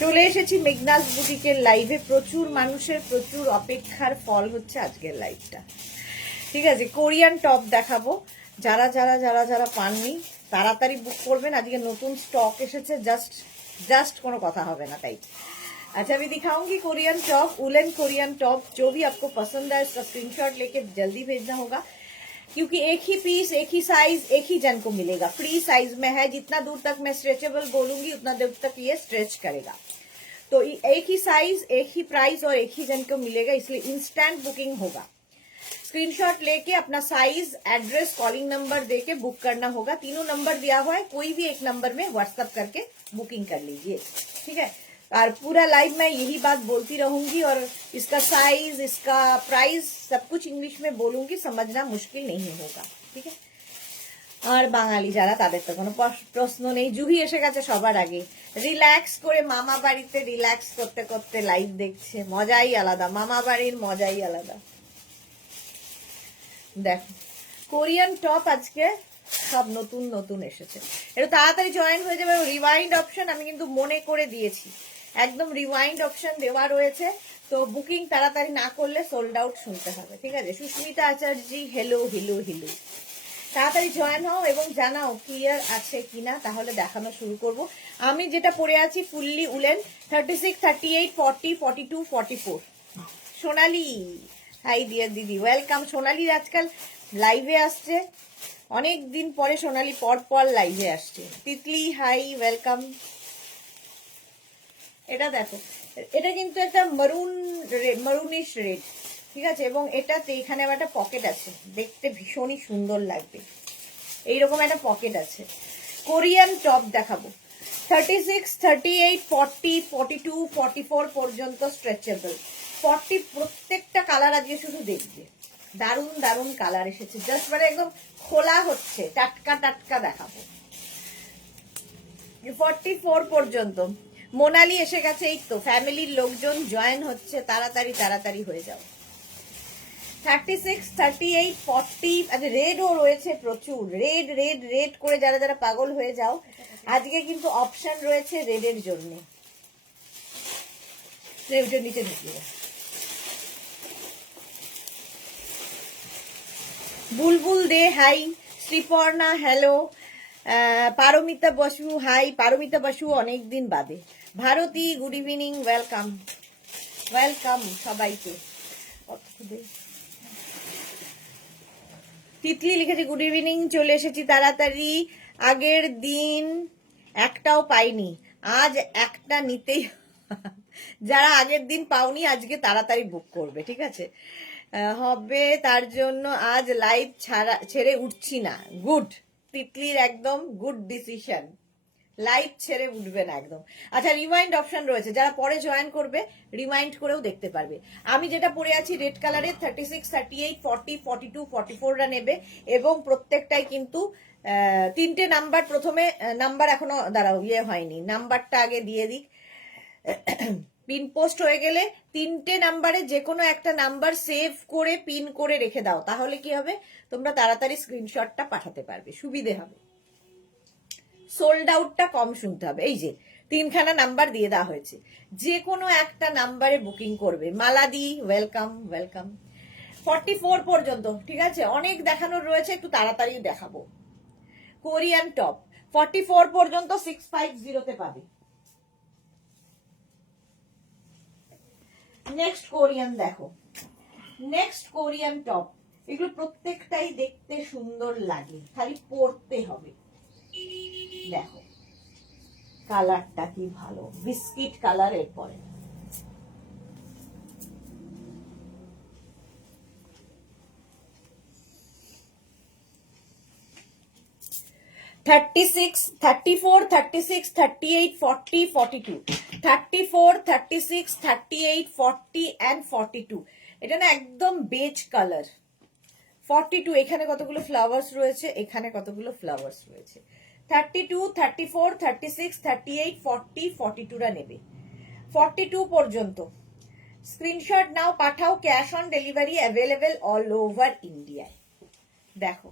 চলে এসেছি মেঘনাস বুটিকের লাইভে। প্রচুর মানুষের প্রচুর অপেক্ষার ফল হচ্ছে আজকের লাইভটা। ঠিক আছে, কোরিয়ান টপ দেখাবো। যারা যারা যারা যারা পাননি তাড়াতাড়ি বুক করবেন। আজকে নতুন স্টক এসেছে, जस्ट কোনো কথা হবে না তাই। अच्छा, अभी दिखाऊंगी कोरियन टॉप, उलन कोरियन टॉप। जो भी आपको पसंद है उसका स्क्रीनशॉट लेके जल्दी भेजना होगा, क्योंकि एक ही पीस, एक ही साइज, एक ही जन को मिलेगा। फ्री साइज में है, जितना दूर तक मैं स्ट्रेचेबल बोलूंगी उतना दूर तक ये स्ट्रेच करेगा। तो एक ही साइज, एक ही प्राइस और एक ही जन को मिलेगा, इसलिए इंस्टेंट बुकिंग होगा। स्क्रीनशॉट लेके अपना साइज, एड्रेस, कॉलिंग नंबर देके बुक करना होगा। तीनों नंबर दिया हुआ है, कोई भी एक नंबर में व्हाट्सएप करके बुकिंग कर लीजिए। ठीक है, और पूरा लाइव मैं यही बात बोलती रहूंगी, और इसका साइज, इसका प्राइस सब कुछ इंग्लिश में बोलूंगी, समझना मुश्किल नहीं होगा। ठीक है, আর বাঙালি যারা তাদের তো কোনো প্রশ্ন নেই। জুহি এসে গেছে সবার আগে, রিল্যাক্স করে মামা বাড়িতে রিল্যাক্স করতে করতে লাইভ দেখছে। মজাই আলাদা, মামা বাড়ির মজাই আলাদা। দেখো কোরিয়ান টপ আজকে সব নতুন নতুন এসেছে, একটু তাড়াতাড়ি জয়েন হয়ে যাবে। রিওয়াইন্ড অপশন আমি কিন্তু মনে করে দিয়েছি, একদম রিওয়াইন্ড অপশন দেওয়া রয়েছে। তো বুকিং তাড়াতাড়ি না করলে সোল্ড আউট শুনতে হবে। ঠিক আছে, Susmita Acharya, hello hello hello, তাড়াতাড়ি জয়েন হও এবং জানাও ক্লিয়ার আছে কিনা, তাহলে দেখানো শুরু করব। আমি যেটা পরে আছি ফুললি উলেন, 36, 38, 40, 42, 44। সোনালি, হাই ডিয়ার দিদি, ওয়েলকাম। সোনালি আজকাল লাইভে আসছে, অনেক দিন পরে সোনালি পর লাইভে আসছে। Titli, hi, welcome. এটা দেখো, এটা কিন্তু একটা মারুনিশ রেড। ঠিক আছে, এবং এটাতে এখানে একটা পকেট আছে, দেখতে ভীষণই সুন্দর লাগবে। এইরকম একটা পকেট আছে। কোরিয়ান টপ দেখাবো, 36, 38, 40, 42, 44 পর্যন্ত স্ট্রেচেবল। 40 প্রত্যেকটা কালার আজকে শুধু দেখবে, দারুণ দারুণ কালার এসেছে। জাস্ট মানে একদম খোলা হচ্ছে, টাটকা টাটকা দেখাবো। 44 পর্যন্ত মোনালি এসে গেছে। এই তো ফ্যামিলির লোকজন জয়েন হচ্ছে, তাড়াতাড়ি তাড়াতাড়ি হয়ে যাও। 36, 38, 40, আচ্ছা রেডও রয়েছে প্রচুর। রেড রেড রেড করে যারা যারা পাগল হয়ে যাও, আজকে কিন্তু অপশন রয়েছে রেডের জন্য। নিচে ঢুকিয়ে বুলবুল দে, hi. Sriparna, hello. Paromita Basu, hi. Paromita Basu অনেকদিন বাদে। Bharati, good evening, welcome welcome সবাইকে। তিতলি লিখেছে গুড ইভিনিং, চলে এসেছি তাড়াতাড়ি। আগের দিন একটাও পাইনি, আজ একটা নিতেই। যারা আগের দিন পাওনি আজকে তাড়াতাড়ি বুক করবে। ঠিক আছে, হবে, তার জন্য আজ লাইভ ছেড়ে উঠছি না। গুড, তিতলির একদম গুড ডিসিশন, লাইভ ছেড়ে উঠবে না একদম। আচ্ছা, রিমাইন্ড অপশন রয়েছে, যারা পরে জয়েন করবে রিমাইন্ড করেও দেখতে পারবে। আমি যেটা পরে আছি রেড কালারের, 36, 38, 40, 42, 44রা নেবে, এবং প্রত্যেকটাই কিন্তু তিনটে নাম্বার। প্রথমে নাম্বার এখনো দাঁড়াও ইয়ে হয়নি, নাম্বারটা আগে দিয়ে দিক। পিন পোস্ট হয়ে গেলে তিনটে নাম্বারে যে কোনো একটা নাম্বার সেভ করে পিন করে রেখে দাও, তাহলে কি হবে, তোমরা তাড়াতাড়ি স্ক্রিনশটটা পাঠাতে পারবে, সুবিধে হবে। সোল্ড আউটটা কম শুনতে হবে। এই যে তিনখানা নাম্বার দিয়ে দেওয়া হয়েছে, যে কোনো একটা নাম্বারে বুকিং করবে। মালাদি, ওয়েলকাম ওয়েলকাম। 44 পর্যন্ত। ঠিক আছে, অনেক দেখানোর রয়েছে, একটু তাড়াতাড়ি দেখাবো। কোরিয়ান টপ 44 পর্যন্ত 650-তে পাবে। নেক্সট কোরিয়ান দেখো, নেক্সট কোরিয়ান টপ। এগুলো প্রত্যেকটাই দেখতে সুন্দর লাগে, খালি পরতে হবে। দেখো কালারটা কি ভালো, বিস্কিট কালারের পরে। (36, 34, 36, 38, 40, 42) 34, 36, 38, 40 and 42। এটা না একদম বেজ কালার। 42 এখানে কতগুলো ফ্লাওয়ার্স রয়েছে, এখানে কতগুলো ফ্লাওয়ার্স রয়েছে। 32, 34, 36, 38, 40, 42রা নেবে। 42 পর্যন্ত স্ক্রিনশট নাও, পাঠাও। Cash on delivery available all over ইন্ডিয়ায়। দেখো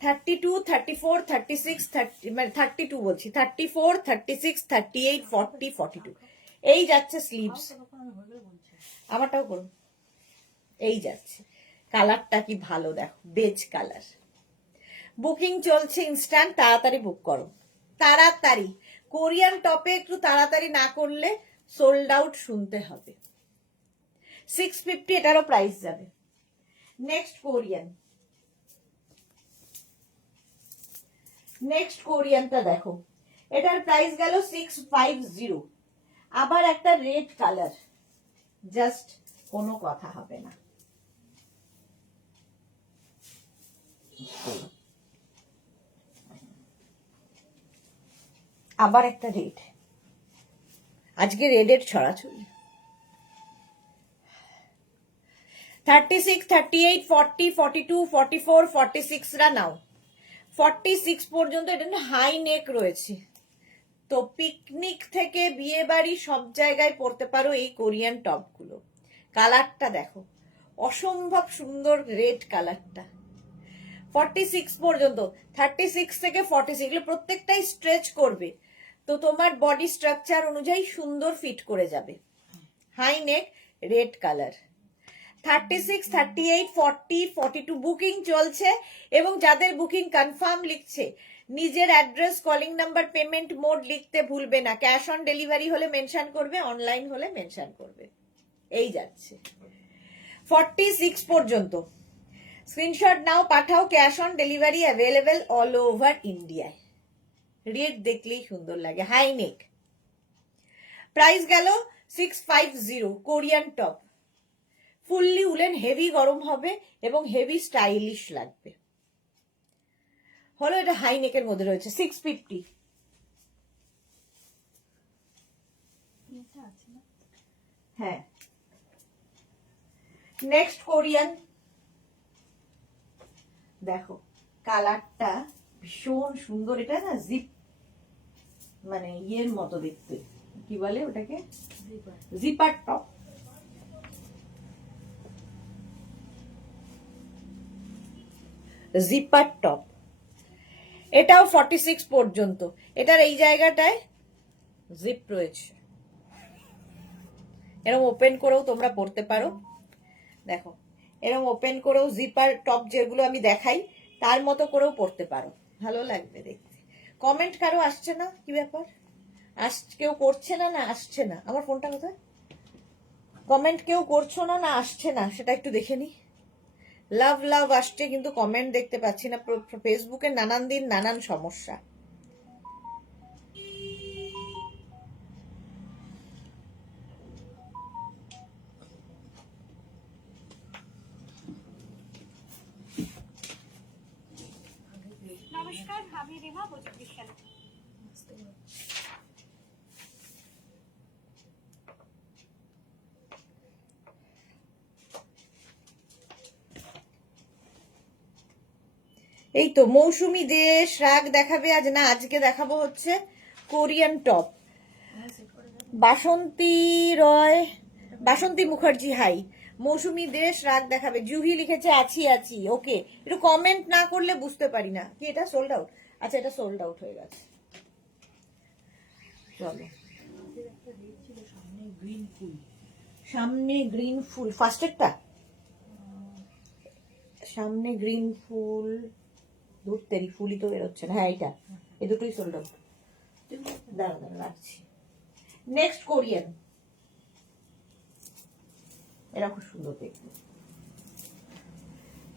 32, 34, 36, 30 মানে 32 বলছি, 34, 36, 38, 40, 42 এই যাচ্ছে স্লিভস। আমারটাও করুন। এই যাচ্ছে, কালারটা কি ভালো দেখো, বেজ কালার। বুকিং চলছে ইনস্ট্যান্ট, তাড়াতাড়ি বুক করো, তাড়াতাড়ি। কোরিয়ান টপে একটু তাড়াতাড়ি না করলে সোল্ড আউট শুনতে হবে। 650 এটারও প্রাইস যাবে। নেক্সট কোরিয়ানটা দেখো, এটার প্রাইস গেল 650। আবার একটা রেড কালার, জাস্ট কোনো কথা হবে না। আবার একটা রেড, আজকে রেডের ছড়াছড়ি। 36, 38, 40, 42, 44, 46 রা নাও। 46 পর্যন্ত এটা হাই নেক রয়েছে, তো পিকনিক থেকে বিয়ে বাড়ি সব জায়গায় পরতে পারো এই কোরিয়ান টপগুলো। কালারটা দেখো, অসম্ভব সুন্দর রেড কালারটা। 46 পর্যন্ত, 36 থেকে 46 এগুলো প্রত্যেকটাই স্ট্রেচ করবে, তো তোমার বডি স্ট্রাকচার অনুযায়ী সুন্দর ফিট করে যাবে। High neck, red colour. 36, 38, 40, 42 booking চলছে, এবং যাদের বুকিং কনফার্ম লিখছে নিজের address, calling number, payment mode লিখতে ভুলবে না। ক্যাশ অন ডেলিভারি হলে মেনশন করবে, অনলাইন হলে মেনশন করবে। এই যাচ্ছে 46 পর্যন্ত। স্ক্রিনশট নাও, পাঠাও, cash on delivery available all over ইন্ডিয়ায়। রেড দেখলেই সুন্দর লাগে, হাই নেক। প্রাইস গেল 650। Korean top, fully woollen, heavy গরম হবে এবং হেভি স্টাইলিশ লাগবে। হলো এটা হাই নেকের মধ্যে রয়েছে, 650। হ্যাঁ, নেক্সট কোরিয়ান দেখো, কালারটা ভীষণ সুন্দর। এটা না জিপ, মানে ইয়ের মতো দেখতে, কি বলে ওটাকে, জিপার টপ। জিপার টপ, এটাও 46 পর্যন্ত। এটার এই জায়গাটায় জিপ রয়েছে, এরকম ওপেন করেও তোমরা পরতে পারো। দেখো, এরকম ওপেন করেও জিপার টপ যেগুলো আমি দেখাই তার মতো করেও পরতে পারো, ভালো লাগবে দেখতে। কমেন্ট কারো আসছে না, কি ব্যাপার? কেউ করছে না, না আসছে না? আমার ফোনটা কোথায়? কমেন্ট কেউ করছো না, না আসছে না, সেটা একটু দেখে নি। লাভ লাভ আসছে, কিন্তু কমেন্ট দেখতে পাচ্ছি না। ফেসবুকে নানান দিন নানান সমস্যা। নমস্কার, আমি রিমা, 25 সালে। এই তো মৌসুমী দে শ্রাগ দেখাবে আজ, না আজকে দেখাবো হচ্ছে কোরিয়ান টপ। বাসন্তী রয়, বাসন্তী মুখার্জি হাই। মৌসুমী দে শ্রাগ দেখাবে। জুহি লিখেছে আছি আছি। ওকে, একটু কমেন্ট না করলে বুঝতে পারি না। কি এটা সোল্ড আউট? আচ্ছা, এটা সোল্ড আউট হয়ে গেছে। চলো, সামনে গ্রিন ফুল, ফার্স্টেরটা সামনে গ্রিন ফুল, ধরতেরি ফুলই তো বেরোচ্ছে না। হ্যাঁ, এটা, এই দুটোই সোল্ড আউট। দাঁড়া দাঁড়া রাখছি। নেক্সট কোরিয়ান, এরা খুব সুন্দর দেখতে।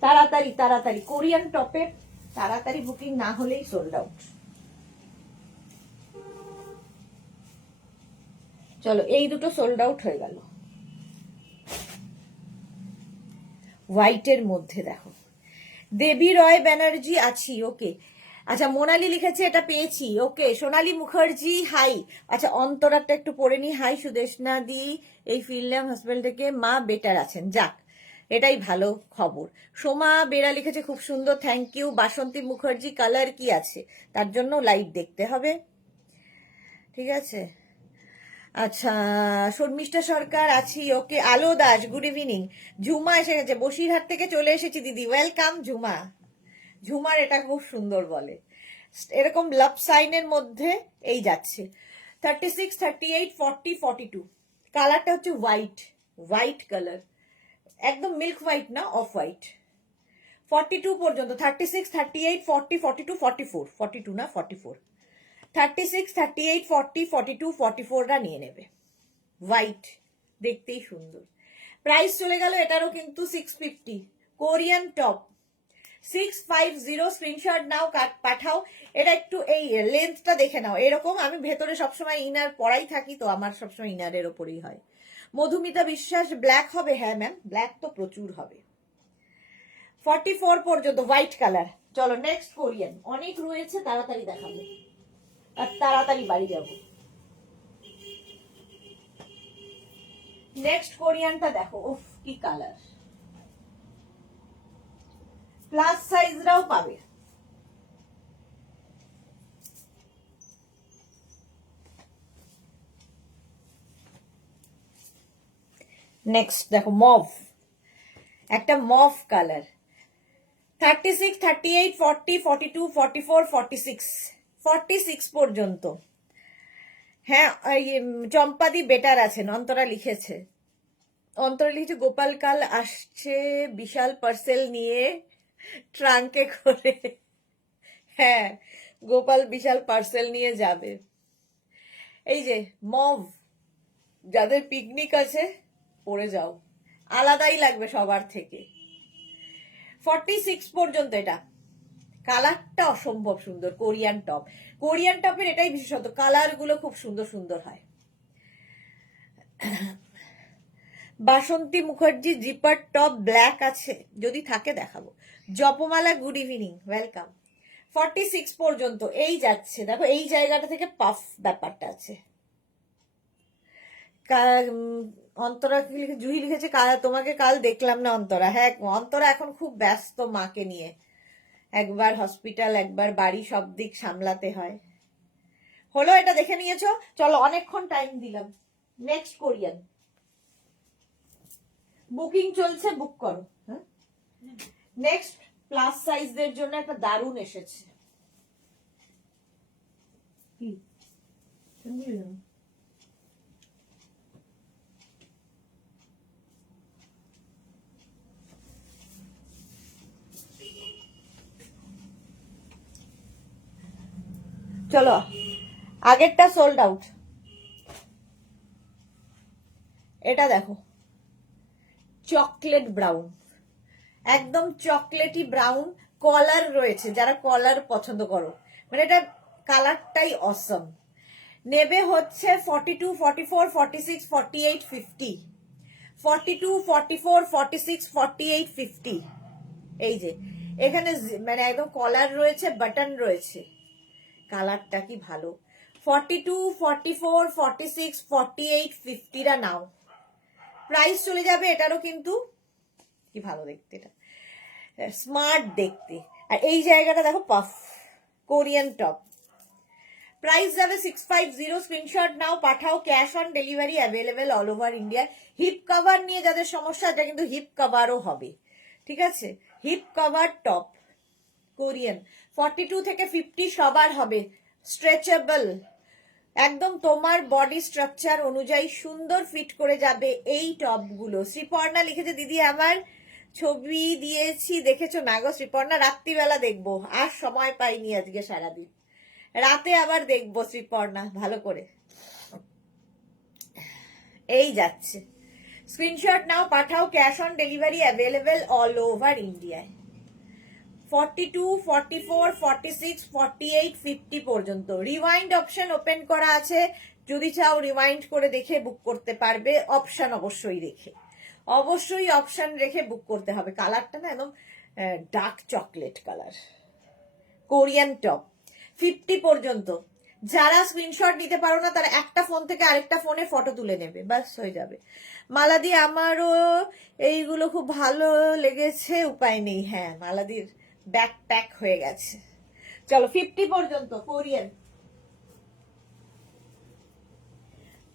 তাড়াতাড়ি তাড়াতাড়ি কোরিয়ান টপে তাড়াতাড়ি বুকিং না হলেই সোল্ড আউট। চলো, এই দুটো সোল্ড আউট হয়ে গেল। হোয়াইটের মধ্যে দেখো, দেবী রয় ব্যানার্জি আছি। ওকে, আচ্ছা, মোনালি লিখেছে এটা পেয়েছি। ওকে, সোনালী মুখার্জি হাই। আচ্ছা, অন্তরাটা একটু পড়ে নি। হাই সুদেশনা দি, এই ফিরলাম হসপিটাল থেকে, মা বেটার আছেন, যাক এটাই ভালো খবর। সোমা বেরা লিখেছে খুব সুন্দর, thank you. Basanti Mukherjee colour কি আছে, তার জন্য লাইভ দেখতে হবে, ঠিক আছে। আচ্ছা, শর্মিষ্ঠা সরকার আছি। ওকে, আলো দাস গুড ইভিনিং। ঝুমা এসে গেছে, বসিরহাট থেকে চলে এসেছি দিদি, ওয়েলকাম ঝুমা। ঝুমার এটা খুব সুন্দর বলে। এরকম লাভ সাইনের মধ্যে এই যাচ্ছে 36, 38, 40, 42। কালারটা হচ্ছে হোয়াইট কালার, একদম মিল্ক হোয়াইট না, অফ হোয়াইট। 42 পর্যন্ত, 36, 38, 40, 42, 44, 42 না 44, 36, 38, 40, 42, 44টা নিয়ে নেবে। হোয়াইট, দেখতেই সুন্দর। প্রাইস চলে গেল এটারও কিন্তু 650। কোরিয়ান টপ 650, স্ক্রিনশট নাও, পাঠাও। এটা একটু এই লেন্থটা দেখে নাও, এরকম আমি ভেতরে সবসময় ইনার পরাই থাকি, তো আমার সবসময় ইনারের ওপরেই হয়। মধুমিতা বিশ্বাস, ব্ল্যাক হবে? হ্যাঁ ম্যাম, ব্ল্যাক তো প্রচুর হবে। 44 পর্যন্ত হোয়াইট কালার। চলো নেক্সট কোরিয়ান, অনেক রয়েছে, তাড়াতাড়ি দেখাবো আর তাড়াতাড়ি বাড়ি যাবো। নেক্সট কোরিয়ানটা দেখো, উফ কি কালার। প্লাস সাইজরাও পাবে। নেক্সট দেখো মভ, একটা মভ কালার। 36, 38, 40, 42, 44, 46, 46 পর্যন্ত। হ্যাঁ, চম্পাদি বেটার আছেন, অন্তরা লিখেছে। অন্তরা লিখেছে গোপাল কাল আসছে বিশাল পার্সেল নিয়ে ট্রাঙ্কে করে। হ্যাঁ, গোপাল বিশাল পার্সেল নিয়ে যাবে। এই যে মভ, যাদের পিকনিক আছে পরে যাও, আলাদাই লাগবে সবার থেকে। 46 পর্যন্ত। এটা কালারটা অসম্ভব সুন্দর। কোরিয়ান টপ, কোরিয়ান টপের এটাই বিশেষত, কালার গুলো খুব সুন্দর সুন্দর হয়। বাসন্তী মুখার্জি জিপার টপ ব্ল্যাক আছে, যদি থাকে দেখাবো। জপমালা গুড ইভিনিং, ওয়েলকাম। 46 পর্যন্ত এই যাচ্ছে, দেখো এই জায়গাটা থেকে পাফ ব্যাপারটা আছে। অন্তরা কি লিখে, জুহি লিখেছে তোমাকে কাল দেখলাম না অন্তরা। হ্যাঁ, অন্তরা এখন খুব ব্যস্ত মাকে নিয়ে, একবার হসপিটাল একবার বাড়ি, সব দিক সামলাতে হয়। হলো, এটা দেখে নিয়েছো? চলো, অনেকক্ষণ টাইম দিলাম। নেক্সট কোরিয়ান বুকিং চলছে, বুক করো। হ্যাঁ, নেক্সট প্লাস সাইজদের জন্য একটা দারুণ এসেছে। কি চলো, আগেরটা সোল্ড আউট। এটা দেখো চকলেট ব্রাউন, একদম চকলেটি ব্রাউন, কলার রয়েছে, যারা কলার পছন্দ করো, মানে এটা কালারটাই অসম। নেবে হচ্ছে 42, 44, 46, 48, 50, 42, 44, 46, 48, 50। এই যে এখানে মানে একদম কলার রয়েছে, বাটন রয়েছে, কালারটা কি ভালো। 42, 44, 46, 48, 50টা নাও। প্রাইস চলে যাবে এটারও কিন্তু, কি ভালো দেখতে, এটা স্মার্ট দেখতে। আর এই জায়গাটা দেখো পাফ, কোরিয়ান টপ। প্রাইস যাবে 650, স্ক্রিনশট নাও, পাঠাও। Cash on delivery available all over India. Hip cover নিয়ে যাদের সমস্যা, এটা কিন্তু হিপ কভারও হবে, ঠিক আছে? হিপ কভার টপ কোরিয়ান 42 থেকে 50 সবার হবে, স্ট্রেচেবল, একদম তোমার বডি স্ট্রাকচার অনুযায়ী সুন্দর ফিট করে যাবে এই টপগুলো। শ্রীপর্ণা লিখেছে দিদি আমার ছবি দিয়েছি, দেখেছো না গো শ্রীপর্ণা? রাত্রিবেলা দেখবো, আর সময় পাইনি আজকে সারাদিন, রাতে আবার দেখবো শ্রীপর্ণা ভালো করে। এই যাচ্ছে, স্ক্রিনশট নাও, পাঠাও। Cash on delivery available all over ইন্ডিয়ায়। 42, 44, 46, 48, 50 পর্যন্ত। রিওয়াইন্ড অপশন ওপেন করা আছে, যদি চাও রিওয়াইন্ড করে দেখে বুক করতে পারবে। অপশন অবশ্যই রেখে, অবশ্যই অপশন রেখে বুক করতে হবে। কালারটা না একদম dark chocolate colour, Korean top. 50 পর্যন্ত। যারা স্ক্রিনশট নিতে পারো না, তারা একটা ফোন থেকে আরেকটা ফোনে ফটো তুলে নেবে, ব্যাস হয়ে যাবে। মালাদি, আমারও এইগুলো খুব ভালো লেগেছে, উপায় নেই। হ্যাঁ, মালাদির ব্যাকপ্যাক হয়ে গেছে। চলো 50 পর্যন্ত কোরিয়ান।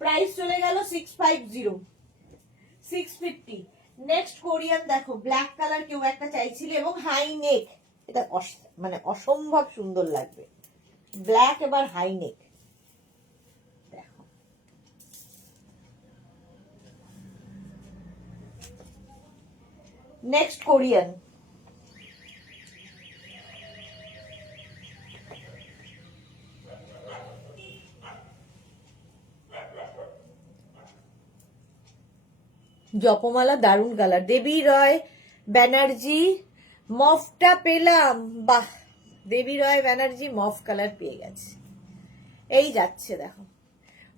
প্রাইস চলে গেল 650, 650। নেক্সট কোরিয়ান দেখো, ব্ল্যাক কালার কেউ একটা চাইছিলে, এবং হাই নেক, এটা মানে অসম্ভব সুন্দর লাগবে। ব্ল্যাক এবার হাই নেক, দেখো নেক্সট কোরিয়ান। জপমালা দারুণ কালার, দেবী রয় ব্যানার্জি মফটা পেলাম, বাহ, দেবী রয় ব্যানার্জি মফ কালার পেয়ে গেছে। এই যাচ্ছে দেখো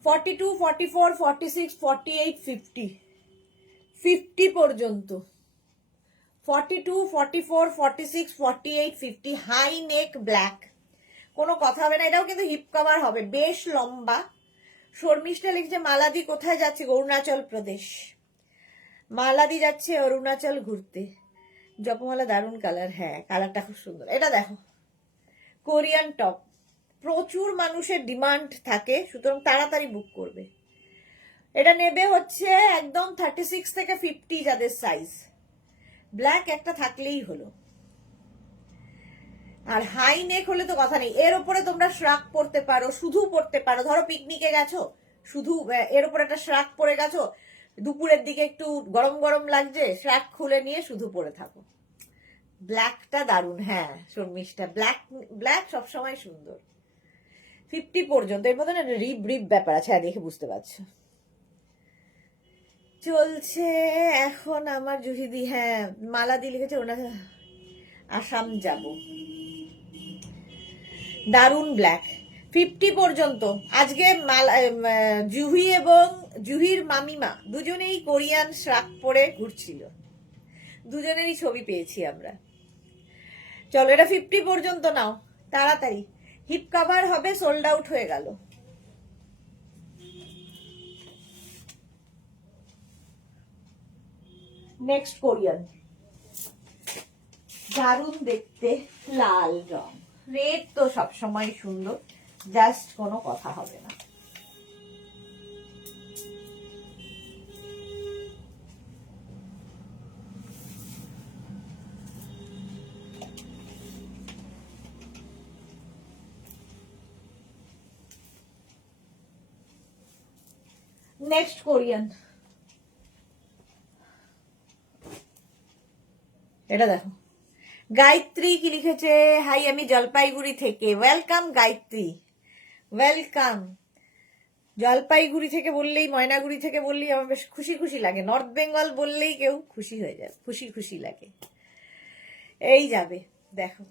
42, 44, 46, 48, 50, 50 পর্যন্ত, 42, 44, 46, 48, 50, হাই নেক ব্ল্যাক, কোনো কথা হবে না। এটাও কিন্তু হিপ কভার হবে, বেশ লম্বা। শর্মিষ্ঠা লিখছে মালাদি কোথায় যাচ্ছে? অরুণাচল প্রদেশ। মালাদি যাচ্ছে অরুণাচল ঘুরতে। জপমালা দারুণ কালার, হ্যাঁ কালারটা খুব সুন্দর। এটা দেখো কোরিয়ান টপ, প্রচুর মানুষের ডিমান্ড থাকে, সুতরাং তাড়াতাড়ি বুক করবে। এটা নেবে হচ্ছে একদম 36 থেকে 50 যাদের সাইজ। ব্ল্যাক একটা থাকলেই হলো, আর হাই নেক হলে তো কথা নেই। এর উপরে তোমরা শ্রাক পরতে পারো, শুধু পরতে পারো। ধরো পিকনিকে গেছো, শুধু এর উপরে একটা শ্রাক পরে গেছো, দুপুরের দিকে একটু গরম গরম লাগছে, শ্রাক খুলে নিয়ে শুধু পরে থাকো। ব্ল্যাকটা দারুণ, হ্যাঁ শর্মিষ্ঠা, ব্ল্যাক ব্ল্যাক সবসময় সুন্দর। 50 পর্যন্ত, এর মধ্যে না রিব রিব ব্যাপার আছে, হ্যাঁ দেখে বুঝতে পারছো। চলছে এখন আমার জুহিদি, হ্যাঁ মালাদি লিখেছে ওনার আসাম যাব, দারুণ ব্ল্যাক। 50 পর্যন্ত। আজকে জুহি এবং জুহির মামিমা দুজনেই কোরিয়ান শ্রাক পরে ঘুরছিল, দুজনেরই ছবি পেয়েছি আমরা। চলো এটা 50 পর্যন্ত নাও তাড়াতাড়ি, হিপ কভার হবে, সোল্ড আউট হয়ে গেল। নেক্সট কোরিয়ান, দারুণ দেখতে, লাল রং, রেড তো সবসময় সুন্দর, জাস্ট কোনো কথা হবে না। নেক্সট কোরিয়ান, এটা দেখো গায়ত্রী কি লিখেছে, হাই আমি জলপাইগুড়ি থেকে। Welcome Gayatri, welcome. জলপাইগুড়ি থেকে বললেই, ময়নাগুড়ি থেকে বললেই আমার বেশ খুশি খুশি লাগে। নর্থ বেঙ্গল বললেই কেউ খুশি হয়ে যায়, খুশি খুশি লাগে। এই যাবে দেখো,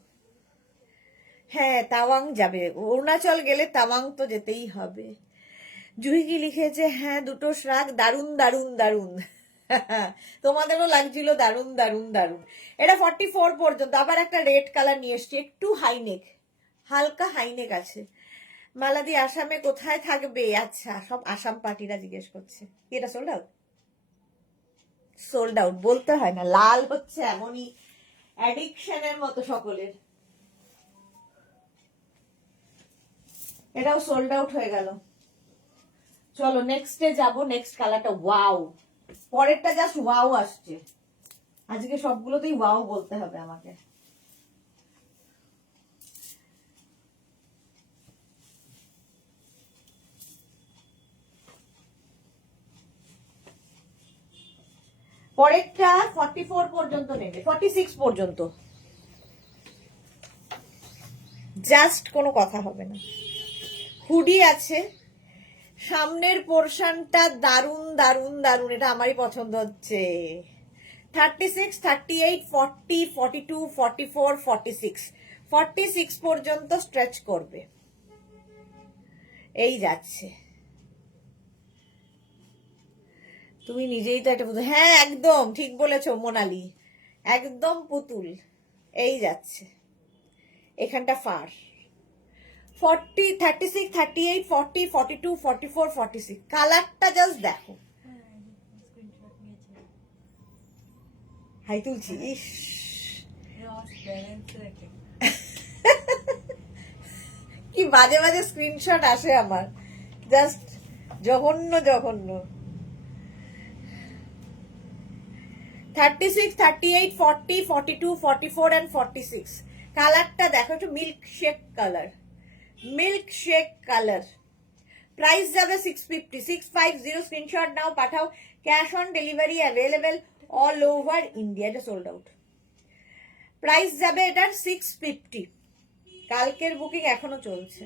হ্যাঁ তাওয়াং যাবে, অরুণাচল গেলে তাওয়াং তো যেতেই হবে। জুহি কি লিখেছে, হ্যাঁ দুটো শ্রাক দারুণ দারুণ দারুণ। তোমাদেরও লাগছিল দারুণ দারুণ দারুণ। এটা 44 পর্যন্ত। আবার একটা রেড কালার নিয়ে এসছি, একটু হাইনেক, হালকা হাইনেক আছে। মালাদি আসামে কোথায় থাকবে? আচ্ছা, সব আসাম পার্টিরা জিজ্ঞেস করছে। এটা সোল্ড আউট? সোল্ড আউট বলতে হয় না, লাল হচ্ছে এমনই অ্যাডিকশনের মতো সকলের। এটাও সোল্ড আউট হয়ে গেল। চলো নেক্সটে যাবো, নেক্সট কালারটা, ওয়াও, পরেরটা জাস্ট ওয়াও আসছে। আজকে সবগুলোতেই ওয়াও বলতে হবে আমাকে। পরেরটা 44 পর্যন্ত নেবে, 46 পর্যন্ত, জাস্ট কোনো কথা হবে না। হুডি আছে, সামনের পোর্শনটা দারুণ দারুণ দারুণ, এটা আমারই পছন্দ হচ্ছে। 36, 38, 40, 42, 44, 46, 46 পর্যন্ত স্ট্রেচ করবে। এই যাচ্ছে, তুমি নিজেই তো একটা পুতুল, হ্যাঁ একদম ঠিক বলেছো মোনালি, একদম পুতুল। এই যাচ্ছে, এখানটা ফার। 40, 36, 38, 40, 42, 44, 46, কালারটা জাস্ট দেখো। হাই তুলছি, ইস কি বাজে বাজে স্ক্রিনশট আসে আমার, জাস্ট জঘন্য জঘন্য। 36, 38, 40, 42, 44 and 46, কালারটা দেখো, একটু milk shake colour, milk shake colour. Price যাবে 650, 650। স্ক্রিনশট নাও, পাঠাও। Cash on delivery available all over India. এটা সোল্ড আউট। প্রাইস যাবে এটার 650। কালকের বুকিং এখনো চলছে।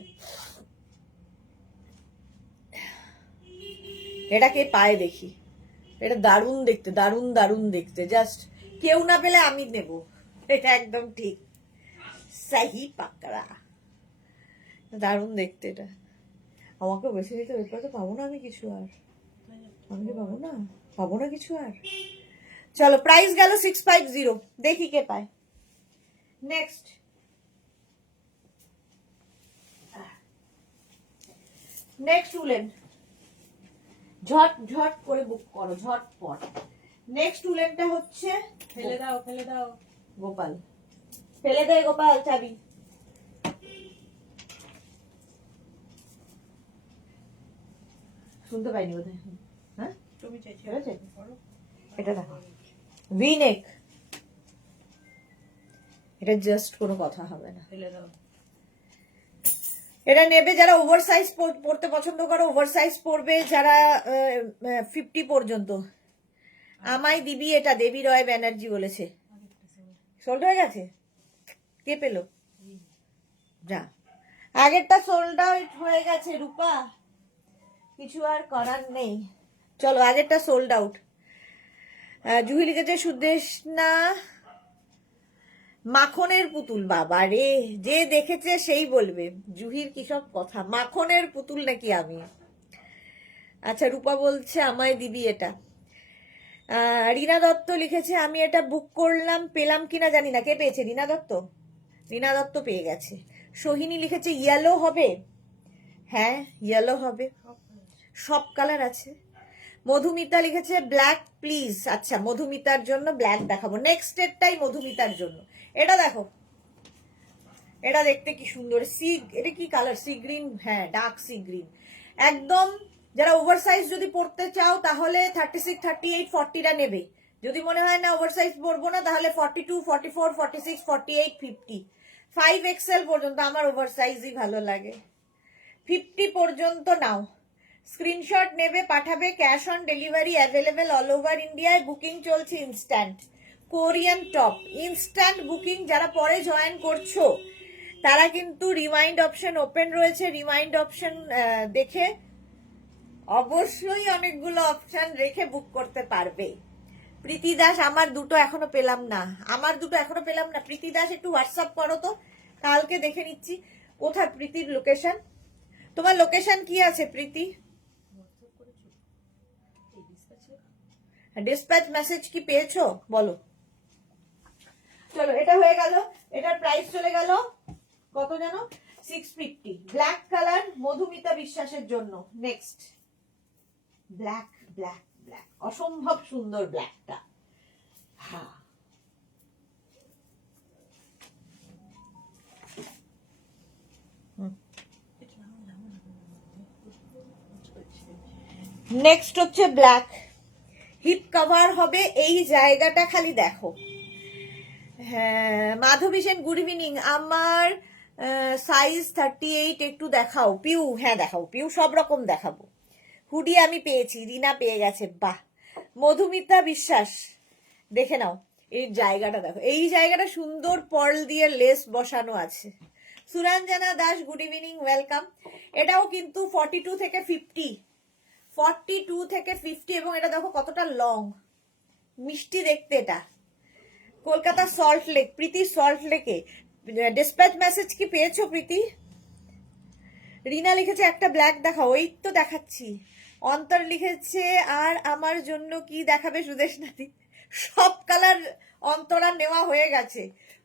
এটা কে পায় দেখি। এটা দারুণ দেখতে, দারুণ দারুণ দেখতে। জাস্ট কেউ না পেলে আমি নেব, এটা একদম ঠিক। সাহি পাকড়া, দারুণ দেখতে এটা। আমাকে বেশি দিতে এরপর তো পাবো না আমি কিছু আর। আমি কি পাবো না? পাবো না কিছু আর। চলো, প্রাইস গেল 650। দেখি কে পায়। Next, next woollen. ঝট ঝট করে বুক করো, ঝটপট। নেক্সট উলেনটা হচ্ছে, ফেলে দাও, ফেলে দাও। গোপাল ফেলে দে, গোপাল চাবি। শুনতে পাইনি বোধহয়। হ্যাঁ, তুমি চাইছো ঠিক আছে। করো। এটা দেখো, ভিনেক। এটা জাস্ট কোনো কথা হবে না। ফেলে দাও। এটা নেবে যারা ওভার সাইজ পড়তে পছন্দ করো, ওভার সাইজ পরবে যারা 50 পর্যন্ত। আমায় দিবি এটা, দেবী রয় ব্যানার্জি বলেছে। সোল্ড হয়ে গেছে? কে পেলো? যা, আগেরটা সোল্ড আউট হয়ে গেছে রূপা, কিছু আর করার নেই। চলো, আগেরটা সোল্ড আউট। জুহি লিখেছে সুদেশনা মাখনের পুতুল। বাবা রে, যে দেখেছে সেই বলবে জুহির কি সব কথা। মাখনের পুতুল নাকি আমি? আচ্ছা, রূপা বলছে আমায় দিবি এটা। রীনা দত্ত লিখেছে আমি এটা বুক করলাম, পেলাম কিনা জানি না। কে পেয়েছে? রীনা দত্ত। রীনা দত্ত পেয়ে গেছে। সোহিনী লিখেছে ইয়েলো হবে। হ্যাঁ, ইয়েলো হবে, সব কালার আছে। মধুমিতা লিখেছে ব্ল্যাক প্লিজ। আচ্ছা, মধুমিতার জন্য ব্ল্যাক দেখাবো। নেক্সট এরটাই মধুমিতার জন্য। এটা দেখো, এটা দেখতে কি সুন্দর। এটা কি কালার? Sea green. হ্যাঁ, ডার্ক সি গ্রিন একদম। যারা ওভার সাইজ যদি পড়তে চাও তাহলে 36, 38, 40টা নেবে। যদি মনে হয় না ওভার সাইজ পরবো না, তাহলে 42, 44, 46, 48, 50, 5XL পর্যন্ত। আমার ওভার সাইজই ভালো লাগে। 50 পর্যন্ত নাও। স্ক্রিনশট নেবে, পাঠাবে। Cash on delivery available all over ইন্ডিয়ায়। বুকিং চলছে instant. Korean top instant booking. যারা পরে জয়েন করছো তারা কিন্তু রিমাইন্ড অপশন ওপেন রয়েছে। রিমাইন্ড অপশন দেখে অবশ্যই অনেকগুলো অপশন রেখে বুক করতে পারবে। প্রীতি দাস, আমার দুটো এখনো পেলাম না। আমার দুটো এখনো পেলাম না। প্রীতি দাস, একটু হোয়াটসঅ্যাপ করো তো, কালকে দেখে নিচ্ছি। কোথায় প্রীতির লোকেশন? তোমার লোকেশন কি আছে প্রীতি? ডিসপ্যাচ মেসেজ কি পেয়েছো বলো। চলো, এটা হয়ে গেল। এটার প্রাইস চলে গেল কত জানো? 650। ব্ল্যাক কালার মধুমিতা বিশ্বাসের জন্য। নেক্সট, ব্ল্যাক ব্ল্যাক ব্ল্যাক, অসম্ভব সুন্দর ব্ল্যাকটা। হ্যাঁ, নেক্সট হচ্ছে ব্ল্যাক। হিপ কভার হবে। এই জায়গাটা খালি দেখো। হ্যাঁ, মাধবী সেন গুড ইভিনিং। আমার সাইজ 38 একটু দেখাও পিউ। হ্যাঁ দেখাও পিউ, সব রকম দেখাবো। হুডি আমি পেয়েছি, রিনা পেয়ে গেছে। বাহ, মধুমিতা বিশ্বাস, দেখে নাও। এই জায়গাটা দেখো, এই জায়গাটা সুন্দর পার্ল দিয়ে লেস বসানো আছে। Suranjana Das good evening, welcome. এটাও কিন্তু 42 থেকে 50, 42 থেকে 50। এবং এটা দেখো কতটা লং, মিষ্টি দেখতে এটা। কলকাতা সল্ট লেক। প্রীতি সল্ট লেকে। ডিসপ্যাচ মেসেজ কি পেয়েছো প্রীতি? রিনা লিখেছে একটা ব্ল্যাক দেখাও। ওই তো দেখাচ্ছি। অন্তর লিখেছে আর আমার জন্য কি দেখাবে সুদেশ নাদি? সব কালার অন্তরা নেওয়া হয়ে গেছে,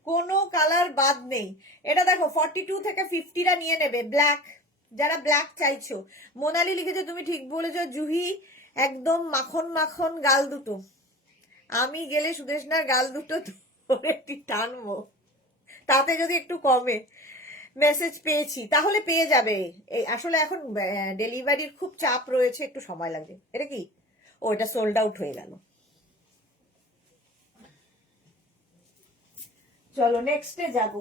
কোনো কালার বাদ নেই। এটা দেখো 42 থেকে 50টা নিয়ে নেবে ব্ল্যাক, যারা ব্ল্যাক চাইছো। মোনালি লিখেছে তুমি ঠিক বলেছো জুহি, একদম মাখন মাখন গাল দুটো। আমি গেলে সুদেশনার গাল দুটো ধরে টানবো, তাতে যদি একটু কমে। মেসেজ পেয়েছি, তাহলে পেয়ে যাবে। এই আসলে এখন ডেলিভারির খুব চাপ রয়েছে, একটু সময় লাগবে। এটা কি? ও, এটা সোল্ড আউট হয়ে গেল। চলো নেক্সটে যাব।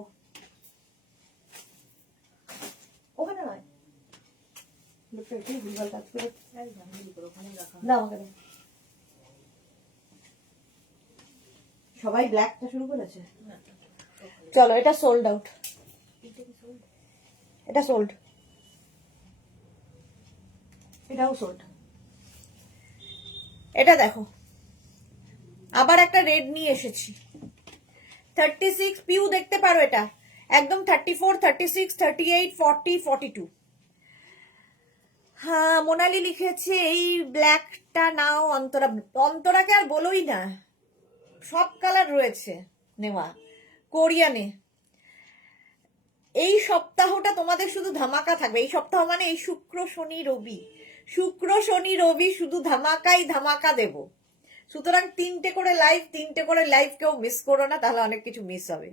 ওখানে নয়, লোকটা একটু ভুলভাল কাজ করে। না আমাকে দাও। সবাই ব্ল্যাকটা শুরু করেছে। চলো, এটা সোল্ড আউট, এটা সোল্ড, এটাও সোল্ড। এটা দেখো, আবার একটা রেড নিয়ে এসেছি। 36 পিউ দেখতে পারো, এটা একদম 34, 36, 38, 40, 42। হ্যাঁ, মোনালি লিখেছে এই ব্ল্যাকটা নাও অন্তরা। অন্তরাকে আর বলোই না, সব কালার রয়েছে নেওয়া কোরিয়ানে। এই সপ্তাহটা তোমাদের শুধু ধামাকা থাকবে। এই সপ্তাহ মানে এই শুক্র শনি রবি, শুক্র শনি রবি শুধু ধামাকাই ধামাকা দেব। সুতরাং 3টে করে লাইভ কেউ মিস করো না, তাহলে অনেক কিছু মিস হবে।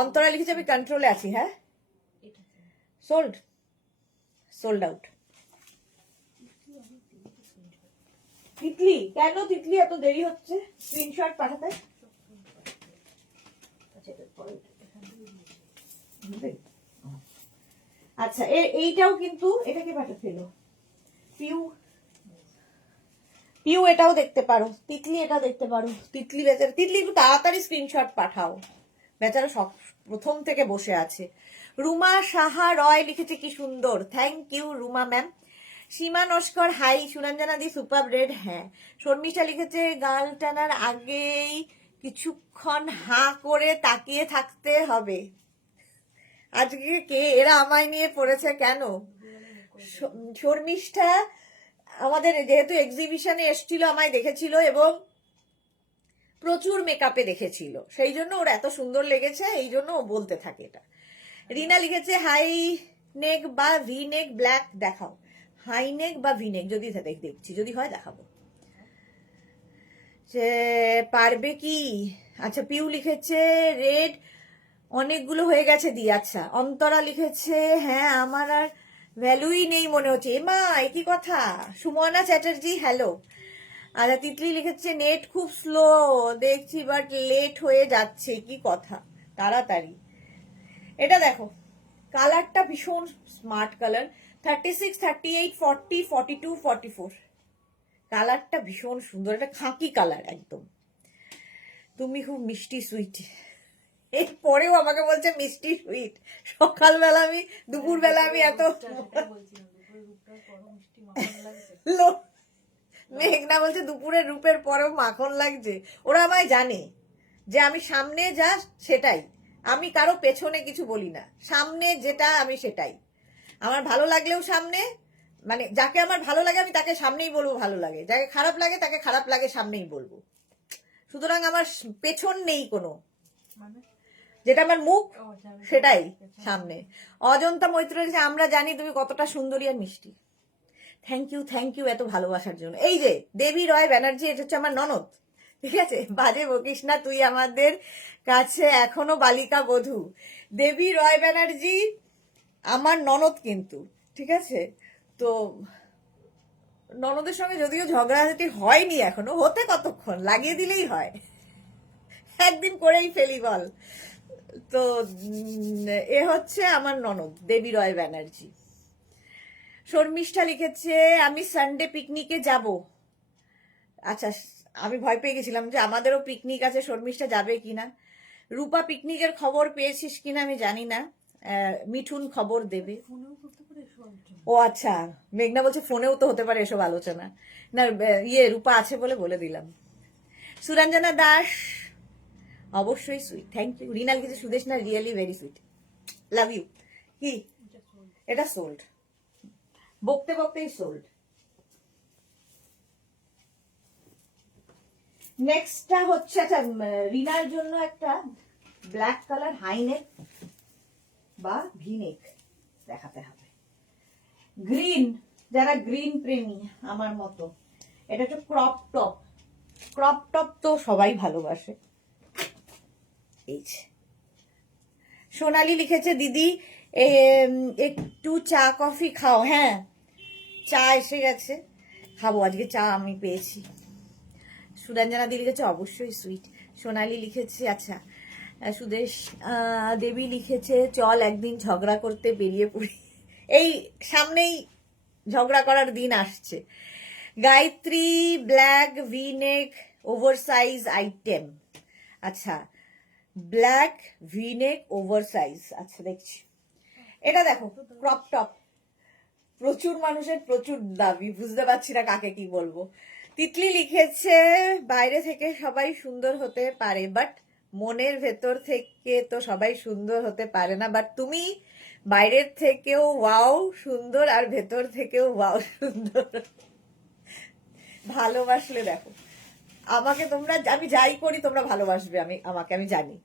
অন্তরা লিখেছে আমি কন্ট্রোলে আছি। হ্যাঁ, সোল্ড আউট। তিতলি, কেন তিতলি এত দেরি হচ্ছে স্ক্রিনশট পাঠাতে? আচ্ছা, এইটাও কিন্তু, এটাকে পাঠাচ্ছিল পিউ। পিউ এটাও দেখতে পারো, তিতলি এটাও দেখতে পারো। তিতলি বেচারা, তিতলি একটু তাড়াতাড়ি স্ক্রিনশট পাঠাও, বেচারা সব প্রথম থেকে বসে আছে। রুমা সাহা রয় লিখেছে কি সুন্দর, thank you Ruma ma'am. Sima Naskar hi, Suranjana দি সুপার রেড। হ্যাঁ, শর্মিষ্ঠা লিখেছে গাল টানার আগেই কিছুক্ষণ হা করে তাকিয়ে থাকতে হবে। আজকে কে এরা আমায় নিয়ে পড়েছে কেন? শর্মিষ্ঠা আমাদের যেহেতু এক্সিবিশনে এসেছিল, আমায় দেখেছিল এবং প্রচুর মেকআপে দেখেছিল, সেই জন্য ওর এত সুন্দর লেগেছে, এই জন্য ও বলতে থাকে এটা। রিনা লিখেছে হাই নেক বা ভি নেক ব্ল্যাক দেখাও। হাই নেক বা ভি নেক যদি দেখছি, যদি হয় দেখাবো। সে পারবে কি? আচ্ছা, পিউ লিখেছে রেড অনেকগুলো হয়ে গেছে দি। আচ্ছা, অন্তরা লিখেছে হ্যাঁ আমার আর ভ্যালুই নেই মনে হচ্ছে। এমা একই কথা। সুমনা চ্যাটার্জি হ্যালো। আচ্ছা, তিতলি লিখেছে নেট খুব স্লো দেখছি বাট লেট হয়ে যাচ্ছে, কি কথা, তাড়াতাড়ি। এটা দেখো, কালারটা ভীষণ স্মার্ট কালার। 36, 38, 40, 42, 44 কালারটা ভীষণ সুন্দর। এটা খাকি কালার একদম। তুমি খুব মিষ্টি সুইট। এর পরেও আমাকে বলছে মিষ্টি সুইট। সকালবেলা আমি, দুপুরবেলা আমি এত মেঘনা বলছে দুপুরের রূপের পরেও মাখন লাগছে। ওরা আমায় জানে যে আমি সামনে যা সেটাই, আমি কারো পেছনে কিছু বলি না, সামনে যেটা আমি সেটাই। আমার ভালো লাগলেও সামনে, মানে যাকে আমার ভালো লাগে আমি তাকে সামনেই বলবো ভালো লাগে, যাকে খারাপ লাগে তাকে খারাপ লাগে সামনেই বলবো। সুতরাং আমার পেছন নেই কোনো, যেটা আমার মুখ সেটাই সামনে। অজন্তা মৈত্র আমরা জানি তুমি কতটা সুন্দরী আর মিষ্টি। থ্যাংক ইউ এত ভালোবাসার জন্য। এই যে দেবী রয় ব্যানার্জি, এটা হচ্ছে আমার ননদ, ঠিক আছে? বাজে বকিস না, তুই আমাদের কাছে এখনো বালিকা বধূ। দেবী রয় ব্যানার্জি আমার ননদ কিন্তু, ঠিক আছে? তো ননদের সঙ্গে যদিও ঝগড়াঝাটি হয়নি এখনো, হতে কতক্ষণ, লাগিয়ে দিলেই হয়, একদিন করেই ফেলি বল। তো এ হচ্ছে আমার ননদ দেবী রয় ব্যানার্জি। শর্মিষ্ঠা লিখেছে আমি সানডে পিকনিকে যাব। আচ্ছা, আমি ভয় পেয়ে গেছিলাম যে আমাদেরও পিকনিক আছে, শর্মিষ্ঠা যাবে কিনা। রূপা পিকনিকের খবর পেয়েছিস কিনা আমি জানি না, মিঠুন খবর দেবে। ও আচ্ছা, মেঘনা বলছে ফোনেও তো হতে পারে এসব আলোচনা। না রূপা আছে বলে বলে দিলাম। সুরঞ্জনা দাস অবশ্যই সুইট, থ্যাংক ইউ। রিনা লিখেছে Sudeshna really very sweet, love you. কি এটা সোল্ড, বকতে বকতেই সোল্ড। নেক্সটটা হচ্ছে আচ্ছা, রিনার জন্য একটা ব্ল্যাক কালার হাইনেক বা ভিনেক দেখাতে হবে। গ্রিন, যারা গ্রিন প্রেমী আমার মতো, এটা হচ্ছে ক্রপ টপ। ক্রপ টপ তো সবাই ভালোবাসে। এই সোনালি লিখেছে দিদি একটু চা কফি খাও। হ্যাঁ, চা এসে গেছে, খাবো, আজকে চা আমি পেয়েছি। সুরঞ্জনা দি লিখেছে অবশ্যই সুইট। সোনালি লিখেছে আচ্ছা, সুদেশ দেবী লিখেছে চল একদিন ঝগড়া করতে বেরিয়ে পড়ি। এই সামনেই ঝগড়া করার দিন আসছে। গায়ত্রী ব্ল্যাক ভি নেক ওভারসাইজ আইটেম। আচ্ছা, ব্ল্যাক ভি নেক ওভারসাইজ। আচ্ছা দেখছি, এটা দেখো ক্রপ টপ। প্রচুর মানুষের প্রচুর দাবি, বুঝতে পারছি না কাকে কি বলবো। তিতলি লিখেছে বাইরে থেকে সবাই সুন্দর হতে পারে, বাট মনের ভেতর থেকে তো সবাই সুন্দর হতে পারে না। বাট তুমি বাইরের থেকেও ওয়াও সুন্দর, আর ভেতর থেকেও ওয়াও সুন্দর। ভালোবাসলে দেখো আমাকে তোমরা, আমি যাই করি তোমরা ভালোবাসবে, আমাকে আমি জানি।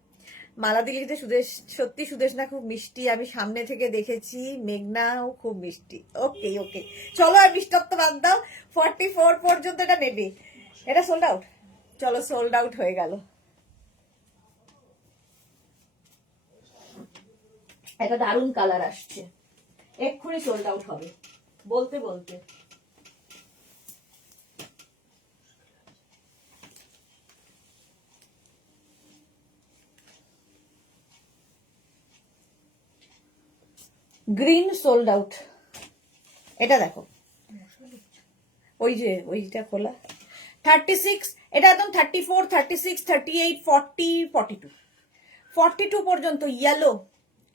মালাদি লিখেছে সুদেশ, সত্যি সুদেশনা খুব মিষ্টি, আমি সামনে থেকে দেখেছি, মেঘনাও খুব মিষ্টি। ওকে ওকে, চলো আর মিষ্টত্ব বাদ দাও। 44 পর্যন্ত এটা নেবে। এটা সোল্ড আউট। চলো, সোল্ড আউট হয়ে গেল। একটা দারুণ কালার আসছে, এক্ষুনি সোল্ড আউট হবে বলতে বলতে। Green sold out. এটা দেখো, ওই যে ওইটা খোলা। 36, এটা একদম 34, 36, 38, 40, 42, 42 পর্যন্ত ইয়েলো।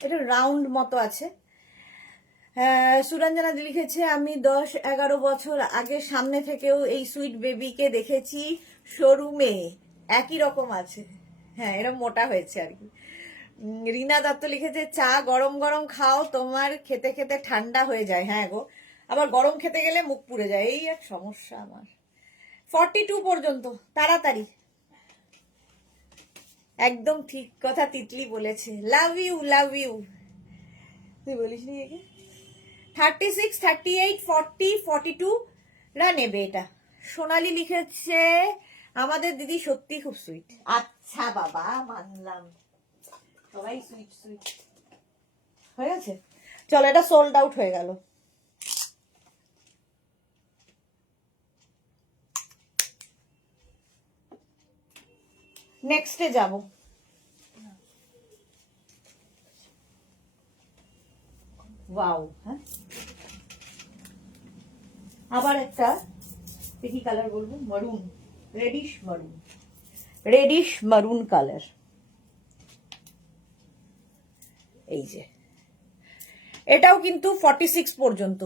এটা রাউন্ড মতো আছে। সুরঞ্জনা লিখেছে আমি 10-11 বছর আগে সামনে থেকেও এই সুইট বেবিকে দেখেছি শোরুমে, একই রকম আছে। হ্যাঁ, এরকম মোটা হয়েছে আর কি। রিনা দত্ত লিখেছে চা গরম গরম খাও, তোমার খেতে খেতে ঠান্ডা হয়ে যায়। হ্যাঁ গো, আবার গরম খেতে গেলে মুখ পুড়ে যায়, এই এক সমস্যা আমার। 42 পর্যন্ত, তাড়াতাড়ি। একদম ঠিক কথা তিতলি বলেছে, লাভ ইউ লাভ ইউ। তুই বলিস নি একে। 36, 38, 40, 42 রা নেবে এটা। সোনালি লিখেছে আমাদের দিদি সত্যি খুব সুইট। আচ্ছা বাবা, মানলাম, সবাই সুইট সুইট হয়ে গেছে। চলো, এটা সোল্ড আউট হয়ে গেল। নেক্সটে যাব। ওয়াও, হ্যাঁ আবার একটা কি কালার বলবো, মারুন, রেডিশ মারুন, রেডিশ মারুন কালার। এই যে এটাও কিন্তু 46 পর্যন্ত।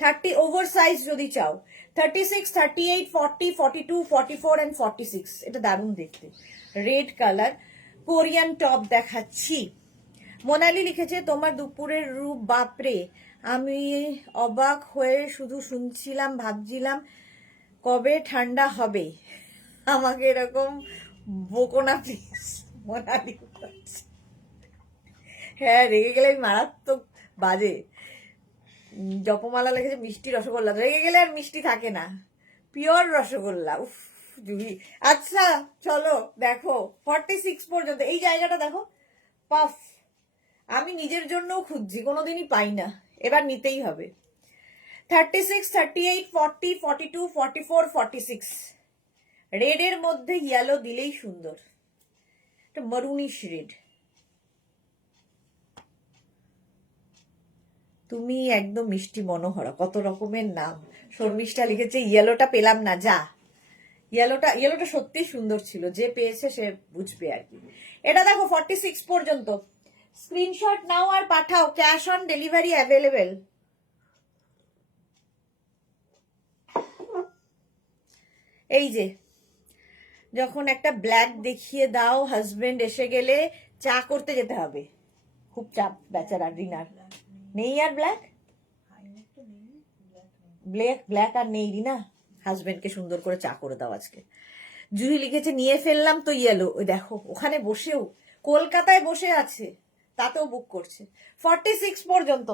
30 ওভার সাইজ যদি চাও, 36, 38, 40, 42, 44 and 46। এটা দারুণ দেখতে, রেড কালার। কোরিয়ান টপ দেখাচ্ছি। মোনালি লিখেছে তোমার দুপুরের রূপ বাপরে, আমি অবাক হয়ে শুধু শুনছিলাম, ভাবছিলাম কবে ঠান্ডা হবে। আমাকে এরকম বকো না প্লিজ। মোনালি হ্যাঁ, রেগে গেলে আমি মারাত্মক বাজে। জপমালা লিখেছে মিষ্টি রসগোল্লা, রেগে গেলে আর মিষ্টি থাকে না, পিওর রসগোল্লা। উফ জুহি। আচ্ছা চলো দেখো 46 পর্যন্ত। এই জায়গাটা দেখো, পাফ। আমি নিজের জন্যও খুঁজছি, কোনোদিনই পাই না, এবার নিতেই হবে। 36, 38, 40, 42, 44, 46। রেডের মধ্যে ইয়েলো দিলেই সুন্দর, একটা মারুনিশ রেড। তুমি একদম মিষ্টি মনোহরা, কত রকমের নাম। শর্মিষ্ঠা লিখেছে ইয়েলোটা পেলাম না, যা। ইয়েলোটা সত্যি সুন্দর ছিল, যে পেয়েছে সে বুঝবে আর কি। এটা দেখো 46 পর্যন্ত। স্ক্রিনশট নাও আর পাঠাও, ক্যাশ অন ডেলিভারি অ্যাভেলেবেল। এই যে যখন একটা ব্ল্যাক দেখিয়ে দাও, হাজবেন্ড এসে গেলে চা করতে যেতে হবে, খুব চাপ বেচারা ডিনার। নেই আর ব্ল্যাক, ব্ল্যাক আর নেই রিনা। হাজবেন্ডকে সুন্দর করে চা করে দাও আজকে। জুহি লিখেছে নিয়ে ফেললাম তো ইয়েলো, ওই দেখো ওখানে বসেও, কলকাতায় বসে আছে, তাতেও বুক করছে। 46 পর্যন্ত।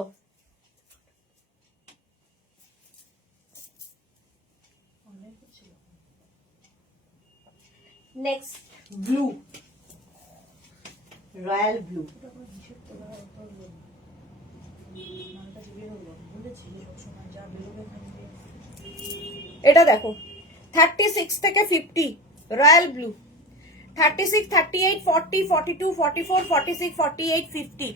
Next blue, royal blue. এটা দেখো 36 থেকে 50, রয়্যাল ব্লু। 36, 38, 40, 42, 44, 46, 48, 50।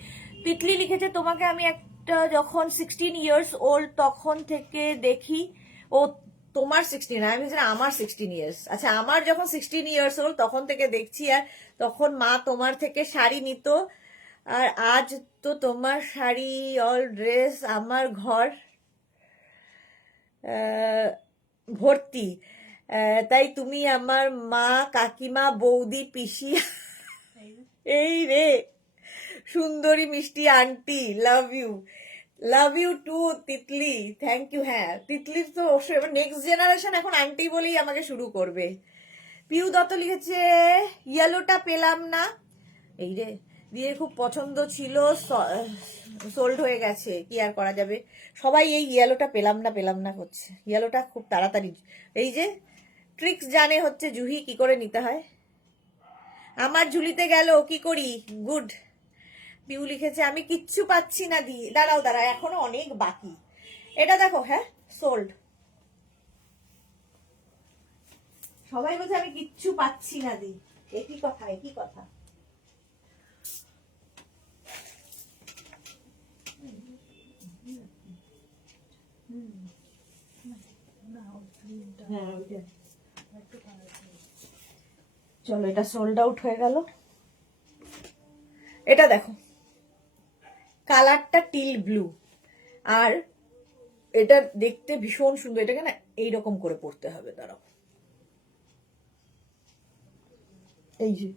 তিতলি লিখেছে তোমাকে আমি একটা যখন 16 years old তখন থেকে দেখি। ও তোমার 16, আমি ভেবেছি আমার 16 years। আচ্ছা, আমার যখন 16 years old তখন থেকে দেখছি, আর তখন মা তোমার থেকে শাড়ি নিত, আর আজ তো তোমার শাড়ি অল ড্রেস আমার ঘর ভর্তি। তাই তুমি আমার মা, কাকিমা, বৌদি, পিসি। এই রে সুন্দরী মিষ্টি aunty, love you too Titli, thank you. হ্যাঁ, তিতলি তো অবশ্যই এবার নেক্সট জেনারেশন এখন আন্টি বলেই আমাকে শুরু করবে। পিউ দত্ত লিখেছে ইয়েলোটা পেলাম না। এই রে, দিয়ে খুব পছন্দ ছিল, সোল্ড হয়ে গেছে, কি আর করা যাবে। সবাই এই ইয়েলোটা পেলাম না করছে। ইয়েলোটা খুব তাড়াতাড়ি, এই যে ট্রিক্স জানে হচ্ছে জুহি, কি করে নিতে হয়। আমার ঝুলিতে গেল, কি করি? গুড। পিউ লিখেছে আমি কিচ্ছু পাচ্ছি না দি। দাঁড়াও এখনো অনেক বাকি। এটা দেখো, হ্যাঁ সোল্ড। সবাই বলছে আমি কিচ্ছু পাচ্ছি না দি। একই কথা। চলো, এটা সোল্ড আউট হয়ে গেল। এটা দেখো, কালারটা টিল ব্লু, আর এটা দেখতে ভীষণ সুন্দর। এটাকে না এইরকম করে পড়তে হবে। দাঁড়াও, এই যে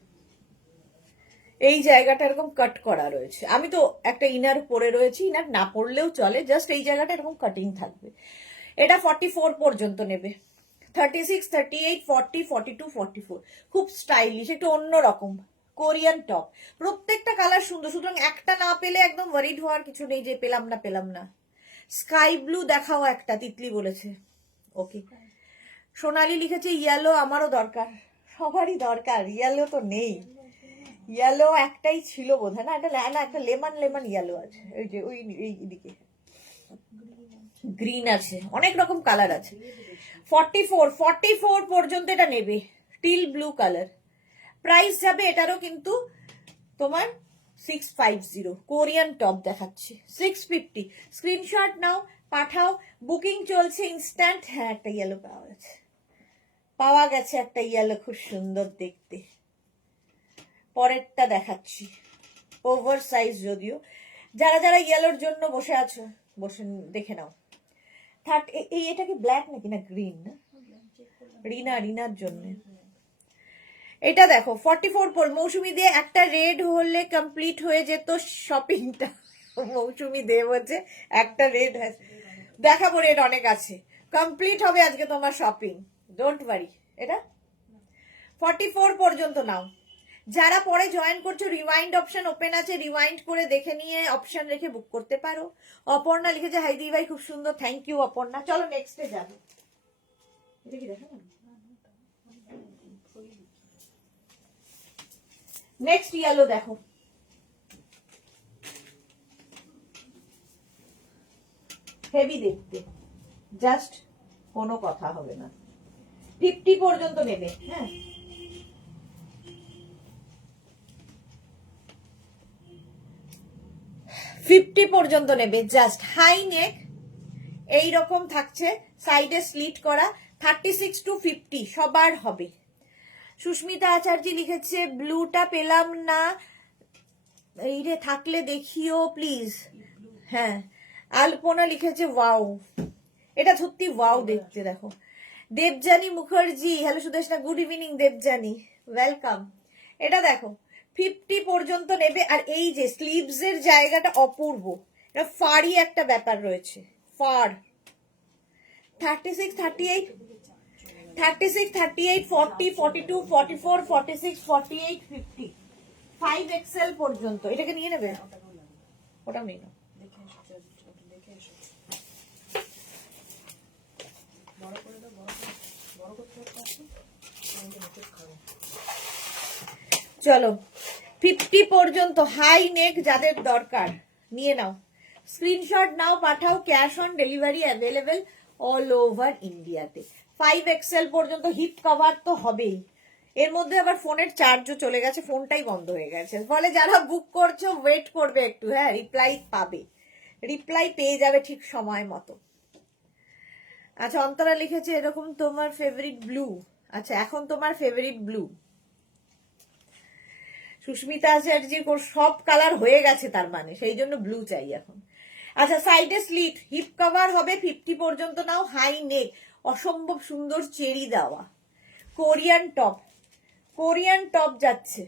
এই জায়গাটা এরকম কাট করা রয়েছে। আমি তো একটা ইনার পরে রয়েছি, ইনার না পরলেও চলে, জাস্ট এই জায়গাটা এরকম কাটিং থাকবে। এটা 44 পর্যন্ত নেবে। 36, 38, 40, 42, 44, খুব স্টাইলিশ, একটু অন্যরকম কোরিয়ান টপ। প্রত্যেকটা কালার সুন্দর, সুতরাং একটা না পেলে একদম ওয়ারিড হওয়ার কিছু নেই যে পেলাম না। স্কাই ব্লু দেখাও একটা, তিতলি বলেছে। ওকে। সোনালি লিখেছে ইয়েলো আমারও দরকার। সবারই দরকার, ইয়েলো তো নেই। ইয়েলো একটাই ছিল বোধহয়, না একটা লেমন ইয়েলো আছে, ওই যে ওই দিকে গ্রিন আছে, অনেক রকম কালার আছে। 44 পর্যন্ত এটা নেবে, টিল ব্লু কালার। প্রাইস যাবে এটারও কিন্তু তোমার 650। কোরিয়ান টপ দেখাচ্ছি 650। স্ক্রিনশট নাও, পাঠাও, বুকিং চলছে ইনস্ট্যান্ট। হ্যাঁ, একটা ইয়েলো পাওয়া গেছে একটা ইয়েলো, খুব সুন্দর দেখতে। পরেরটা দেখাচ্ছি, ওভার সাইজ যদিও। যারা ইয়েলোর জন্য বসে আছো, বসে দেখে নাও। এটা কি ব্ল্যাক নাকি না গ্রিন? না, রিনার জন্য এটা দেখো 44 পর। মৌসুমি দে একটা রেড হলে কমপ্লিট হয়ে যেত শপিংটা। মৌসুমি দে বলছে একটা রেড দেখাবো, রেড অনেক আছে, কমপ্লিট হবে আজকে তোমার শপিং, ডোন্ট ওয়ারি। এটা 44 পর্যন্ত নাও। যারা পরে জয়েন করছো, রিওয়াইন্ড অপশন ওপেন আছে, রিওয়াইন্ড করে দেখে নিয়ে অপশন রেখে বুক করতে পারো। অপর্ণা লিখেছে হাইদি ভাই খুব সুন্দর, থ্যাংক ইউ অপর্ণা। চলো নেক্সটে যাবো। এটা কি দেখা না, নেক্সট ইয়েলো দেখো, হেভি দেখতে, জাস্ট কোনো কথা হবে না। 50 পর্যন্ত নেবে। হ্যাঁ, 50 পর্যন্ত নেবে, জাস্ট হাই নেক এইরকম থাকছে, সাইডে স্লিট করা। 36 to 50 সবার হবে। সুস্মিতা আচার্য লিখেছে ব্লুটা পেলাম না, এই রে থাকলে দেখিও প্লিজ। হ্যাঁ, আলপনা লিখেছে ওয়াও, এটা সত্যি ওয়াও দেখতে। দেখো, Debjani Mukherjee, hello Sudeshna, good evening Debjani, welcome. এটা দেখো 50 পর্যন্ত নেবে, আর এই যে স্লিভস এর জায়গাটা অপূর্ব, এটা ফাড়ি একটা ব্যাপার রয়েছে, ফার। 36, 38, 40, 42, 44, 46, 48, 50, 5XL পর্যন্ত। এটাকে নিয়ে নেবে, ওটাও নিয়ে নাও। চলো 50 পর্যন্ত হাই নেক যাদের দরকার নিয়ে নাও, স্ক্রিনশট নাও, পাঠাও, cash on delivery available all over ইন্ডিয়াতে। 5XL পর্যন্ত। হিপ কভার তো হবেই, এর মধ্যে আবার ফোনের চার্জও চলে গেছে, ফোনটাই বন্ধ হয়ে গেছে, ফলে যারা বুক করছো ওয়েট করবে একটু, হ্যাঁ রিপ্লাই পাবে। রিপ্লাই পেয়ে যাবে ঠিক সময় মতো। আচ্ছা, অন্তরা লিখেছে এরকম তোমার ফেভারিট ব্লু। আচ্ছা, এখন তোমার ফেভারিট ব্লু। সুস্মিতা আচার্যির সব কালার হয়ে গেছে, তার মানে সেই জন্য ব্লু চাই এখন। আচ্ছা, সাইডে স্লিট, হিপ কভার হবে 50 পর্যন্ত নাও, হাই নেক, অসম্ভব সুন্দর চেরি দেওয়া, কোরিয়ান টপ, কোরিয়ান টপ যাচ্ছে।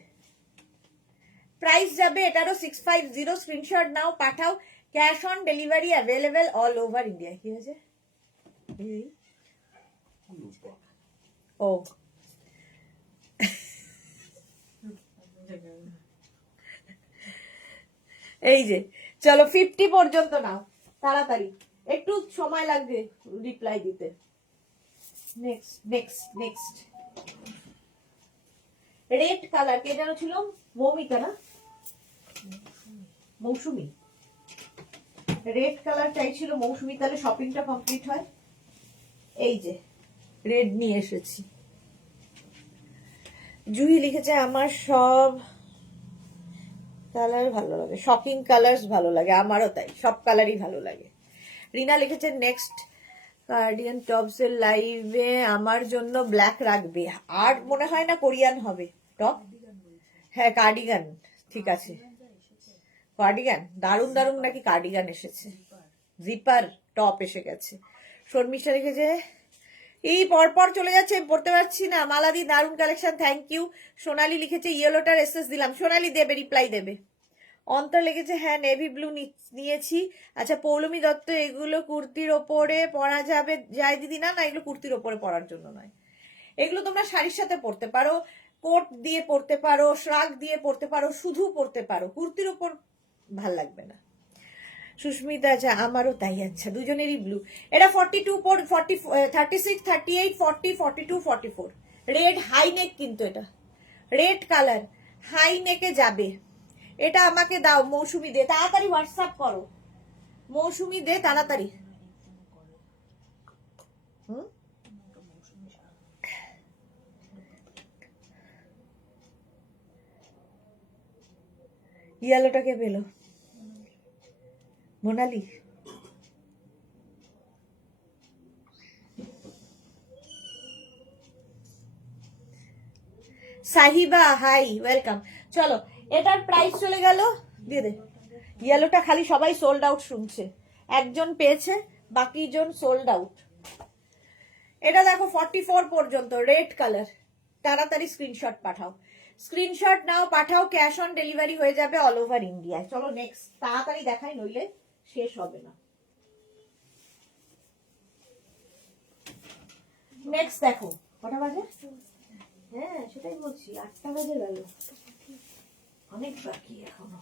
প্রাইস যাবে এটারও 650। স্ক্রিনশট নাও, পাঠাও। Cash on delivery available all over India. কি হয়েছে? ও এই যে, চলো 50 পর্যন্ত নাও, তাড়াতাড়ি, একটু সময় লাগবে রিপ্লাই দিতে। Next next next, red colour, কে যেন ছিল? মৌমিতা না? মৌসুমি। রেড কালার চাইছিল মৌসুমি, তাহলে শপিংটা কমপ্লিট হয়। এই যে রেড নিয়ে এসেছি। জুহি লিখেছে আমার সব কালার ভালো লাগে, শকিং কালার্স ভালো লাগে, আমারও তাই, সব কালারই ভালো লাগে। রিনা লিখেছে নেক্সট কার্ডিয়ান টপস এর লাইভে আমার জন্য ব্ল্যাক রাখবে, আর মনে হয় না কোরিয়ান হবে টপ। হ্যাঁ, কার্ডিগান, ঠিক আছে, কার্ডিগান দারুন দারুন নাকি কার্ডিগান এসেছে, জিপার টপ এসে গেছে। শর্মিষ্ঠা লিখেছে এই পরপর চলে যাচ্ছে, পড়তে পারছি না। মালাদি দারুন কালেকশন, থ্যাংক ইউ। সোনালি লিখেছে ইয়েলোটার এসএস দিলাম, সোনালি দেবে, রিপ্লাই দেবে। অন্তর লিখেছে হ্যাঁ নেভি ব্লু নিয়েছি। আচ্ছা, পৌলমী দত্ত এগুলো কুর্তির ওপরে পরা যাবে? যায় দিদি, না না, এগুলো কুর্তির ওপরে পরার জন্য নয়, এগুলো তোমরা শাড়ির সাথে পরতে পারো, কোট দিয়ে পরতে পারো, শ্রাগ দিয়ে পরতে পারো, শুধু পরতে পারো, কুর্তির ওপর ভাল লাগবে না। সুস্মিতা, আচ্ছা আমারও তাই। আচ্ছা, দুজনেরই ব্লু। এটা 42, 40, 36, 38, 40, 42, 44। রেড হাই নেক, কিন্তু এটা রেড কালার হাই নেকে যাবে। এটা আমাকে দাও মৌসুমি দে, তাড়াতাড়ি হোয়াটসঅ্যাপ করো, মৌসুমি দে তাড়াতাড়ি। ইয়েলোটা কে পেলো? মোনালি। Sahiba hi, welcome. চলো, এটার প্রাইস চলে গেল, দিয়ে দে। ইয়েলোটা খালি সবাই সোল্ড আউট শুনছে, একজন পেয়েছে, বাকি জন সোল্ড আউট। এটা দেখো 44 পর্যন্ত, রেড কালার, তাড়াতাড়ি স্ক্রিনশট পাঠাও, স্ক্রিনশট নাও, পাঠাও, ক্যাশ অন ডেলিভারি হয়ে যাবে অল ওভার ইন্ডিয়ায়। চলো নেক্সট, তাড়াতাড়ি দেখাই, নইলে শেষ হবে না। নেক্সট দেখো, কটা বাজে? হ্যাঁ সেটাই বলছি, 8টা বাজে গেল, অনেক বাকি এখনো।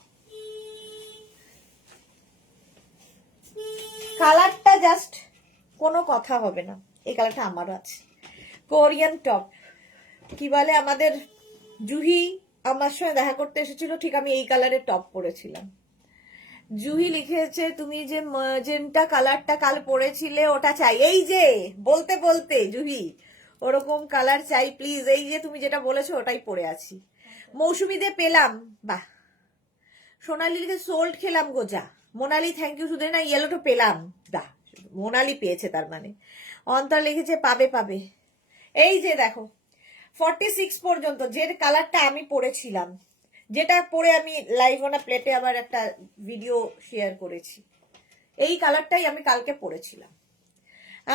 কালারটা জাস্ট কোনো কথা হবে না, এই কালারটা আমারও আছে। কোরিয়ান টপ, কি বলে, আমাদের জুহি আমার সঙ্গে দেখা করতে এসেছিল, ঠিক আমি এই কালারের টপ পরেছিলাম। জুহি লিখেছে তুমি যে ম্যাজেন্টা কালারটা কাল পরেছিলে ওটা চাই। এই যে বলতে বলতে জুহি, ওরকম কালার চাই প্লিজ, এই যে তুমি যেটা বলেছো ওটাই পরে আছি। মৌসুমি দিয়ে পেলাম, বাহ। সোনালি লিখে সোল্ড খেলাম গো, যা। মোনালি থ্যাংক ইউ, শুধু না ইয়েলোটা পেলাম, দা, মোনালি পেয়েছে তার মানে। অন্তর লিখেছে পাবে পাবে। এই যে দেখো 46 পর্যন্ত, যে কালারটা আমি পরেছিলাম, যেটা পরে আমি লাইভ অন প্লেটে আবার একটা ভিডিও শেয়ার করেছি, এই কালারটাই আমি কালকে পরেছিলাম।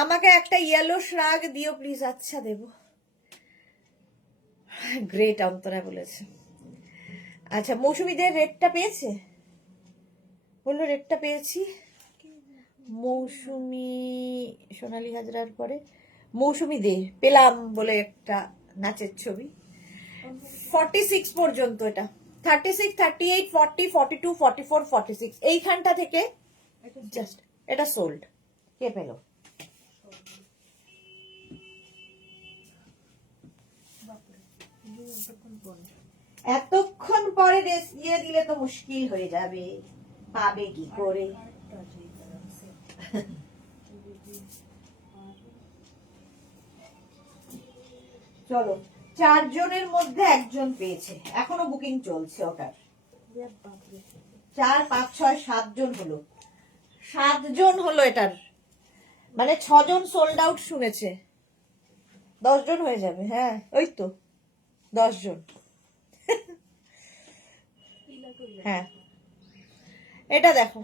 আমাকে একটা ইয়েলো শ্রাগ দিও প্লিজ। আচ্ছা দেব, গ্রেট, অন্তরা বলেছে। আচ্ছা, মৌসুমীদের রেডটা পেয়েছে, বললো রেডটা পেয়েছি। মৌসুমি, সোনালী হাজরার পরে মৌসুমি দে পেলাম বলে একটা নাচের ছবি। 46 পর্যন্ত, এটা 36, 38, 40, 42, 44, 46, এইখানটা থেকে জাস্ট এটা সোল্ড। কে পেল? এতক্ষণ পরে দিয়ে দিলে তো মুশকিল হয়ে যাবে, পাবে কি করে। চলো, 4 জনের মধ্যে একজন পেয়েছে, এখনো বুকিং চলছে ওটার। 4, 5, 6, 7 জন হলো, 7 জন হলো এটার, মানে 6 জন সোল্ড আউট শুনেছে, 10 জন হয়ে যাবে। হ্যাঁ ওই তো 10 জন। হ্যাঁ এটা দেখো,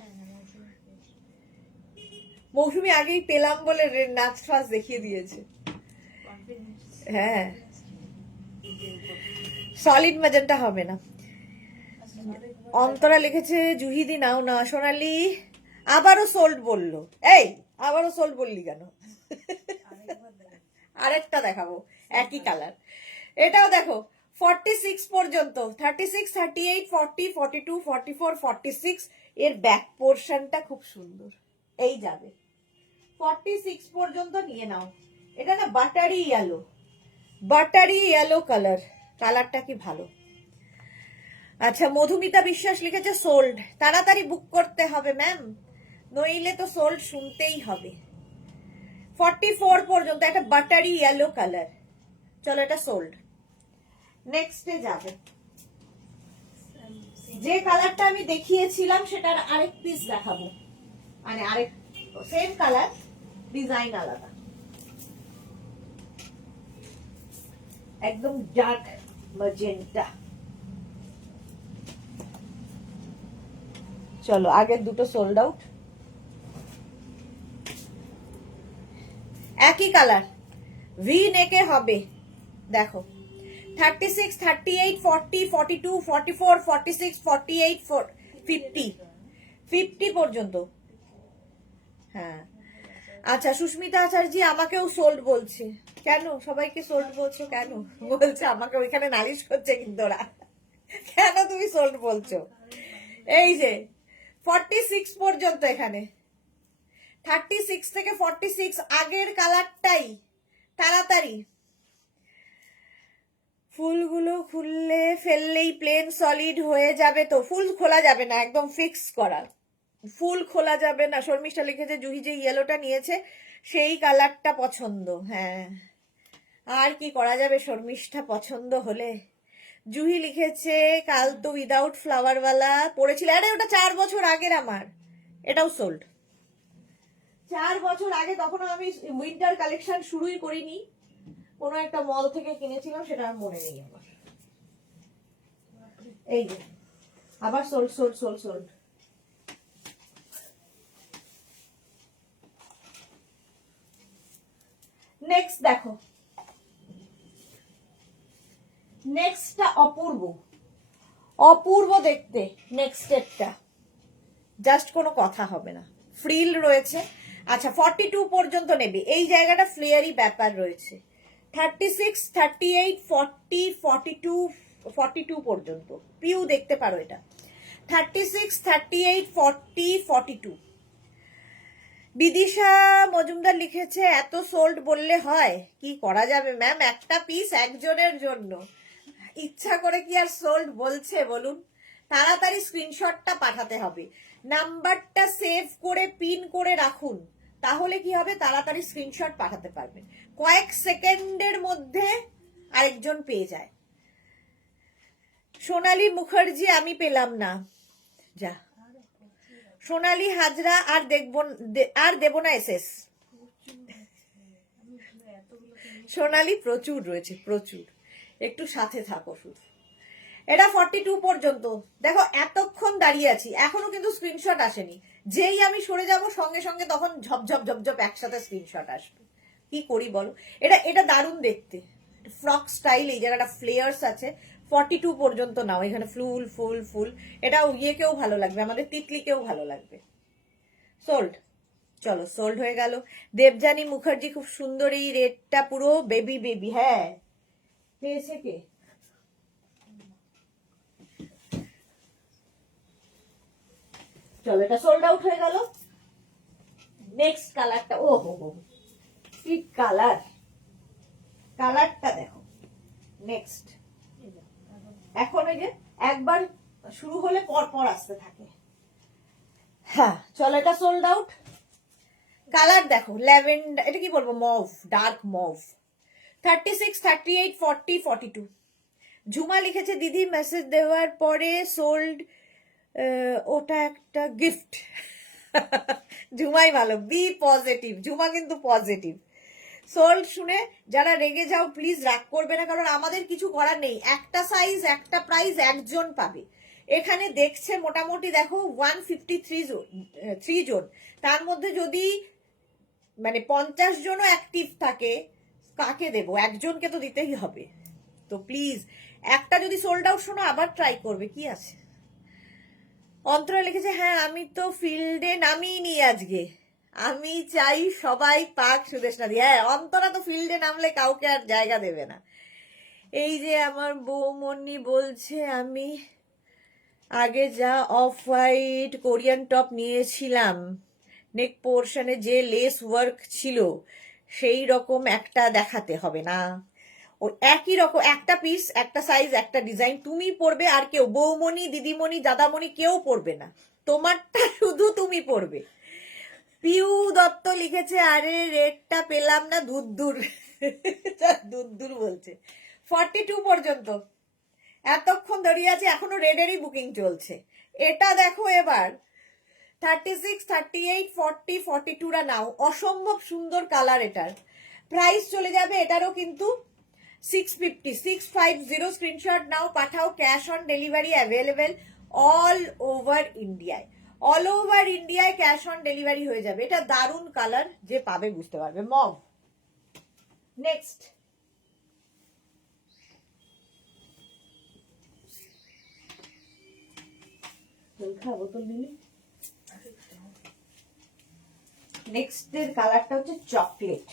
মৌসুমি আগেই পেলাম বলে নাচ ফাচ দেখিয়ে দিয়েছে। হ্যাঁ সলিড ম্যাজেন্টা হবে না। অন্তরা লিখেছে জুহিদি নাও না। সোনালি আবারও সোল্ড বললো। এই আবারও সোল্ড বললি কেন? আরেকটা দেখাবো একই কালার, এটাও দেখো 46 পর্যন্ত, 36, 38, 40, 42, 44, 46। এর ব্যাক পোর্শনটা খুব সুন্দর, এই যাবে 46 পর্যন্ত নিয়ে নাও। এটা না buttery yellow, buttery yellow colour, কালারটা কি ভালো। আচ্ছা মধুমিতা বিশ্বাস লিখেছে সোল্ড, তাড়াতাড়ি বুক করতে হবে ম্যাম, নইলে তো সোল্ড শুনতেই হবে। 44 পর্যন্ত, একটা বাটারি ইয়েলো কালার। চলো এটা সোল্ড। নেক্সটে যাবে, যে কালারটা আমি দেখিয়েছিলাম সেটার আরেক পিস দেখাবো, মানে আরেক সেম কালার, ডিজাইন আলাদা, একদম ডার্ক ম্যাজেন্টা। চলো আগের দুটো সোল্ড আউট, একই কালার, ভি নেকে হবে। দেখো 36, 38, 40, 42, 44, 46, 48, 50, 50 পর্যন্ত। হ্যাঁ আচ্ছা সুস্মিতা আচার্য আমাকেও সোল্ড বলছে, কেন সবাইকে সোল্ড বলছো কেন? বলছে আমাকে, ওইখানে নালিশ করছে কিন্তু ওরা, কেন তুমি সোল্ড বলছো? এই যে 46 পর্যন্ত, এখানে 36 থেকে 46 আগের কালারটাই। তাড়াতাড়ি, ফুলগুলো খুললে ফেললেই প্লেন সলিড হয়ে যাবে তো? ফুল খোলা যাবে না, একদম ফিক্স করা, ফুল খোলা যাবে না। শর্মিষ্ঠা লিখেছে জুহি যে ইয়েলোটা নিয়েছে সেই কালারটা পছন্দ। হ্যাঁ আর কি করা যাবে, শর্মিষ্ঠা পছন্দ হলে। জুহি লিখেছে কাল তো উইদাউট ফ্লাওয়ার ওয়ালা পড়েছিল, আরে ওটা 4 বছর আগের আমার, এটাও সোল্ড। 4 বছর আগে, তখন আমি উইন্টার কালেকশন শুরুই করিনি, কোনো একটা মল থেকে কিনেছিলাম, সেটা আর মনে নেই আমার। এই যে আবার sold sold sold sold. Next দেখো, নেক্সটটা অপূর্ব, অপূর্ব দেখতে। নেক্সটেরটা জাস্ট কোনো কথা হবে না, ফ্রিল রয়েছে। আচ্ছা 42 পর্যন্ত নেবে, এই জায়গাটা ফ্লেয়ারি ব্যাপার রয়েছে। 36, 38, 40, 42, 42 পর্যন্ত পিউ দেখতে পারো এটা। 36, 38, 40, 42। বিদিশা মজুমদার লিখেছে এত সোল্ড বললে হয়, কি করা যাবে ম্যাম, একটা পিস একজনের জন্য, ইচ্ছা করে কি আর সোল্ড বলছে বলুন? তাড়াতাড়ি স্ক্রিনশটটা পাঠাতে হবে, নাম্বারটা সেভ করে পিন করে রাখুন, তাহলে কি হবে, তাড়াতাড়ি স্ক্রিনশট পাঠাতে পারবেন, কয়েক সেকেন্ডের মধ্যে আরেকজন পেয়ে যায়। সোনালী মুখার্জি আমি পেলাম না, যা। সোনালী হাজরা আর দেখবো, আর দেব না এসএস। সোনালী প্রচুর রয়েছে, প্রচুর, একটু সাথে থাকো শুধু। এটা 42 পর্যন্ত, দেখো এতক্ষণ দাঁড়িয়ে আছি, এখনো কিন্তু স্ক্রিনশট আসেনি, যেই আমি সরে যাব সঙ্গে সঙ্গে তখন ঝপঝপ ঝপঝপ একসাথে স্ক্রিনশট আসবে। কি করি বলো, এটা এটা দারুণ দেখতে, ফ্রক স্টাইল, এই জায়গাটা ফ্লেয়ার্স আছে। 42 পর্যন্ত নাও, এখানে ফুল ফুল ফুল, এটা ইয়েকেও ভালো লাগবে, আমাদের তিতলিকেও ভালো লাগবে। সোল্ড, চলো সোল্ড হয়ে গেল। দেবযানী মুখার্জি খুব সুন্দর, এই রেডটা পুরো বেবি বেবি। হ্যাঁ পেয়েছে কে? চলো এটা সোল্ড আউট হয়ে গেল। নেক্সট কালারটা, ও হো হো কি কালার, কালারটা দেখো। নেক্সট, এখন ওই যে একবার শুরু হলে পর পর আসতে থাকে। হ্যাঁ চলো এটা সোল্ড আউট। কালার দেখো, ল্যাভেন্ডার, এটা কি বলবো, মভ, ডার্ক মভ। 36, 38, 40, 42। ঝুমা লিখেছে দিদি মেসেজ দেওয়ার পরে সোল্ড, ওটা একটা গিফট। ঝুমাই ভালো, বি পজিটিভ, ঝুমা কিন্তু পজিটিভ। সোল্ড শুনে যারা রেগে যাও প্লিজ রাগ করবে না, কারণ আমাদের কিছু করার নেই। একটা সাইজ একটা প্রাইস একজন পাবে। এখানে দেখছে মোটামুটি দেখো 153 জন, তার মধ্যে যদি মানে 50 জনও অ্যাক্টিভ থাকে, কাকে দেবো? একজনকে তো দিতেই হবে। তো প্লিজ একটা যদি সোল্ড আউট শোনো আবার ট্রাই করবে, কি আছে। অন্তরা লিখেছে হ্যাঁ আমি তো ফিল্ডে নামিনি আজকে, আমি চাই সবাই পাক সুদেশনা দিয়ে। হ্যাঁ, অন্তরা তো ফিল্ডে নামলে কাউকে আর জায়গা দেবে না। এই যে আমার বৌমনি বলছে আমি আগে যা অফ হোয়াইট কোরিয়ান টপ নিয়েছিলাম, নেক পোর্শনে যে লেস ওয়ার্ক ছিল সেই রকম একটা দেখাতে হবে না, ও একই রকম একটা পিস একটা সাইজ একটা ডিজাইন তুমি পরবে, আর কেউ বৌমনি দিদিমণি দাদামণি কেউ পরবে না, তোমারটা শুধু তুমি পরবে। পিউ দত্ত লিখেছে আরে রেটটা পেলাম না, দূর দূর দূর দূর বলছে। 42 পর্যন্ত এতক্ষণ দাঁড়িয়ে আছে, এখনো রেডেরই বুকিং চলছে। এটা দেখো এবার 36, 38, 40, 42রা নাও, অসম্ভব সুন্দর কালার। এটার প্রাইস চলে যাবে এটারও কিন্তু 650, 650। স্ক্রিনশট নাও, পাঠাও, cash on delivery available all over ইন্ডিয়ায়। অল ওভার ইন্ডিয়ায় ক্যাশ অন ডেলিভারি হয়ে যাবে। এটা দারুণ কালার, যে পাবে বুঝতে পারবে। মম। নেক্সট বোতল নিলি। নেক্সট এর কালারটা হচ্ছে চকলেট।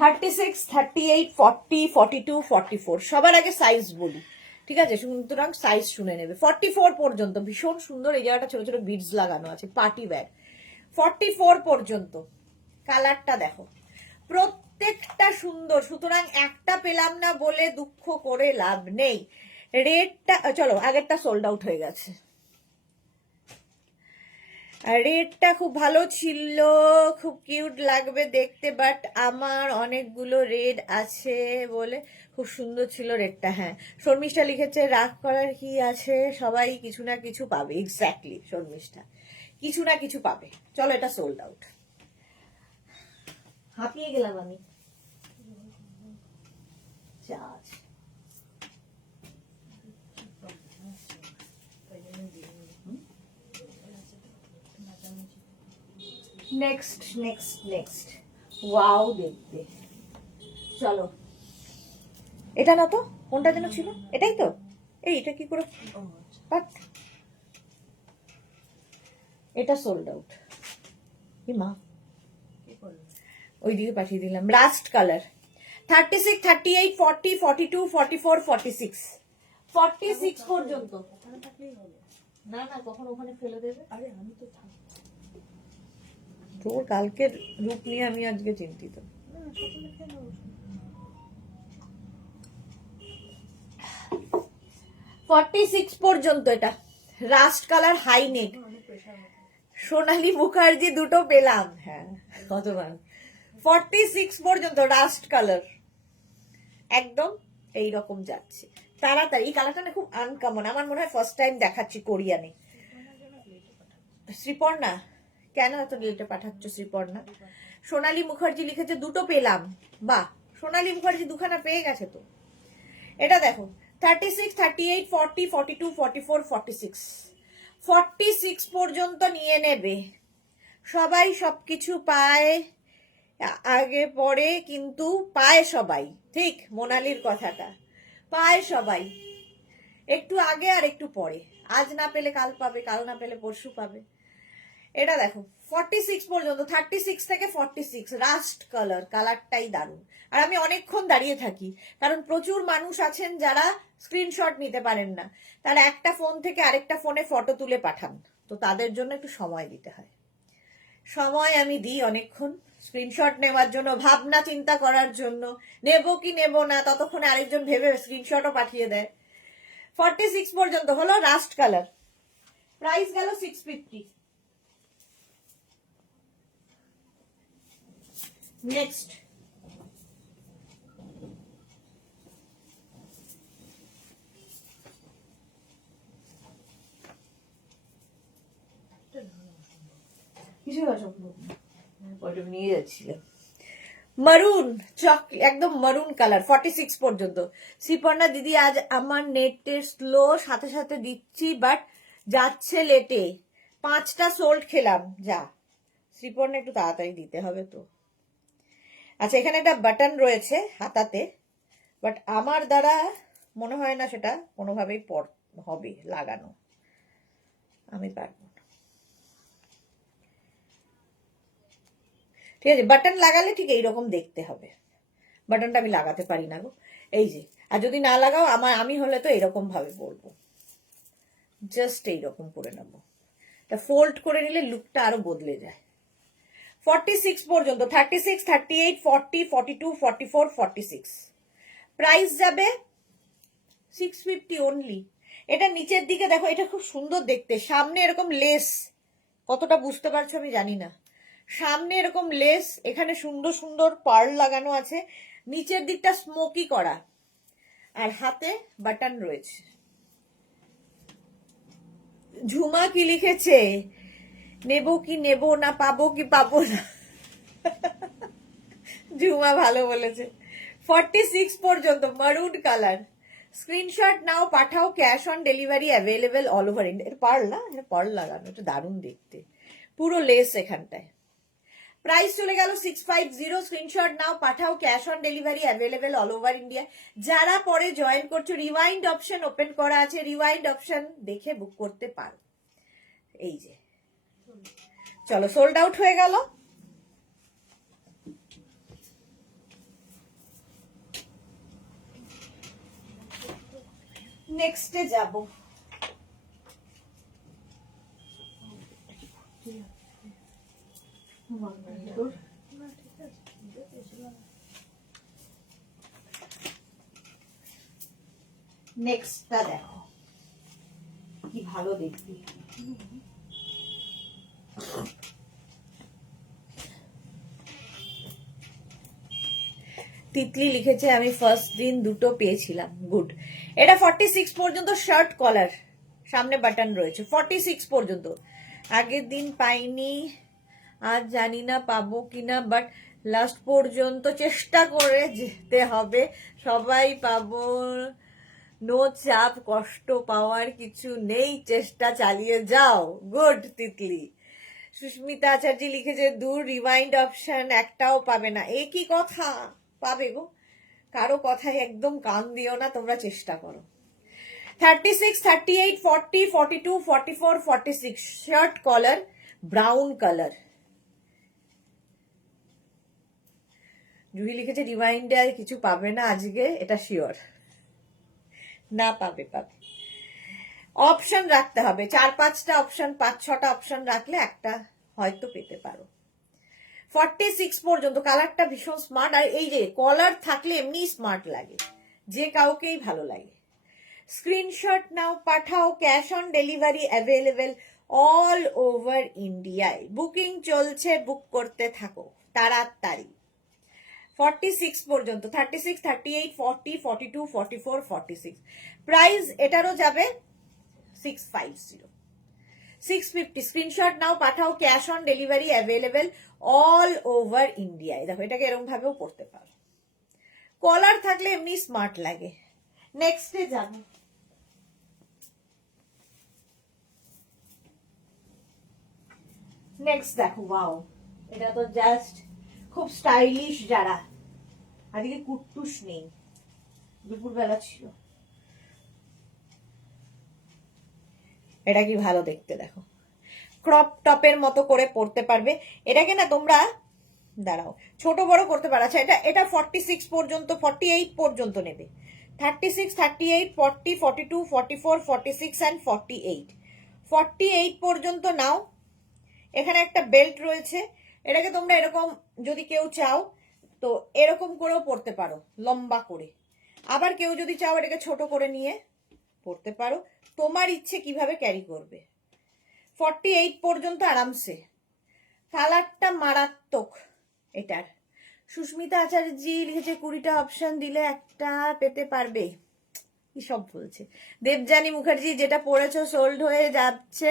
36, 38, 40, 42, 44। সবার আগে সাইজ বলি, ঠিক আছে? সুতরাং সাইজ শুনে নেবে। 44 পর্যন্ত ভীষণ সুন্দর, এই জায়গাটা ছোট ছোট বিডস লাগানো আছে, পার্টি ব্যাগ। 44 পর্যন্ত কালারটা দেখো, প্রত্যেকটা সুন্দর। সুতরাং একটা পেলাম না বলে দুঃখ করে লাভ নেই। রেটটা চলো, আগেরটা সোল্ড আউট হয়ে গেছে। রেডটা খুব ভালো ছিল, খুব কিউট লাগবে দেখতে, বাট আমার অনেকগুলো রেড আছে বলে খুব সুন্দর ছিল রেডটা। হ্যাঁ, শর্মিষ্ঠা লিখেছে রাগ করার কি আছে, সবাই কিছু না কিছু পাবে। এক্স্যাক্টলি শর্মিষ্ঠা, কিছু না কিছু পাবে। চলো, এটা সোল্ড আউট। হাঁপিয়ে গেলাম আমি। নেক্সট নেক্সট নেক্সট ওয়াও দেখবে। চলো, এটা না তো, কোনটা যেন ছিল, এটাই তো। এটা কি করে বাট এটা সোল্ড আউট। কি মা, ওইদিকে পাঠিয়ে দিলাম। Last colour 36, 38, 40, 42, 44, 46। 46 পর্যন্ত। না না, কখন ওখানে ফেলে দেবে? আরে আমি তো তোর কালকের রূপ নিয়ে আমি আজকে চিন্তিত। 46 পর্যন্ত এটা রাস্ট কালার হাই নেক। সোনালী মুখার্জি দুটো পেলাম। হ্যাঁ, কতবার। 46 পর্যন্ত রাস্ট কালার একদম এইরকম যাচ্ছে। তাড়াতাড়ি, এই কালারটা না খুব আনকমন, আমার মনে হয় ফার্স্ট টাইম দেখাচ্ছি কোরিয়ানে। শ্রীপর্ণা, কেন এত লেটে পাঠাচ্ছ শ্রীপর্ণা? সোনালী মুখার্জি লিখেছে দুটো পেলাম। বাহ, সোনালী মুখার্জি দুখানা পেয়ে গেছে তো। এটা দেখো 36, 38, 40, 42, 44, 46। 46 পর্যন্ত নিয়ে নেবে। সবাই সবকিছু পায়, আগে পরে কিন্তু পায় সবাই। ঠিক মোনালির কথাটা, পায় সবাই, একটু আগে আর একটু পরে। আজ না পেলে কাল পাবে, কাল না পেলে পরশু পাবে। এটা দেখো 46 পর্যন্ত, 36 থেকে 46 রাস্ট কালার। কালারটাই দারুণ। আর আমি অনেকক্ষণ দাঁড়িয়ে থাকি, কারণ প্রচুর মানুষ আছেন যারা স্ক্রিনশট নিতে পারেন না, তারা একটা ফোন থেকে আরেকটা ফোনে ফটো তুলে পাঠান, তো তাদের জন্য একটু সময় দিতে হয়। সময় আমি দিই অনেকক্ষণ স্ক্রিনশট নেওয়ার জন্য, ভাবনা চিন্তা করার জন্য, নেব কি নেব না, ততক্ষণে আরেকজন ভেবে স্ক্রিনশটও পাঠিয়ে দেয়। 46 পর্যন্ত হলো রাস্ট কালার। প্রাইস গেল 650। নেক্সট কিছু অসম্ভব না। ওটা নিয়ে যাচ্ছিলাম মারুন একদম মারুন কালার 46 পর্যন্ত। শ্রীপর্ণা দিদি আজ আমার নেটে স্লো, সাথে সাথে দিচ্ছি বাট যাচ্ছে লেটে, 5টা সোল্ড খেলাম। যা শ্রীপর্ণা একটু তাড়াতাড়ি দিতে হবে তো। আচ্ছা এখানে একটা বাটন রয়েছে হাতাতে, বাট আমার দ্বারা মনে হয় না সেটা কোনোভাবেই হবে লাগানো, আমি পারবো না। ঠিক আছে, বাটন লাগালে ঠিক এইরকম দেখতে হবে। বাটনটা আমি লাগাতে পারি না গো, এই যে। আর যদি না লাগাও আমি হলে তো এরকম ভাবে পরবো, জাস্ট এইরকম করে নেবো। ফোল্ড করে নিলে লুকটা আরো বদলে যায়। 46 পর্যন্ত, 36, 38, 40, 42, 44, 46। প্রাইস যাবে 650 অনলি। এটা নিচের দিকে দেখো, এটা খুব সুন্দর দেখতে। সামনে এরকম লেস, কতটা বুঝতে পারছো আমি জানি না। সামনে এরকম লেস, এখানে সুন্দর সুন্দর পার্ল লাগানো আছে, নিচের দিকটা স্মোকি করা, আর হাতে বাটন রয়েছে। ঝুমা কি লিখেছে, নেব কি নেব না, পাবো কি পাবো না। ঝুমা ভালো বলেছে। 46 পর্যন্ত মারুন কালার। স্ক্রিনশট নাও, পাঠাও, cash on delivery available all over India. এটা পার্ল না, এটা পার্ল লাগানো, এটা দারুণ দেখতে, পুরো লেস এখানটায়। প্রাইস চলে গেল 650। স্ক্রিনশট নাও, পাঠাও, cash on delivery available all over India. যারা পরে জয়েন করছো, রিওয়াইন্ড অপশন ওপেন করা আছে, রিওয়াইন্ড অপশন দেখে বুক করতে পারো। এই যে চলো, সোল্ড আউট হয়ে গেল। নেক্সটে যাব। নেক্সটটা দেখো কি ভালো দেখতে। তিতলি লিখেছে আমি ফার্স্ট দিন দুটো পেয়েছিলাম, গুড। এটা 46 পর্যন্ত, শার্ট কলার, সামনে বাটন রয়েছে। 46 পর্যন্ত, আগের দিন পাইনি, আজ জানি না পাবো কিনা, বাট লাস্ট পর্যন্ত চেষ্টা করে যেতে হবে, সবাই পাবো, নো চাপ, কষ্ট পাওয়ার কিছু নেই, চেষ্টা চালিয়ে যাও। গুড তিতলি। সুস্মিতা আচার্য লিখেছে দূর, রিওয়াইন্ড অপশন একটাও পাবে না। এ কি কথা, পাবে গো, কারো কথায় একদম কান দিও না, তোমরা চেষ্টা করো। 36, 38, 40, 42, 44, 46, shirt collar, brown colour. Juhi লিখেছে রিওয়াইন্ডে আর কিছু পাবে না আজকে, এটা শিওর না, পাবে পাবে। অপশন রাখতে হবে, 4-5টা অপশন, 5-6টা অপশন রাখলে একটা হয়তো পেতে পারো। 46 পর্যন্ত, কালারটা ভীষণ স্মার্ট, আর এই যে কলার থাকলে এমনি স্মার্ট লাগে, যে কাউকেই ভালো লাগে। স্ক্রিনশট নাও, পাঠাও, cash on delivery available all over ইন্ডিয়ায়। বুকিং চলছে, বুক করতে থাকো তাড়াতাড়ি। 46 পর্যন্ত, 36, 38, 40, 42, 44, 46। প্রাইস এটারও যাবে 650, 650। স্ক্রিনশট নাও, পাঠাও, cash on delivery available all over ইন্ডিয়ায়। দেখো এটাকে এরকম ভাবেও পড়তে পারো, কলার থাকলে এমনি স্মার্ট লাগে। নেক্সটে যাব। নেক্সট দেখো, ওয়াও, এটা তো জাস্ট খুব স্টাইলিশ। যারা আজকে কুট্টুস নেই, দুপুরবেলা ছিল, এটা কি ভালো দেখতে দেখো, ক্রপ টপের মতো করে পরতে পারবে। এটাকে না তোমরা, দাঁড়াও, ছোট বড় করতে পারো। আচ্ছা এটা 46 পর্যন্ত, 48 পর্যন্ত নেবে। 36, 38, 40, 42, 44, 46 অ্যান্ড 48। 48 পর্যন্ত নাও। এখানে একটা বেল্ট রয়েছে, এটাকে তোমরা এরকম যদি কেউ চাও তো এরকম করেও পরতে পারো, লম্বা করে। আবার কেউ যদি চাও এটাকে ছোট করে নিয়ে পরতে পারো, তোমার ইচ্ছে কিভাবে ক্যারি করবে। 48 পর্যন্ত আরামসে। কালারটা মারাত্মক এটার। সুস্মিতা আচার্যি লিখেছে 20টা অপশন দিলে একটা পেতে পারবে, কি সব বলছে। দেবজানী মুখার্জি যেটা পড়েছো সোল্ড হয়ে যাচ্ছে,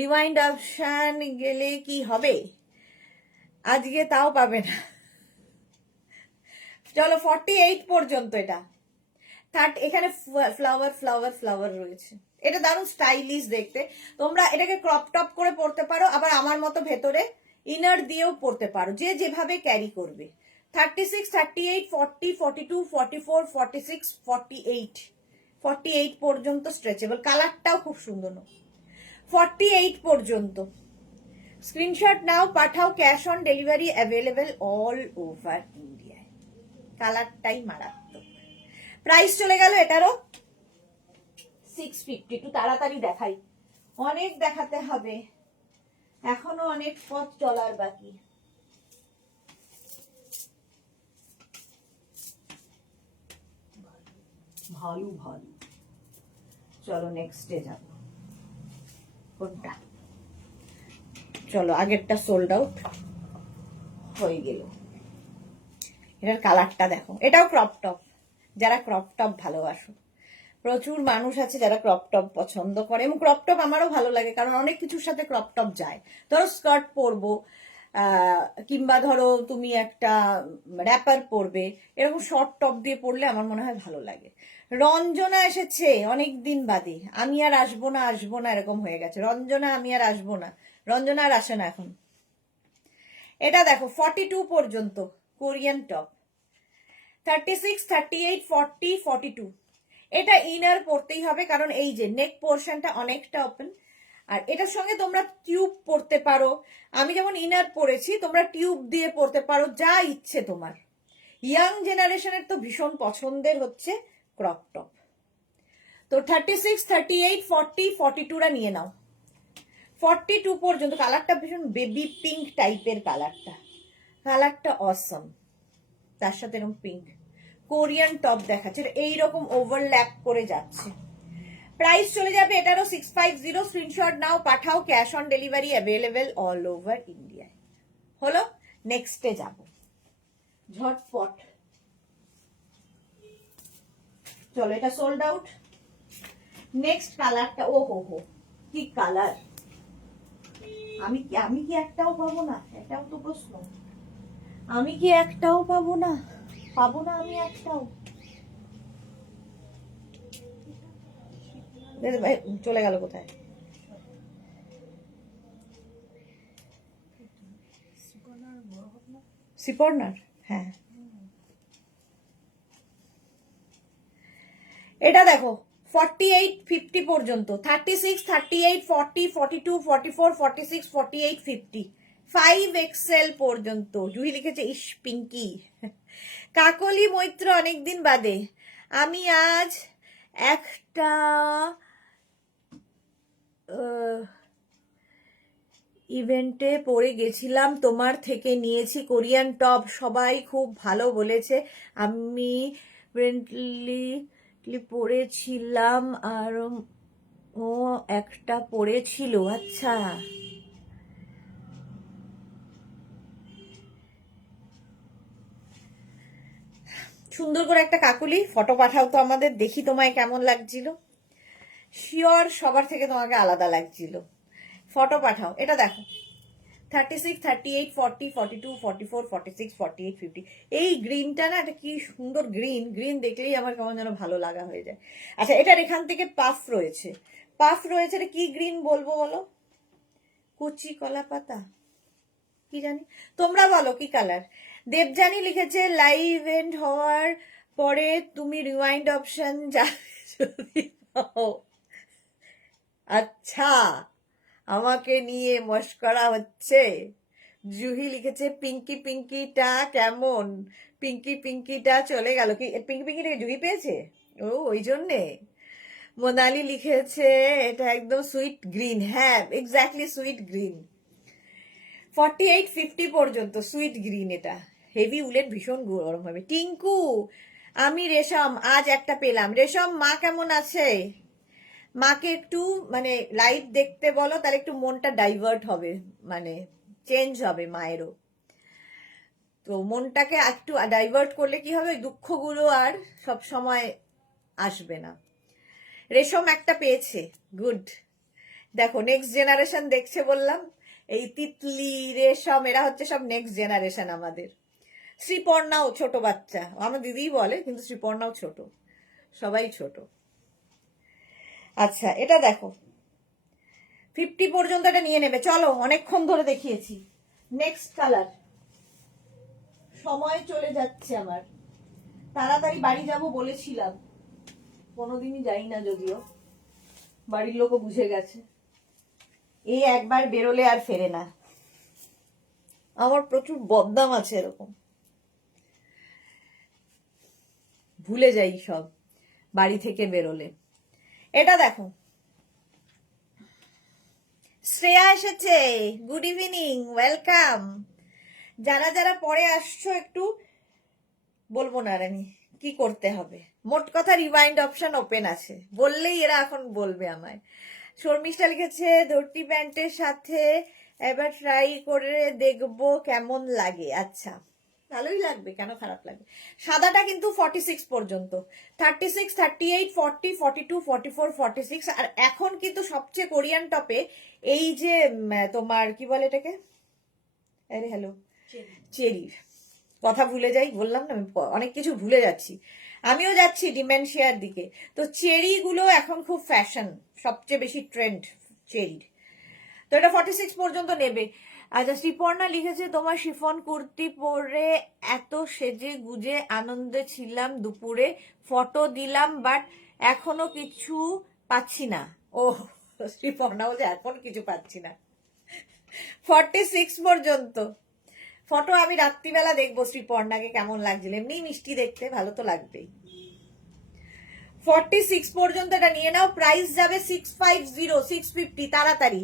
রিওয়াইন্ড অপশন গেলে কি হবে। আজকে তাও পাবে না। চলো 48 পর্যন্ত এটা। এখানে ফ্লাওয়ার ফ্লাওয়ার ফ্লাওয়ার রয়েছে। এটা দারুণ স্টাইলিশ দেখতে। তোমরা এটাকে ক্রপ টপ করে পরতে পারো, আবার আমার মতো ভেতরে ইনার দিয়েও পরতে পারো, যে যেভাবে ক্যারি করবে। 36, 38, 40, 42, 44, 46, 48, 48 পর্যন্ত স্ট্রেচেবল। কালারটাও খুব সুন্দর। 48 পর্যন্ত স্ক্রিনশট নাও, পাঠাও, cash on delivery available all over ইন্ডিয়ায়। কালারটাই মারাত্মক। প্রাইস চলে গেল এটারও 650। একটু তাড়াতাড়ি দেখাই, অনেক দেখাতে হবে, এখনো অনেক পথ চলার বাকি। ভালো ভালো। চলো নেক্সটে যাব। কোনটা? চলো আগেরটা সোল্ড আউট হয়ে গেল। এটার কালারটা দেখো, এটাও ক্রপ টপ। যারা ক্রপ টপ ভালোবাসো, প্রচুর মানুষ আছে যারা ক্রপ টপ পছন্দ করে, এবং ক্রপ টপ আমারও ভালো লাগে, কারণ অনেক কিছুর সাথে ক্রপ টপ যায়। ধরো স্কার্ট পরবো, কিংবা ধরো তুমি একটা র্যাপার পরবে, এরকম শর্ট টপ দিয়ে পরলে আমার মনে হয় ভালো লাগে। রঞ্জনা এসেছে অনেক দিন বাদে। আমি আর আসবো না আসবো না এরকম হয়ে গেছে। রঞ্জনা আমি আর আসবো না, রঞ্জনা আর আসে না এখন। এটা দেখো 42 পর্যন্ত কোরিয়ান টপ। 36, 38, 40, 42। এটা ইনার পরতেই হবে, কারণ এই যে নেক পোর্শনটা অনেকটা ওপেন। আর এটার সঙ্গে তোমরা টিউব পরতে পারো। আমি যেমন ইনার পরেছি, তোমরা টিউব দিয়ে পরতে পারো, যা ইচ্ছে তোমার। ইয়াং জেনারেশনের তো ভীষণ পছন্দের হচ্ছে ক্রপ টপ। তো 36, 38, 40, 42রা নিয়ে নাও। 42 পর্যন্ত। কালারটা ভীষণ বেবি পিঙ্ক টাইপের কালারটা। কালারটা অসম। তার সাথে এরকম পিঙ্ক কোরিয়ান টপ দেখাচ্ছে, এইরকম ওভারল্যাপ করে যাচ্ছে। প্রাইস চলে যাবে এটারও 650। স্ক্রিনশট নাও, পাঠাও, cash on delivery available all over ইন্ডিয়ায়। হলো, নেক্সটে যাব ঝটপট। চলো, এটা সোল্ড আউট। নেক্সট কালারটা, ও হো হো, কি কালার! আমি কি একটাও পাবো না? এটাও তো প্রশ্ন। আমি কি একটাও পাবো না? পাবো না আমি একটাও? চলে গেল কোথায়? সিপর্নার, হ্যাঁ। এটা দেখো 48, 50 পর্যন্ত। 36, 38, 40, 42, 44, 46, 48, 50, 5XL পর্যন্ত। জুহি লিখেছে ইস পিঙ্কি। কাকলি মৈত্র অনেকদিন বাদে। আমি আজ একটা ইভেন্টে পরে গেছিলাম, তোমার থেকে নিয়েছি কোরিয়ান টপ, সবাই খুব ভালো বলেছে। আমি ফ্রেন্ডলি পরেছিলাম, আর ও একটা পরেছিল। আচ্ছা, সুন্দর করে একটা কাকুলি ফটো পাঠাও তো আমাদের, দেখি তোমায় কেমন লাগছিল। শিওর সবার থেকে তোমাকে আলাদা লাগছিল। ফটো পাঠাও। এটা দেখো 36, 38, 40, 42, 44, 46, 48, 50। এই গ্রিনটা না, এটা কি সুন্দর গ্রিন! গ্রিন দেখলেই আমার কেমন যেন ভালো লাগা হয়ে যায়। আচ্ছা, এটার এখান থেকে পাফ রয়েছে। পাফ রয়েছে, এটা কি গ্রিন বলবো বলো? কচি কলা পাতা, কি জানি, তোমরা বলো কি কালার? দেবজানি লিখেছে লাইভ এন্ড হওয়ার পরে তুমি রিওয়াইন্ড অপশন যদি পাও। আচ্ছা, আমাকে নিয়ে মস্করা হচ্ছে। জুহি লিখেছে পিঙ্কি পিঙ্কিটা কেমন? পিঙ্কি পিঙ্কিটা চলে গেল। কি পিঙ্কি পিঙ্কিটা জুহি পেয়েছে? ও, ওই জন্যে। মোনালি লিখেছে এটা একদম সুইট গ্রিন। হ্যাঁ, এক্স্যাক্টলি সুইট গ্রিন। 48, 50 পর্যন্ত সুইট গ্রিন। এটা হেভি উলেট, ভীষণ গরম হবে। টিঙ্কু, আমি রেশম আজ একটা পেলাম। রেশম, মা কেমন আছে? মাকে একটু মানে লাইট দেখতে বলো, তাহলে একটু মনটা ডাইভার্ট হবে, মানে চেঞ্জ হবে মায়েরও। তো মনটাকে একটু ডাইভার্ট করলে কি হবে, দুঃখগুলো আর সব সময় আসবে না। রেশম একটা পেয়েছে, গুড। দেখো নেক্সট জেনারেশন দেখছে বললাম, এই তিতলি রেশম এরা হচ্ছে সব নেক্সট জেনারেশন আমাদের। শ্রীপর্ণাও ছোট বাচ্চা, আমার দিদিই বলে, কিন্তু শ্রীপর্ণাও ছোট, সবাই ছোট। আচ্ছা এটা দেখো 50 পর্যন্ত এটা নিয়ে নেবে। চলো অনেকক্ষণ ধরে দেখিয়েছি। Next colour. সময় চলে যাচ্ছে আমার, তাড়াতাড়ি বাড়ি যাব বলেছিলাম, কোনোদিনই যাই না, যদিও বাড়ির লোকও বুঝে গেছে এই একবার বেরোলে আর ফেরে না। আমার প্রচুর বদনাম আছে এরকম, ভুলে যাই সব বাড়ি থেকে বেরোলে। এটা দেখো শ্রেয়া এসেছে, গুড ইভিনিং, ওয়েলকাম। যারা যারা পরে আসছো একটু বলবো না আর আমি কি করতে হবে। মোট কথা রিওয়াইন্ড অপশন ওপেন আছে, বললেই এরা এখন বলবে আমায়। শর্মিষ্ঠা লিখেছে ধরতি প্যান্টের সাথে এবার ট্রাই করে দেখবো কেমন লাগে। আচ্ছা ভালোই লাগবে, কেন খারাপ লাগবে। সাদাটা কিন্তু 46 পর্যন্ত, 36, 38, 40, 42, 44, 46। আর এখন কিন্তু সবচেয়ে কোরিয়ান টপে এই যে তোমার কি বলে এটাকে, আরে হ্যালো, চেরি। কথা ভুলে যাই, বললাম না আমি অনেক কিছু ভুলে যাচ্ছি, আমিও যাচ্ছি ডিমেনশিয়ার দিকে। তো চেরি গুলো এখন খুব ফ্যাশন, সবচেয়ে বেশি ট্রেন্ড চেরির। তো এটা 46 পর্যন্ত নেবে। আচ্ছা শ্রীপর্ণা লিখেছে তোমার শিফন কুর্তি পরে এত সেজে গুজে আনন্দে ছিলাম, দুপুরে ফটো দিলাম বাট এখনো কিছু পাচ্ছি না। ও শ্রীপর্ণা বলছে এখন কিছু পাচ্ছি না। 46 পর্যন্ত ফটো আমি রাত্রিবেলা দেখবো শ্রীপর্ণাকে কেমন লাগছিল, এমনি মিষ্টি দেখতে, ভালো তো লাগবেই। 46 পর্যন্ত এটা নিয়ে নাও। প্রাইস যাবে 650, 650, তাড়াতাড়ি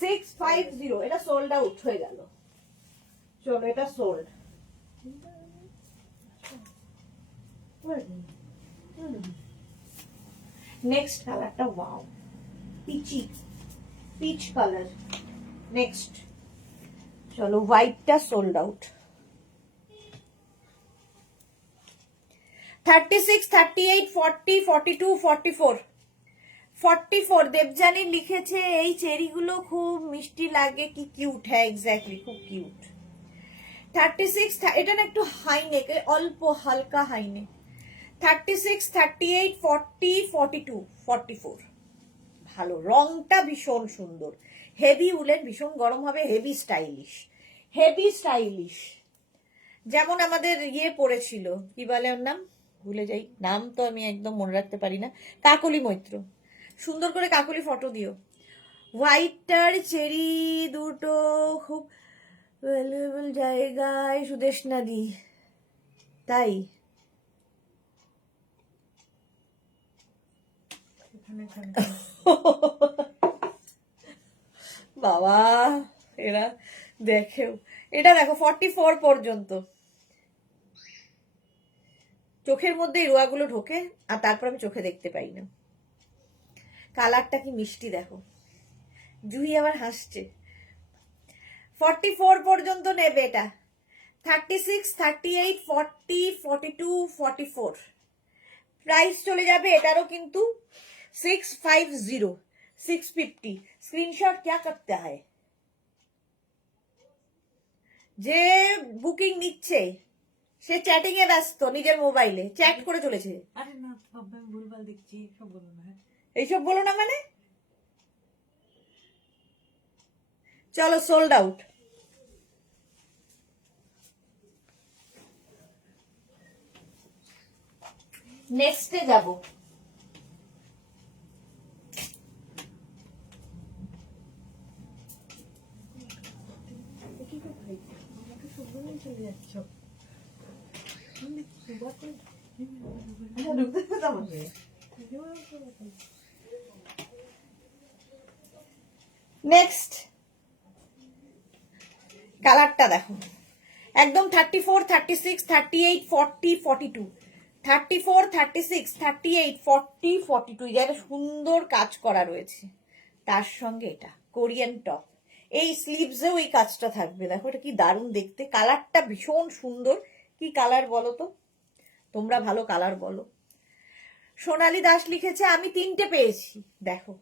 650। এটা সোল্ড আউট হয়ে গেল। চলো এটা সোল্ড। নেক্সট কালারটা wow, peachy, peach colour. Next চলো হোয়াইটটা সোল্ড আউট। 36, 38, 40, 42, 44, 44। দেবজানি লিখেছে এই চেরিগুলো খুব মিষ্টি লাগে, কি কিউট। হ্যাঁ এক্স্যাক্টলি, খুব কিউট। 36, এটা না একটু হাই নেক, অল্প হালকা হাই নেক। 36, 38, 40, 42, 44। ভালো, রংটা ভীষণ সুন্দর, হেভি উলেন, ভীষণ গরম হবে, হেভি স্টাইলিশ, হেভি স্টাইলিশ। যেমন আমাদের ইয়ে পড়েছিল, কি বলে ওর নাম, ভুলে যাই নাম তো, আমি একদম মনে রাখতে পারি না, কাকলি মৈত্র। সুন্দর করে কাকলি ফটো দিও। হোয়াইটটার চেরি দুটো খুব ভ্যালুয়েবল জায়গায় সুদেশনা দি, তাই বাবা এরা দেখেও। এটা দেখো 44 পর্যন্ত, চোখের মধ্যে এই রোয়াগুলো ঢোকে আর তারপর আমি চোখে দেখতে পাই না। কালারটা কি মিষ্টি দেখো, জুহি আবার হাসছে। 44 পর্যন্ত নেবে এটা। 36, 38, 40, 42, 44। প্রাইস চলে যাবে এটারও কিন্তু 650, 650। স্ক্রিনশট क्या करते हैं, যে বুকিং নিচ্ছে সে চ্যাটিং এ ব্যস্ত, নিজের মোবাইলে চ্যাট করে চলেছে। আরে না সব আমি ভুলভাল দেখছি, সব বলো না। এইসব বলো না মানে, চলো সোল্ড আউট। নেক্সটে যাব। চলে যাচ্ছ নেক্সট কালারটা দেখো, একদম 34, 36, 38, 40, 42, 34, 36, 38, 40, 42। যারা সুন্দর কাজ করা রয়েছে, তার সঙ্গে এটা কোরিয়ান টপ, এই স্লিভসেও এই কাজটা থাকবে। দেখো এটা কি দারুণ দেখতে, কালারটা ভীষণ সুন্দর। কি কালার বলো তো, তোমরা ভালো কালার বলো। সোনালী দাস লিখেছে আমি 3টে পেয়েছি, দেখো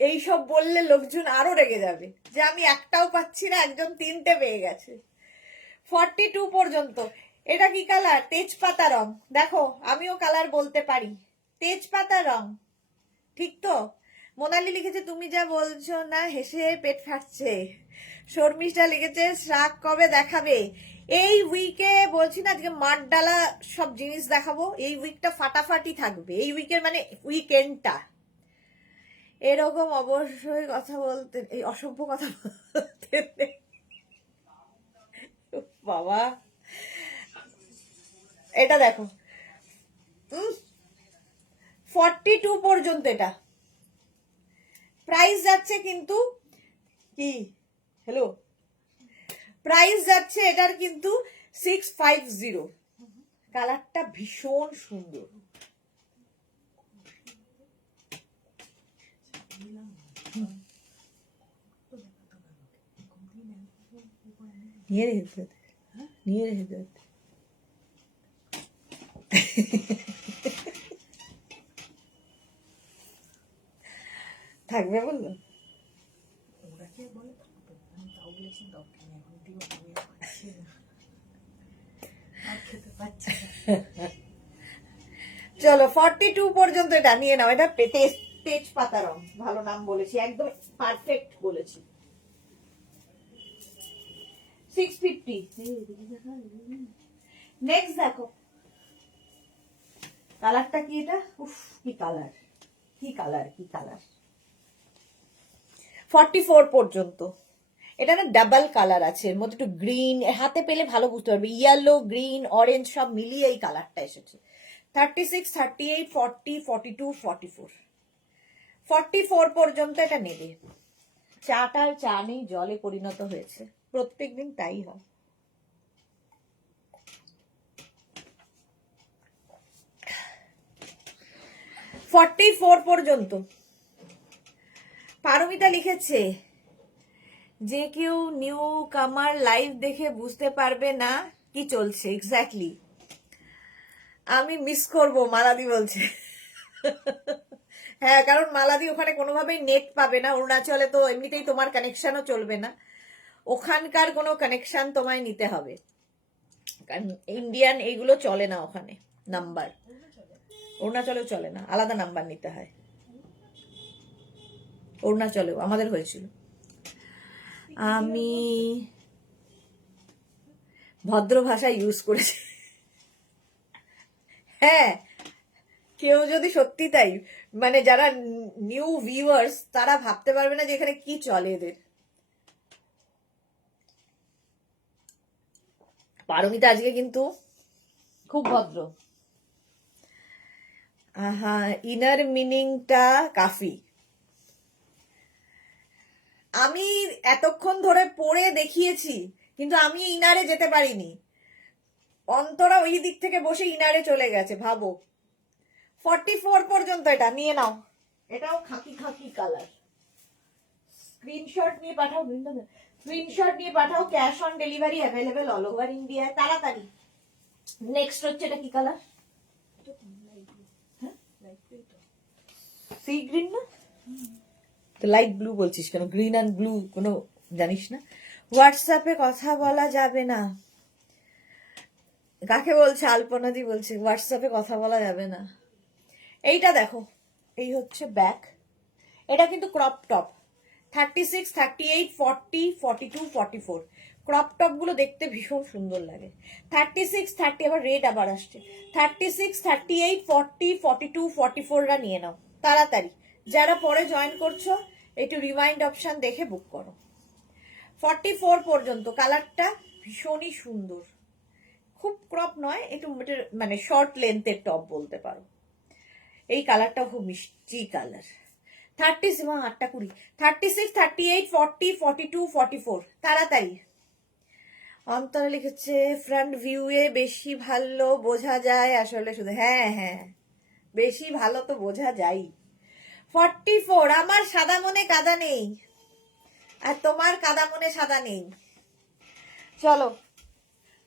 এইসব বললে লোকজন আরো রেগে যাবে যে আমি একটাও পাচ্ছি না, একজন তিনটে পেয়ে গেছে। 42 পর্যন্ত। এটা কি কালার? তেজপাতা রং। দেখো আমিও কালার বলতে পারি, তেজপাতা রং, ঠিক তো? মোনালি লিখেছে তুমি যা বলছো না হেসে পেট ফাটছে। শর্মিষ্ঠা লিখেছে শ্রাক কবে দেখাবে? এই উইকে বলছি না, আজকে মাঠ ডালা সব জিনিস দেখাবো। এই উইকটা ফাটাফাটি থাকবে, এই উইকের মানে উইকেন্ডটা। এরকম অবশ্যই কথা বলতে, এই অসভ্য কথা বলতে নেই। বাবা এটা দেখো 42 পর্যন্ত। এটা প্রাইস যাচ্ছে কিন্তু কি, হ্যালো, প্রাইস যাচ্ছে এটার কিন্তু 650। কালারটা ভীষণ সুন্দর। নিয়ে রেখে দে, নিয়ে রেখে দে। থাকবে বললো? ওরা কে বলে থাকতো, আমি তাও বলেছি দরকার নেই, এখন দিও, আমি আর পাচ্ছি না, আর খেতে পাচ্ছি না। চলো 42 পর্যন্ত এটা নিয়ে নাও। এটা তেজপাতা রং, ভালো নাম বলেছি, একদম পারফেক্ট বলেছি। 650। নেক্সট দেখো কালারটা কি, এটা উফ কি কালার, কি কালার, কি কালার। 44 পর্যন্ত। এটা না ডাবল কালার আছে, এর মধ্যে একটু গ্রিন, হাতে পেলে ভালো বুঝতে পারবে, ইয়েলো গ্রিন অরেঞ্জ সব মিলিয়ে এই কালারটা এসেছে। 36, 38, 40, 42, 44। 44 পর্যন্ত এটা নেবে। চাটার চা নেই, জলে পরিণত হয়েছে, প্রত্যেকদিন তাই হয়। ফর্টি 44 পর্যন্ত। পারমিতা লিখেছে যে কেউ নিউ কামার লাইভ দেখে বুঝতে পারবে না কি চলছে এক্স্যাক্টলি। আমি মিস করব, মালাদি বলছে। হ্যাঁ, কারণ মালাদি ওখানে কোনোভাবেই নেট পাবে না, অরুণাচলে তো এমনিতেই তোমার কানেকশনও চলবে না, ওখানকার কোনো কানেকশন তোমায় নিতে হবে, কারণ ইন্ডিয়ান এইগুলো চলে না ওখানে নাম্বার। অরুণাচলেও চলে না, আলাদা নাম্বার নিতে হয়। অরুণাচলেও আমাদের হয়েছিল। আমি ভদ্র ভাষা ইউজ করেছি। হ্যাঁ, কেউ যদি সত্যি তাই, মানে যারা নিউ ভিউয়ার্স তারা ভাবতে পারবে না যে এখানে কি চলে এদের। পারমিতা আজকে কিন্তু খুব ভদ্র। আহা, ইনার মিনিংটা কাফি। আমি এতক্ষণ ধরে পড়ে দেখিয়েছি, কিন্তু আমি ইনারে যেতে পারিনি। অন্তরা ওই দিক থেকে বসে ইনারে চলে গেছে, ভাবো। 44 পর্যন্ত এটা নিয়ে নাও। এটাও খাকি খাকি কালার। স্ক্রিনশট নিয়ে পাঠাও, স্ক্রিনশট নিয়ে পাঠাও, cash on delivery available all over ইন্ডিয়ায়, তাড়াতাড়ি। নেক্সট হচ্ছে এটা কি কালার? সি গ্রিন না তো, লাইট ব্লু বলছিস কেন? গ্রিন অ্যান্ড ব্লু কোনো জানিস না? হোয়াটসঅ্যাপে কথা বলা যাবে না। কাকে বলছে? আলপনাদি বলছে হোয়াটসঅ্যাপে কথা বলা যাবে না। এইটা দেখো, এই হচ্ছে ব্যাক। এটা কিন্তু ক্রপ টপ। 36, 38, 40, 42, 44। ক্রপ টপ গুলো দেখতে ভীষণ সুন্দর লাগে। 36, 30, আবার রেড আবার আসছে। 36, 38, 40, 42, 44রা নিয়ে নাও তাড়াতাড়ি। যারা পরে জয়েন করছো একটু রিমাইন্ড অপশন দেখে বুক করো। 44 পর্যন্ত। কালারটা ভীষণই সুন্দর, খুব ক্রপ নয়, একটু মানে শর্ট লেন্থের টপ বলতে পারো। এই কালারটা খুব মিষ্টি কালার। 30, 8টা 20, 36, 38, 40, 42, 44 তাড়াতাড়ি। অন্তরা লিখেছে ফ্রন্ট ভিউয়ে বেশি ভালো বোঝা যায় আসলে শুধু। হ্যাঁ হ্যাঁ, বেশি ভালো তো বোঝা যায়। 44। আমার সাদা মনে কাদা নেই, আর তোমার কাদা মনে সাদা নেই। চলো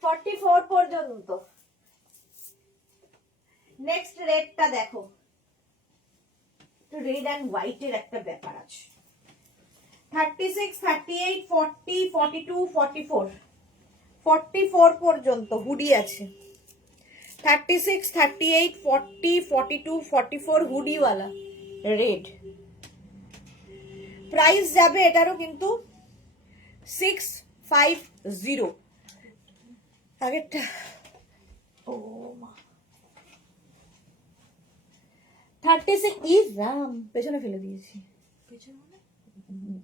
44 পর্যন্ত। নেক্সট রেডটা দেখো, রেড অ্যান্ড হোয়াইটের একটা ব্যাপার আছে। 36, 38, 40, 42, 44, 44 পর্যন্ত হুডি আছে। 36, 38, 40, 42, 44 হুডিওয়ালা রেড। প্রাইস যাবে এটারও কিন্তু 650। আগেরটা ও মা 36 ইজ রাম, পেছনে ফেলে দিয়েছি, পেছনে মানে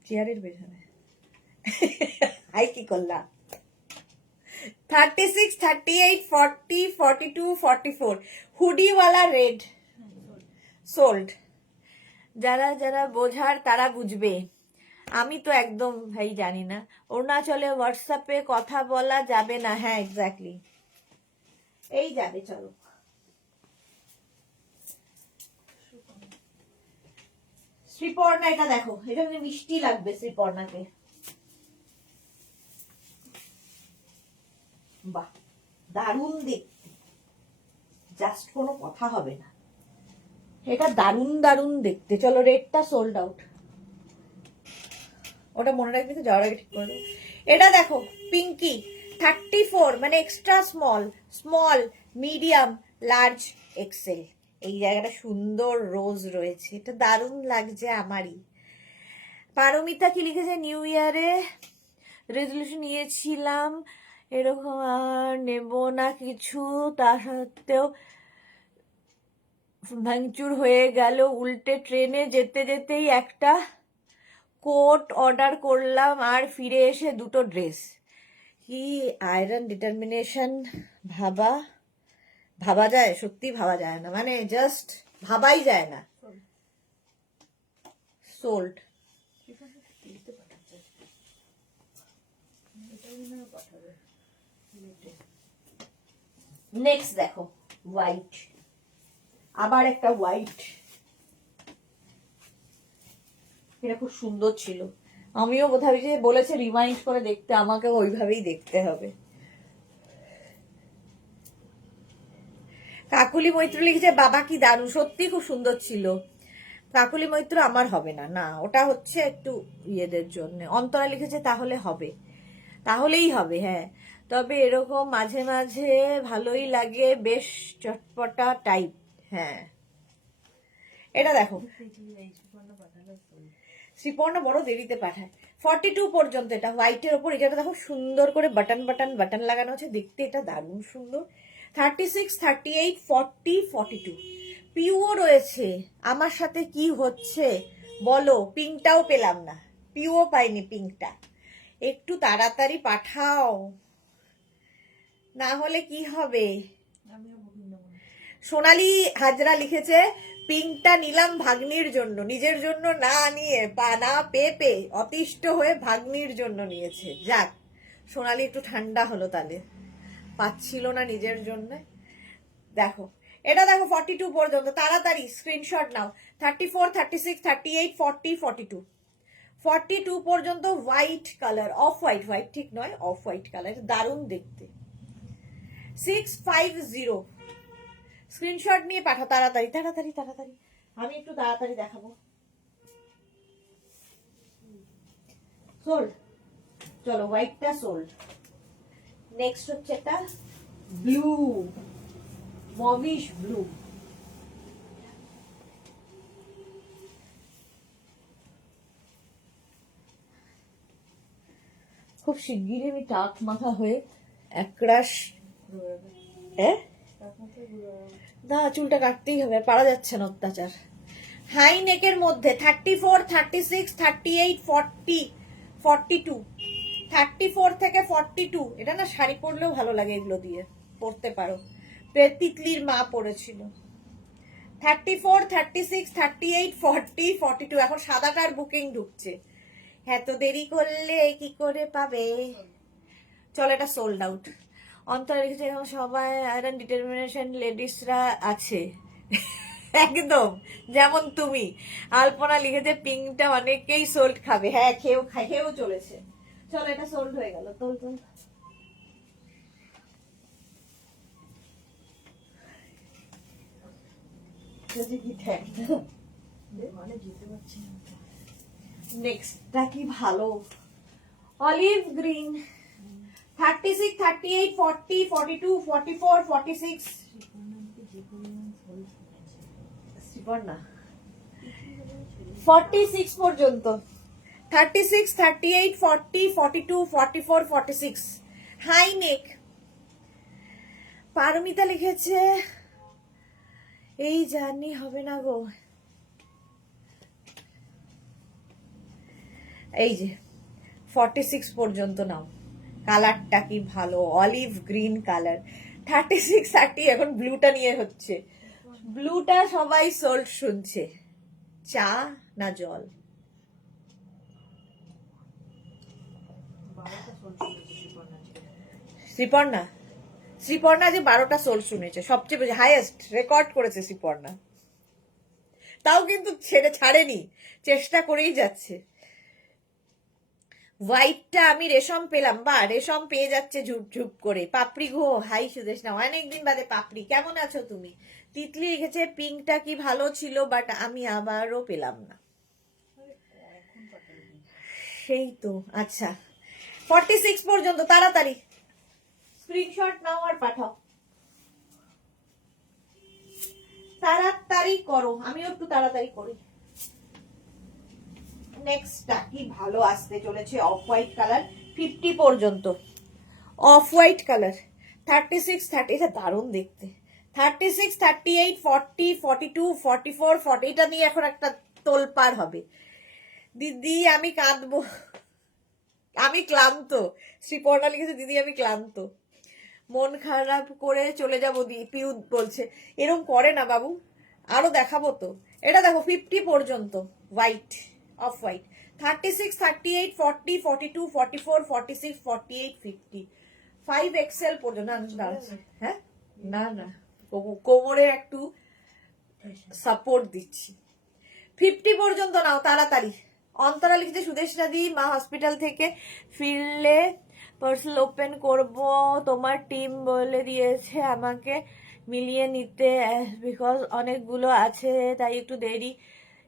চেয়ারের পেছনে। হাই কি করলা। 36, 38, 40, 42, 44 হুডিওয়ালা রেড সোল্ড। যারা যারা বোঝার তারা বুঝবে, আমি তো একদম ভাই জানি না। অরুণাচলে হোয়াটসঅ্যাপে কথা বলা যাবে না। হ্যাঁ এক্স্যাক্টলি, এই যাবে চলো। শ্রীপর্ণা এটা দেখো, এটা কিন্তু মিষ্টি লাগবে শ্রীপর্ণাকে। বাহ দারুণ দেখতে, জাস্ট কোনো কথা হবে না, এটা দারুণ দারুণ দেখতে। চলো রেডটা সোল্ড আউট, ওটা মনে রাখবি তো, যাওয়ার আগে ঠিক করে দেবো। এটা দেখো পিঙ্কি 34, মানে extra small, small, medium, large, XL. এই জায়গাটা সুন্দর রোজ রয়েছে, এটা দারুণ লাগছে আমারই। পারমিতা কি লিখেছে, নিউ ইয়ারে রেজলিউশন নিয়েছিলাম এরকম আর নেব না কিছু, তা সত্ত্বেও ভাঙচুর হয়ে গেল। উল্টে ট্রেনে যেতে যেতেই একটা কোট অর্ডার করলাম আর ফিরে এসে দুটো ড্রেস। কি আয়রন ডিটারমিনেশন, ভাবা ভাবা যায়, সত্যি ভাবা যায় না, মানে জাস্ট ভাবাই যায় না। সোল্ড। দিতে পাঠাচ্ছে, এটাও না পাঠাবে। নেক্সট দেখো হোয়াইট, আবার একটা হোয়াইট, এটা খুব সুন্দর ছিল। আমিও বোধহয় যে বলেছে রিমাইন্ড করে দেখতে, আমাকে ওইভাবেই দেখতে হবে। কাকুলি মৈত্র লিখেছে বাবা কি দারুণ, সত্যি খুব সুন্দর ছিল। কাকুলি মৈত্র আমার হবে না, না ওটা হচ্ছে একটু ইয়েদের জন্য। অন্তরা লিখেছে তাহলে হবে, তাহলেই হবে হ্যাঁ। তবে এরকম মাঝে মাঝে ভালোই লাগে, বেশ চটপটা টাইপ। হ্যাঁ এটা দেখো, শ্রীপর্ণা বড় দেরিতে পাঠায়। 42 পর্যন্ত এটা হোয়াইটের ওপর, এটা দেখো সুন্দর করে বাটন বাটন বাটন লাগানো আছে, দেখতে এটা দারুণ সুন্দর। 36, 38, 40, 42 পিউও রয়েছে। আমার সাথে কি হচ্ছে বলো, পিঙ্কটাও পেলাম না, পিউও পাইনি পিঙ্কটা। একটু তাড়াতাড়ি পাঠাও, না হলে কি হবে। সোনালি হাজরা লিখেছে পিঙ্কটা নিলাম ভাগ্নির জন্য, নিজের জন্য না নিয়ে না পেপে অতিষ্ঠ হয়ে ভাগ্নির জন্য নিয়েছে। যাক সোনালি একটু ঠান্ডা হলো, তাহলে পাচ্ছিল না নিজের জন্য। দেখো এটা দেখো 42 পর্যন্ত, তাড়াতাড়ি স্ক্রিনশট নাও। 34, 36, 38, 40, 42 42 পর্যন্ত white colour, off white, white ঠিক নয়, অফ হোয়াইট কালার, দারুণ দেখতে। 650 স্ক্রিনশট নিয়ে পাঠাও তাড়াতাড়ি তাড়াতাড়ি তাড়াতাড়ি, আমি একটু তাড়াতাড়ি দেখাবো। সোল্ড, চলো হোয়াইটটা সোল্ড। নেক্সট হচ্ছে একটা ব্লু, মভিশ ব্লু। খুব শিগগিরই আমি টাক মাথা হয়ে একরাশ, হ্যাঁ না চুলটা কাটতেই হবে, আর পারা যাচ্ছে না অত্যাচার। হাই নেকের মধ্যে 34, 36, 38, 40, 42 34 থেকে 42, এটা না শাড়ি পরলেও ভালো লাগে, এগুলো দিয়ে পরতে পারো। তিতলির মা পরেছিল। 34, 36, 38, 40, 42 এখন সাদাটার বুকিং ঢুকছে। এত দেরি করলে কি করে পাবে। চলো এটা সোল্ড আউট। অন্তর লিখেছে এখন সবাই আয়রন ডিটারমিনেশন লেডিসরা আছে একদম যেমন তুমি। আলপনা লিখেছে পিঙ্কটা অনেকেই সোল্ড খাবে, হ্যাঁ খেয়েও চলেছে। চলো এটা সোল্ড হয়ে গেল, তোল তোল। কি মানে যেতে পারছি না তো। নেক্সটটা কি ভালো, অলিভ গ্রিন 36, 38, 40, 42, 44, 46 শ্রীপর্ণাকে যে পরিমাণ ফল শুনেছে, শ্রীপর্ণা 46 পর্যন্ত, 36, 38, 40, 42, 44, 46 হাই নেক। পারমিতা লিখেছে এই জার্নি হবে না গো, এই যে 46 পর্যন্ত নাও, কালারটা কি ভালো, অলিভ গ্রিন কালার। 36, 30 এখন ব্লুটা নিয়ে হচ্ছে, ব্লুটা সবাই সোল্ড শুনছে, চা না জল। 12টা ফল শুনেছে শ্রীপর্ণাকে। শ্রীপর্ণা, শ্রীপর্ণা যে 12টা সোল শুনেছে, সবচেয়ে বেশি হাইয়েস্ট রেকর্ড করেছে শ্রীপর্ণা, তাও কিন্তু ছাড়েনি, চেষ্টা করেই যাচ্ছে। হোয়াইটটা আমি রেশম পেলাম, বা রেশম পেয়ে যাচ্ছে ঝুপ ঝুপ করে। পাপড়ি ঘো হাই সুদেশ না, অনেকদিন বাদে পাপড়ি, কেমন আছো তুমি? তিতলি লিখেছে পিঙ্কটা কি ভালো ছিল বাট আমি আবারও পেলাম না। এখন পাতাল নেই। সেই তো, আচ্ছা 46 পর্যন্ত, তাড়াতাড়ি স্ক্রিনশট নাও আর পাঠাও, তাড়াতাড়ি করো, আমিও একটু তাড়াতাড়ি করি। নেক্সটটা কি ভালো আসতে চলেছে, অফ হোয়াইট কালার 50 পর্যন্ত, অফ হোয়াইট কালার 36, 30, এটা দারুণ দেখতে। 36, 38, 40, 42, 44, 40 এটা নিয়ে এখন একটা তোলপাড় হবে। দিদি আমি কাঁদবো, আমি ক্লান্ত। শ্রীপর্ণা লিখেছে দিদি আমি ক্লান্ত, মন খারাপ করে চলে যাবো। পিউ বলছে এরম করে না বাবু, আরো দেখাবো তো। এটা দেখো 50 পর্যন্ত, হোয়াইট, অফ হোয়াইট। 36, 38, 40, 42, 44, 46, 48, 50 5 এক্সেল পর্যন্ত। হ্যাঁ না না, কোমরে একটু সাপোর্ট দিচ্ছি। 50 পর্যন্ত নাও তাড়াতাড়ি। অন্তরা লিখতে সুদেশনা দি মা হসপিটাল থেকে ফিরলে পার্সেল ওপেন করব, তোমার টিম বলে দিয়েছে আমাকে মিলিয়ে নিতে, বিকজ অনেকগুলো আছে তাই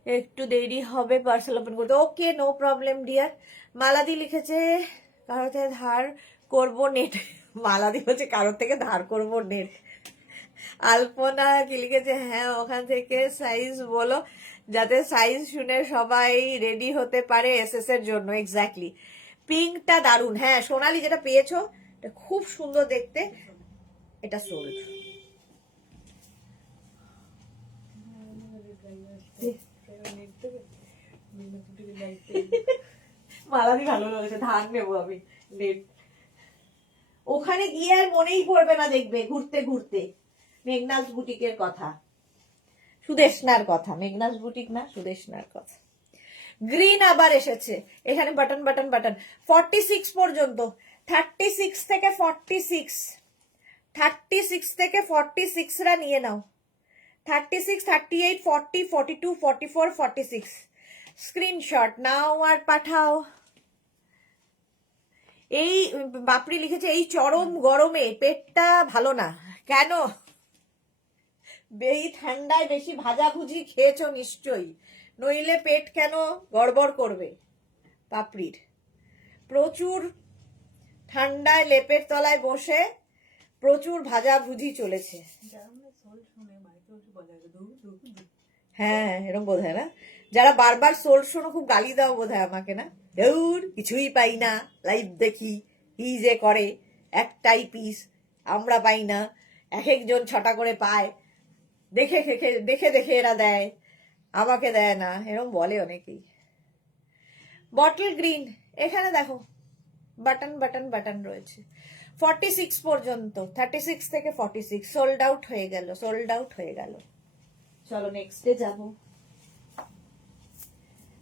একটু দেরি হবে পার্সেল ওপেন করতে। Okay no problem dear. Maladi লিখেছে কারো থেকে ধার করবো নেট, মালাদি বলছে কারোর থেকে ধার করবো নেট। আলপনা কি লিখেছে হ্যাঁ ওখান থেকে সাইজ বলো, যাতে সাইজ শুনে সবাই রেডি হতে পারে এসএস এর জন্য। এক্স্যাক্টলি, পিঙ্কটা দারুন। হ্যাঁ সোনালি যেটা পেয়েছো এটা খুব সুন্দর দেখতে, এটা সোল্ড। মালাদি ভালো লেগেছে, ধান নেবো আমি নেট। ওখানে গিয়ে আর মনেই পড়বে না দেখবে ঘুরতে ঘুরতে মেঘনাস বুটিকের কথা, সুদেশনার কথা, মেঘনাস বুটিক না সুদেশনার কথা। গ্রিন আবার এসেছে, এখানে বাটন বাটন বাটন 46 পর্যন্ত। 36 থেকে 46, 36 থেকে 46 রা নিয়ে নাও। 36, 38, 40, 42, 44, 46 স্ক্রিনশট নাও আর পাঠাও। এই বাপরি লিখেছে এই চরম গরমে পেটটা ভালো না কেন? এই ঠান্ডায় বেশি ভাজাভুজি খেয়েছো নিশ্চয়ই, নইলে পেট কেন গড়বড় করবে। পাপড়ির প্রচুর ঠান্ডায় লেপের তলায় বসে প্রচুর ভাজাভুজি চলেছে। যারা মানে ফল শুনে বাড়িতে বসে বলে দৌড় দৌড় দৌড়। হ্যাঁ এরকম বোধ হয় না, যারা বারবার সোল শোনো খুব গালি দাও বোধ হয় আমাকে না, দৌড় কিছুই পাই না, লাইভ দেখি কি যে করে, একটাই পিস আমরা পাই না, এক একজন 6টা করে পায়, দেখে দেখে দেখে দেখে এরা দেয়, আমাকে দেয় না, এরকম বলে অনেকেই। বটল গ্রিন এখানে দেখো বাটন বাটন বাটন রয়েছে 46 পর্যন্ত। 36 থেকে 46 সোল্ড আউট হয়ে গেল, সোল্ড আউট হয়ে গেল। চলো নেক্সটে যাব।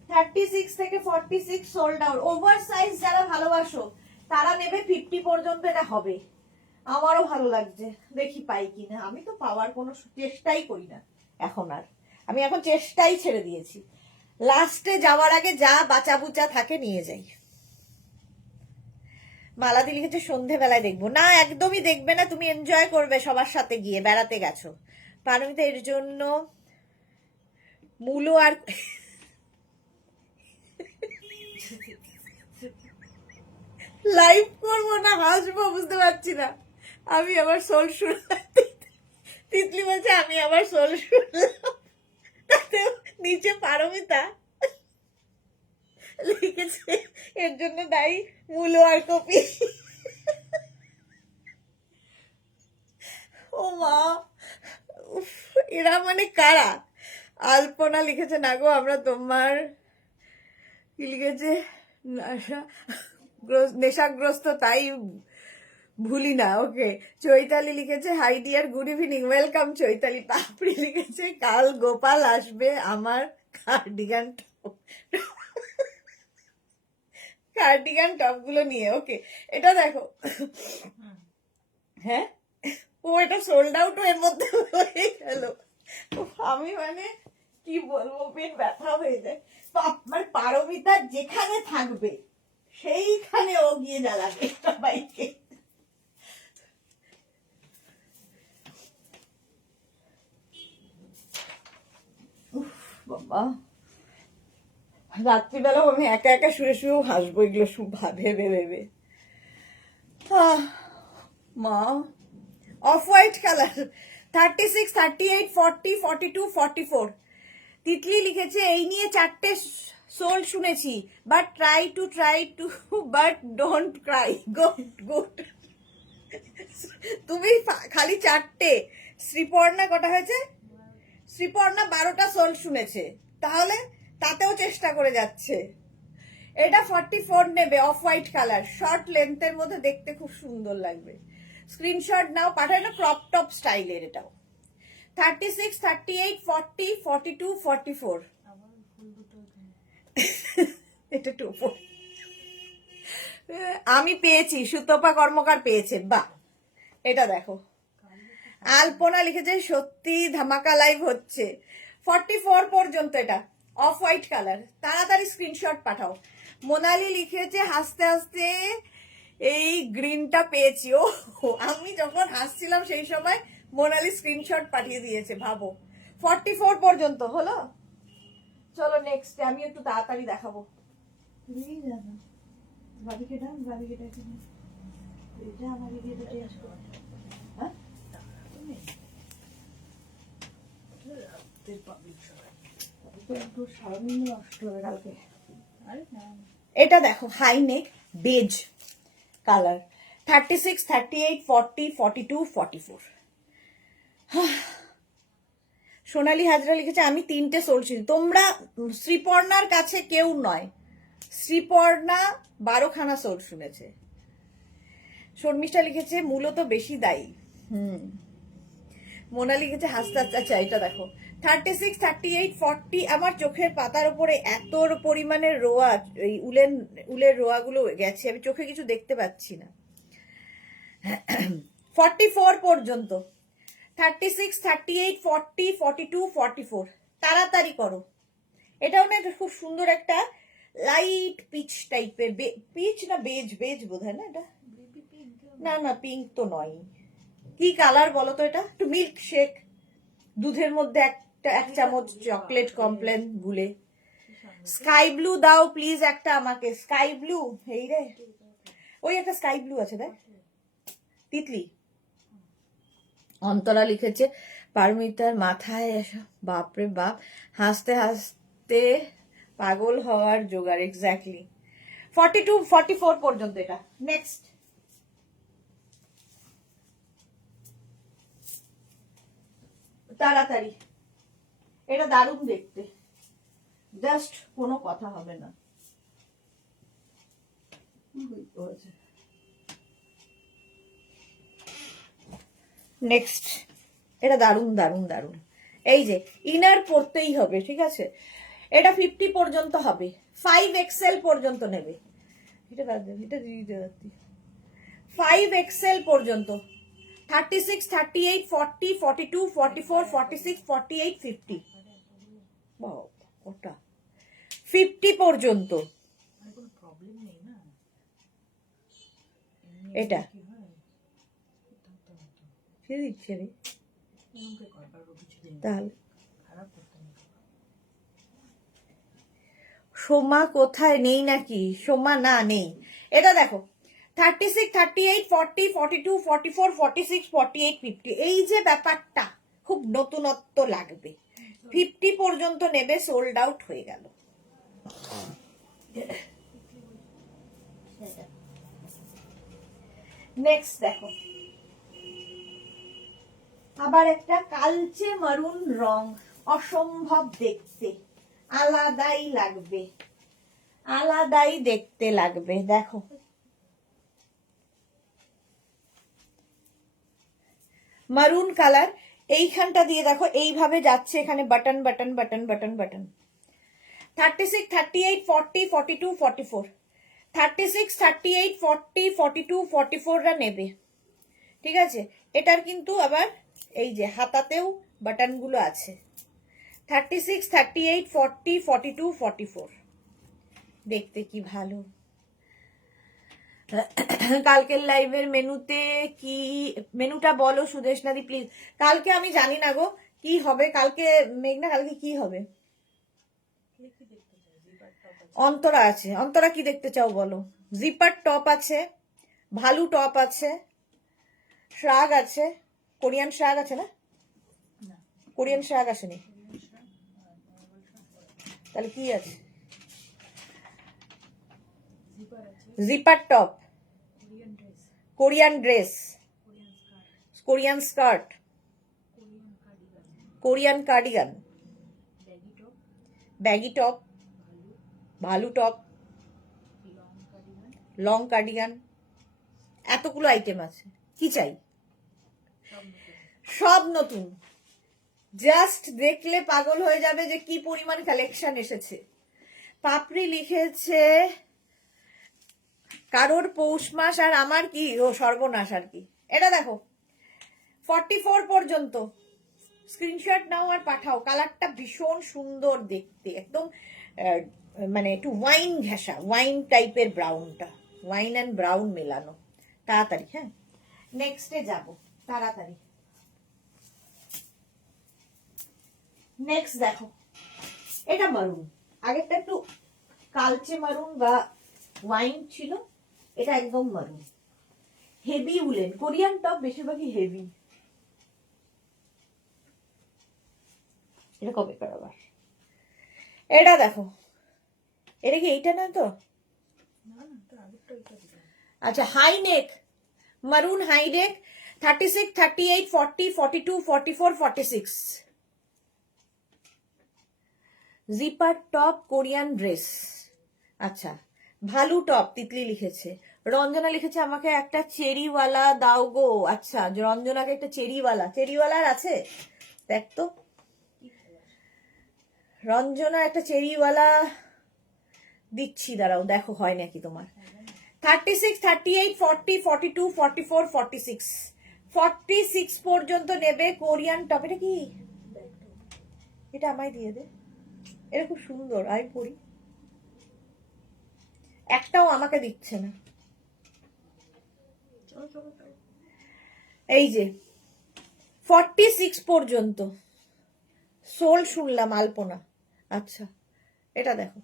36 থেকে 46 সোল্ড আউট। ওভার সাইজ যারা ভালোবাসো তারা নেবে 50 পর্যন্ত, এটা হবে। আমারও ভালো লাগছে, দেখি পাই কিনা। আমি তো পাওয়ার কোনো চেষ্টাই করি না এখন আর, আমি এখন চেষ্টাই ছেড়ে দিয়েছি। লাস্টে যাওয়ার আগে যা বাঁচা বুচা থাকে নিয়ে যাই। মালাদি লিখেছে সন্ধেবেলায় দেখবো না, একদমই দেখবে না, তুমি এনজয় করবে সবার সাথে গিয়ে, বেড়াতে গেছো। পারমিতা এর জন্য মূলো আর লাইভ করবো না হাসবো বুঝতে পারছি না। আমি আবার সোল শুনলাম, তিতলি বলছে আমি আবার সোল শুনলাম, তাতে নিচে পারমিতা লিখেছে এর জন্য দায়ী মূলো আর কপি। ও মা, উফ, এরা মানে কারা? আলপনা লিখেছে না গো আমরা তোমার, কি লিখেছে, নেশাগ্রস্ত তাই ভুলি না। ওকে, চৈতালি লিখেছে hi dear good evening, welcome Chaitali. Papri লিখেছে কাল গোপাল আসবে আমার কার্ডিগান কার্ডিগান টপ গুলো নিয়ে। ওকে, এটা দেখো, হ্যাঁ ও এটা সোল্ড আউট এর মধ্যে হয়ে গেল। আমি মানে কি বলবো, পেট ব্যথা হয়ে যায়। মানে পারমিতা যেখানে থাকবে সেইখানে ও গিয়ে জ্বালাবে সবাইকে। বাবা, রাত্রিবেলাও আমি একা একা শুয়ে শুয়েও হাসবো এগুলো ভেবে ভেবে। মা, অফ হোয়াইট কালার 36, 38, 40, 42, 44। তিতলি লিখেছে এই নিয়ে 4টে সোল শুনেছি, but try to but don't Cry, good. তুমি খালি 4টে, শ্রীপর্ণা কটা হয়েছে? শ্রীপর্ণা 12টা সোল শুনেছে, তাহলে তাতেও চেষ্টা করে যাচ্ছে। এটা 44 নেবে, অফ হোয়াইট কালার, শর্ট লেন্থের মধ্যে দেখতে খুব সুন্দর লাগবে। স্ক্রিনশট নাও, পাঠায় না, ক্রপ টপ স্টাইলের। এটাও 36, 38, 40, 42, 44। এটা টোপো আমি পেয়েছি, সুতপা কর্মকার পেয়েছে, বাহ। এটা দেখো, আলপনা লিখেছে সত্যি ধামাকা লাইভ হচ্ছে। 44 পর্যন্ত, এটা অফ হোয়াইট কালার, তাড়াতাড়ি স্ক্রিনশট পাঠাও। মোনালি লিখেছে হাসতে হাসতে এই গ্রিনটা পেয়েছি। ও, আমি যখন হাসছিলাম সেই সময় মোনালি স্ক্রিনশট পাঠিয়ে দিয়েছে, ভাবো। 44 পর্যন্ত হলো। চলো নেক্সট, আমি একটু তাড়াতাড়ি দেখাবো। হ্যাঁ, এটা দেখো হাই নেক বেজ কালার, 36, 38, 40, 42, 44। সোনালী হাজরা লিখেছে আমি 3টে সোলছি। তোমরা শ্রীপর্ণার কাছে কেউ নয়, শ্রীপর্ণা 12খানা সোল শুনেছে। শর্মিষ্ঠা লিখেছে মূলত বেশি দায়ী। মোনা লিখেছে হাসতে হাসতে। আচ্ছা, এটা দেখো 36, 38, 40। আমার চোখের পাতার উপরে এত পরিমাণে রোয়া, এই উলের রোয়াগুলো গেছে, আমি চোখে কিছু দেখতে পাচ্ছি না। 44 পর্যন্ত, 36, 38, 40, 42, 44। তাড়াতাড়ি করো। এটাও না খুব সুন্দর একটা লাইট পিচ টাইপের, পিচ না বেজ, বেজ বোধ হয় না এটা, না পিঙ্ক তো নয়। কি কালার বলো তো এটা? একটু মিল্ক শেক, দুধের মধ্যে এক চামচ চকলেট কমপ্লেন গুলে। স্কাই ব্লু দাও প্লিজ একটা আমাকে, স্কাই ব্লু। এই রে, ওই একটা স্কাই ব্লু আছে দেখ। তিতলি অন্তরা লিখেছে পারমিতার মাথায় বাপরে বাপ, হাসতে হাসতে পাগল হওয়ার জোগাড়। এক্স্যাক্টলি 42, 44 পর্যন্ত। এটা নেক্সট, তাড়াতাড়ি। এটা দারুণ দেখতে, জাস্ট কোনো কথা হবে না। নেক্সট, এটা দারুণ দারুণ দারুণ। এই যে ইনার পরতেই হবে, ঠিক আছে। এটা 50 পর্যন্ত হবে, 5XL পর্যন্ত নেবে। এটা বাদ দেবে, এটা দিয়ে দিতে 5XL পর্যন্ত, 36, 38, 40, 42, 44, 46, 48, 50। ওটা 50 পর্যন্ত। এটা দিচ্ছে রে, তাহলে সোমা কোথায়, নেই নাকি? সোমা না নেই। এটা দেখো 36, 38, 40, 42, 44, 46, 48, 50, এই যে ব্যাপারটা খুব নতুনত্ব লাগবে। 50 পর্যন্ত নেবে, সোল্ড আউট হয়ে গেল। নেক্সট দেখো আবার একটা কালচে মারুন রং, অসম্ভব দেখতে, আলাদাই লাগবে, আলাদাই দেখতে লাগবে। দেখো মারুন কালার, এইখানটা দিয়ে দেখো এইভাবে যাচ্ছে, এখানে button button button button button. 36, 38, 40, 42, 44, 36, 38, 40, 42, 44 রা নেবে, ঠিক আছে? এটার কিন্তু আবার এই যে হাতাতেও বাটন গুলো আছে। 36, 38, 40, 42, 44 দেখতে কি ভালো। কালকের লাইভের মেনুতে কি, মেনুটা বলো সুদেশনাদি প্লিজ। কালকে আমি জানি না গো কি হবে, কালকে মেঘনা কালকে কি হবে। অন্তরা আছে, অন্তরা কি দেখতে চাও বলো? জিপার টপ আছে, ভালু টপ আছে, শ্রাগ আছে, কোরিয়ান শ্রাগ আছে না? কোরিয়ান শ্রাগ আসেনি, তাহলে কি আছে? Zipper top, Korean dress, Korean skirt, Korean cardigan, baggy top, value top, long cardigan, এতগুলো আইটেম আছে। কি চাই? সব নতুন, জাস্ট দেখলে পাগল হয়ে যাবে যে কি পরিমাণ কালেকশন এসেছে। পাপড়ি লিখেছে কারোর পৌষ মাস আর আমার কি ও সর্বনাশ আর কি। এটা দেখো 44 পর্যন্ত, স্ক্রিনশট নাও আর পাঠাও। কালারটা ভীষণ সুন্দর দেখতে, একদম মানে একটু ওয়াইন ঘেঁষা, ওয়াইন টাইপের ব্রাউনটা, ওয়াইন অ্যান্ড ব্রাউন মেলানো। তাড়াতাড়ি, হ্যাঁ নেক্সটে যাব তাড়াতাড়ি। নেক্সট দেখো এটা মারুন, আগেরটা একটু কালচে মারুন বা ওয়াইন ছিল, এটা একদম মারুন, হেভি উলেন, কোরিয়ান টপ বেশিরভাগই হেভি। এটা কবে আবার? এটা দেখো, এটা কি এইটা না তো? আচ্ছা high neck, maroon high neck, 36, 38, 40, 42, 44, 46, zipper top, Korean dress. আচ্ছা ভালু টপ, তিতলি লিখেছে। রঞ্জনা লিখেছে আমাকে একটা চেরিওয়ালা দাও গো। আচ্ছা রঞ্জনাকে একটা চেরিওয়ালা, চেরিওয়ালার আছে দেখ তো। রঞ্জনা একটা চেরিওয়ালা দিচ্ছি, দাঁড়াও দেখো হয় নাকি তোমার। 36, 38, 40, 42, 44, 46, 46 পর্যন্ত নেবে কোরিয়ান টপ। এটা কি? এটা আমায় দিয়ে দে, এটা খুব সুন্দর, আমি পরি। একটাও আমাকে দিচ্ছে না। এই যে 46 পর্যন্ত সোল শুনলাম, আলপনা। আচ্ছা এটা দেখো,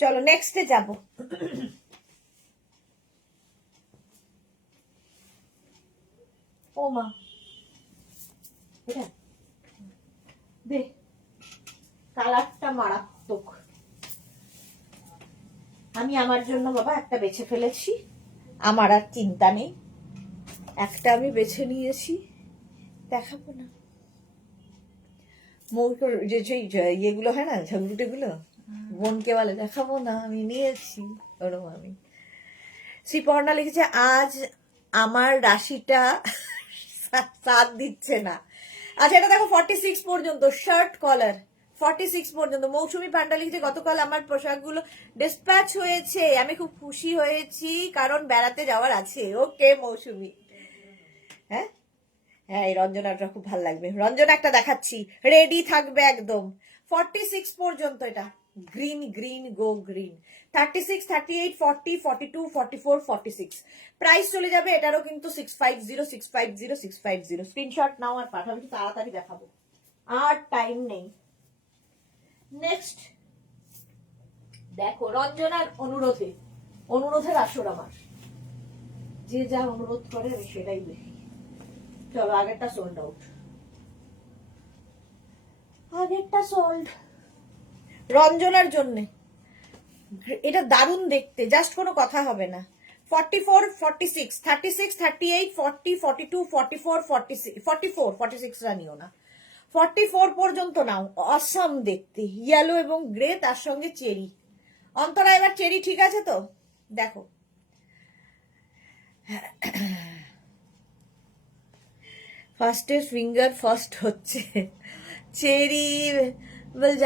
চলো নেক্সটে যাব। ও মা এটা দে, কালারটা মারাত্মক। আমি আমার জন্য বাবা একটা বেছে ফেলেছি, আমার আর চিন্তা নেই। একটা আমি বেছে নিয়েছি, দেখাবো না মৌকর যে সেই ইয়েগুলো হয় না, ঝগড়ুটেগুলো, বোনকে বলে দেখাবো না, আমি নিয়েছি ওরম। আমি শ্রীপর্ণা লিখেছে আজ আমার রাশিটা সাথ দিচ্ছে না। আচ্ছা এটা দেখো 46 পর্যন্ত, শার্ট কলার 46 পর্যন্ত। মৌসুমী পান্ডা লিখেছে গতকাল আমার পোশাকগুলো ডিসপ্যাচ হয়েছে, আমি খুব খুশি হয়েছি কারণ বেড়াতে যাওয়ার আছে। ওকে মৌসুমী, হ্যাঁ হ্যাঁ এই রঞ্জনাটা খুব ভালো লাগবে। রঞ্জনা একটা দেখাচ্ছি, রেডি থাকবে একদম। 46 পর্যন্ত, এটা green green go green. 36, 38, 40, 42, 44, 46 price চলে যাবে এটারও কিন্তু 650, 650, 650। স্ক্রিনশট নাও আর পাঠাও, তাড়াতাড়ি দেখাবো, আর টাইম নেই। নেক্সট দেখো রঞ্জনার অনুরোধের আসর আমার, যে যা অনুরোধ করে আমি সেটাই দেখি। চলো আগেরটা সোল্ড আউট, আগেরটা সোল্ড। রঞ্জনার জন্য এটা দারুণ দেখতে, জাস্ট কোনো কথা হবে না। 44, 46, 36, 38, 40, 42, 44, 46, 44, 46 রা নিও না, 44 পর্যন্ত নাও। অসাম দেখতে, ইয়েলো এবং গ্রে, তার সঙ্গে চেরি। অন্তরা এবার চেরি ঠিক আছে তো? দেখো ফার্স্টের ফিঙ্গার ফার্স্ট হচ্ছে। চেরি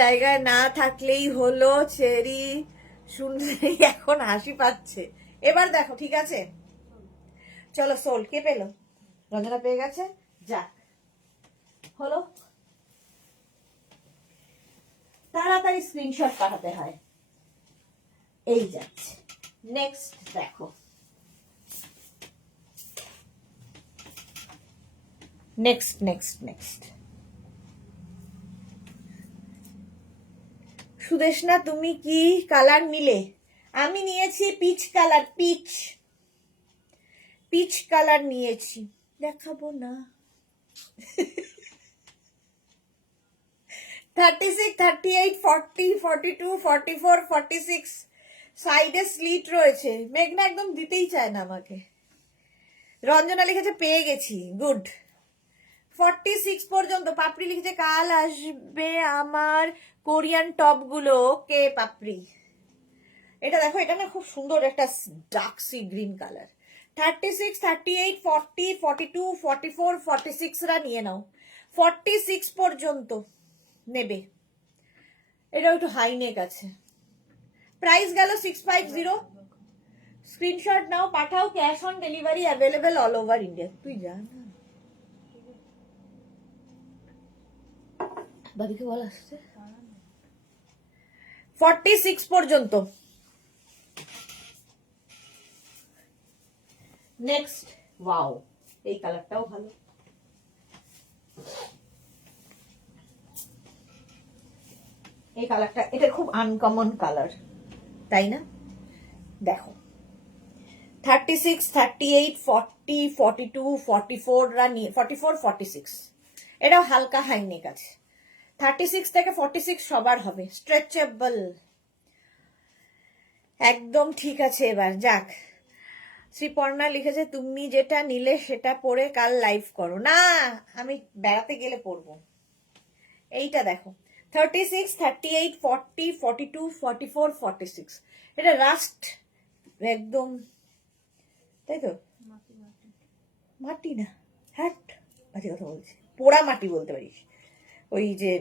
জায়গায় না থাকলেই হলো, চেরি শুনলেই এখন হাসি পাচ্ছে। এবার দেখো ঠিক আছে, চলো সোল। কে পেলো? রঞ্জনা পেয়ে গেছে, যাক হলো। তাড়াতাড়ি স্ক্রিনশট পাঠাতে হয়, এই যাচ্ছে। নেক্সট দেখো, নেক্সট নেক্সট নেক্সট। সুদেশনা তুমি কি কালার নিলে? আমি নিয়েছি পিচ কালার, পিচ কালার নিয়েছি, দেখাবো না। 36, 38, 40, 42, 44, 46 সাইডে স্লিট রয়েছে। মেঘনা একদম দিতেই চায় না আমাকে। রঞ্জনা লিখেছে পেয়ে গেছি, গুড। 46 পর্যন্ত। পাপড়ি লিখেছে কাল আসবে আমার কোরিয়ান টপ গুলো। কে পাপড়ি? এটা দেখো, এটা না খুব সুন্দর একটা ডার্ক সি গ্রিন কালার। 36, 38, 40, 42, 44, 46 রা নিয়ে নাও। 46 পর্যন্ত নেবে। এটা একটু হাই নেক আছে। প্রাইস গেল 650। স্ক্রিনশট নাও, পাঠাও। Cash on delivery available all over India. তুই যা না, বাড়িকে বল আসছে। 46 পর্যন্ত। নেক্সট, ওয়াও, এই কালারটাও ভালো। এই কালারটা, এটা খুব আনকমন কালার, তাই না? দেখো 36, 38, 40, 42, 44 রা নিয়ে 44, 46 এটাও হালকা হাইনেক আছে। 36 থেকে 46 সবার হবে, স্ট্রেচেবল, একদম ঠিক আছে। এবার যাক। শ্রীপর্ণা লিখেছে তুমি যেটা নিলে সেটা পরে কাল লাইভ করো। না, আমি বেড়াতে গেলে পরবো। এইটা দেখো 36, 38, 40, 42, 44, 46 এটা রাস্ট একদম, তাই তো? মাটি না, হ্যাট বাজে কথা বলছি, পোড়া মাটি বলতে পারিস। ওই যে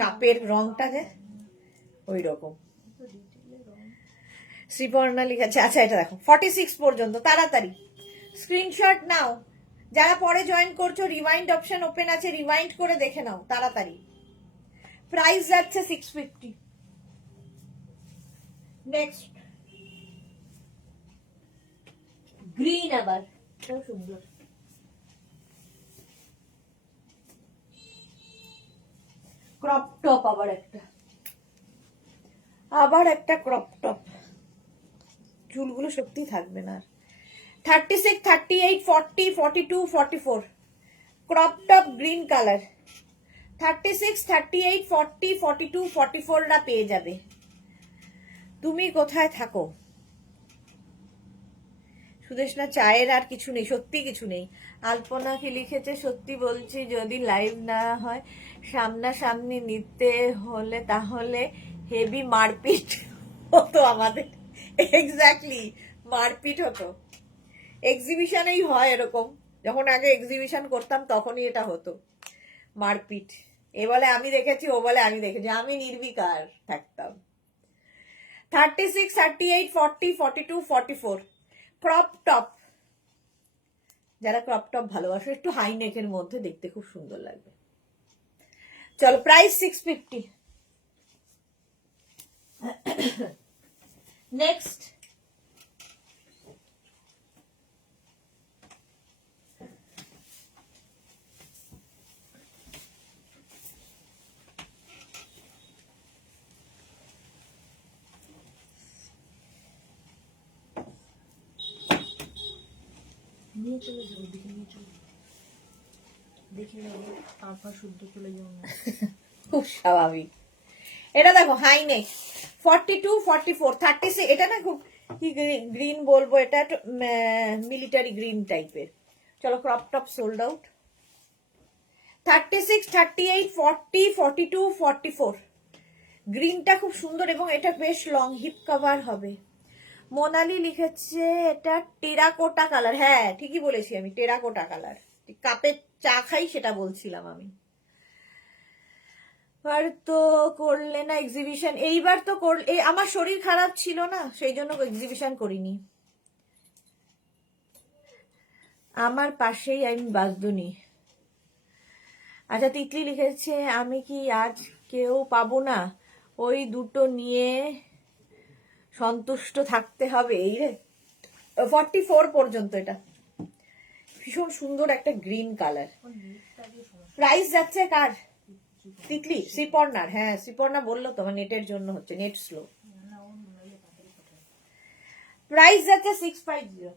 কাপের রংটা যে ওই রকম। শ্রীপর্ণা লিখেছে, আচ্ছা এটা দেখো 46 পর্যন্ত। তাড়াতাড়ি স্ক্রিনশট নাও। যারা পরে জয়েন করছো, রিওয়াইন্ড অপশন ওপেন আছে, রিওয়াইন্ড করে দেখে নাও তাড়াতাড়ি। প্রাইস যাচ্ছে 650। নেক্সট গ্রিন, আবার খুব সুন্দর। ক্রপ টপ, আবার একটা ক্রপ টপ। চুলগুলো সত্যি থাকবে না। 36, 38, 40, 42, 44 ক্রপ টপ গ্রিন কালার। 36, 38, 40, 42, 44 রা পেয়ে যাবে। তুমি কোথায় থাকো? সুদেশনা চায়ের আর কিছু নেই, সত্যি কিছু নেই। আলপনা কি লিখেছে, সত্যি বলছি যদি লাইভ না হয় সামনাসামনি নিতে হলে তাহলে হেভি মারপিট হতো আমাদের। এক্স্যাক্টলি, মারপিট হতো। এক্সিবিশনেই হয় এরকম, যখন আগে এক্সিবিশন করতাম তখনই এটা হতো, মারপিট। এ বলে আমি দেখেছি, ও বলে আমি দেখেছি, আমি নির্বিকার থাকতাম। 36, 38, 40, 42, 44 ক্রপ টপ। যারা ক্রপ টপ ভালোবাসো, একটু হাই নেকের মধ্যে দেখতে খুব সুন্দর লাগবে। চলো, প্রাইস 650। নেক্সট নিয়ে চলে যাবো, ওদিকে নিয়ে চলে যাবো, দেখে যাবো, তারপর শুদ্ধ চলে যাবো না। খুব স্বাভাবিক। এটা দেখো হাই নেক 42 44 36, এটা না খুব কি গ্রিন বলবো, এটা মিলিটারি গ্রিন টাইপের। চলো ক্রপ টপ সোল্ড আউট। 36 38 40 42 44, গ্রিনটা খুব সুন্দর এবং এটা বেশ লং হিপ কভার হবে। মোনালি লিখেছে এটা টেরাকোটা কালার। হ্যাঁ ঠিকই বলেছি আমি, টেরাকোটা কালার। কাপে চা খাই সেটা বলছিলাম আমি। আর তো করলে না এক্সিবিশন, এইবার তো করলে, আমার শরীর খারাপ ছিল না সেই জন্য এক্সিবিশন করিনি। আমার পাশেই আমি বাসদুনি। আচ্ছা তিতলি লিখেছে আমি কি আজ কেউ পাবো না, ওই দুটো নিয়ে সন্তুষ্ট থাকতে হবে। এই রে 44 পর্যন্ত, এটা ভীষণ সুন্দর একটা গ্রিন কালার। প্রাইস যাচ্ছে কার? তিতলি শ্রীপর্ণার। হ্যাঁ শ্রীপর্ণা বললো তোমার নেটের জন্য হচ্ছে, নেট স্লো। প্রাইস যাচ্ছে 650।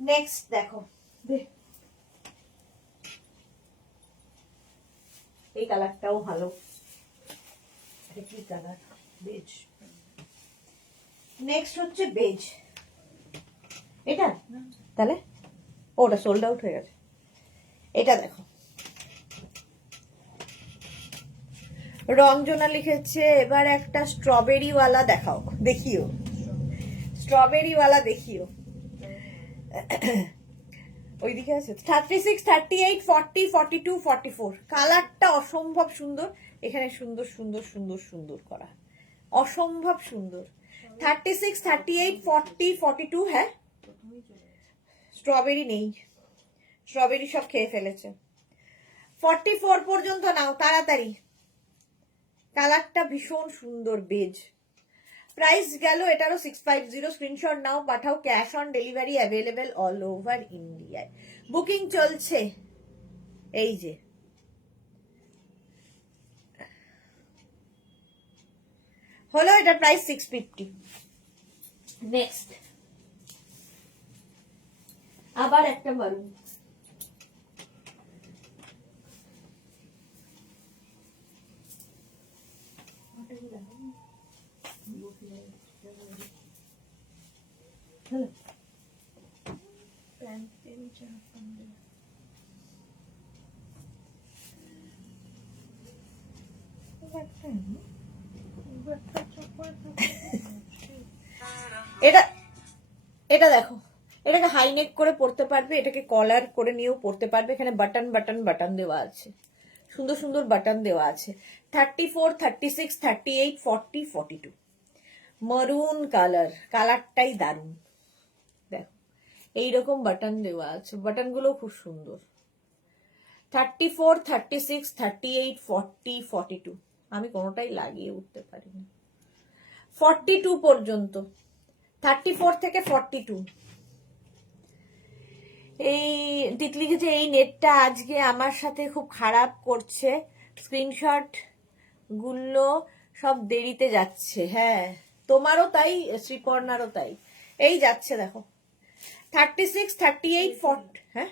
নেক্সট দেখো, এই কালারটাও ভালো। এটা কি কালার? বেজ। নেক্সট হচ্ছে বেজ। এটা তাহলে ওটা সোল্ড আউট হয়ে গেছে। এটা দেখো, রঞ্জনা লিখেছে এবার একটা স্ট্রবেরি ওয়ালা দেখাও, দেখিও স্ট্রবেরি ওয়ালা দেখিও। ওইদিকে আছে 36 38 40 42 44, কালারটা অসম্ভব সুন্দর। এখানে সুন্দর সুন্দর সুন্দর সুন্দর করা, অসম্ভব সুন্দর। 36 38 40 42। হ্যাঁ স্ট্রবেরি নেই, স্ট্রবেরি সব খেয়ে ফেলেছে। 44 পর্যন্ত নাও তাড়াতাড়ি, কালারটা ভীষণ সুন্দর বেজ। প্রাইস গেল এটারও 650। স্ক্রিনশট নাও, পাঠাও, cash on delivery available all over ইন্ডিয়ায়। বুকিং চলছে। এই যে হলো, এটা প্রাইস 650। নেক্সট আবার একটা মারুন। এটা এটা দেখো, এটাকে হাই নেক করে পরতে পারবে, এটাকে কলার করে নিয়েও পরতে পারবে। এখানে বাটন বাটন বাটন দেওয়া আছে, সুন্দর সুন্দর বাটন দেওয়া আছে। 34 36 38 40 42, মারুন কালার, কালারটাই দারুন। দেখো এইরকম বাটন দেওয়া আছে, বাটনগুলো খুব সুন্দর। 34 36 38 40 42, আমি কোনোটাই লাগিয়ে উঠতে পারিনি। 42 পর্যন্ত, 34 থেকে 42। এই তিতলি লিখেছে এই নেটটা আজকে আমার সাথে খুব খারাপ করছে, স্ক্রিনশট গুলো সব দেরিতে যাচ্ছে। হ্যাঁ তোমারও তাই, শ্রীপর্ণারও তাই, এই যাচ্ছে দেখো। 36 38 40, হ্যাঁ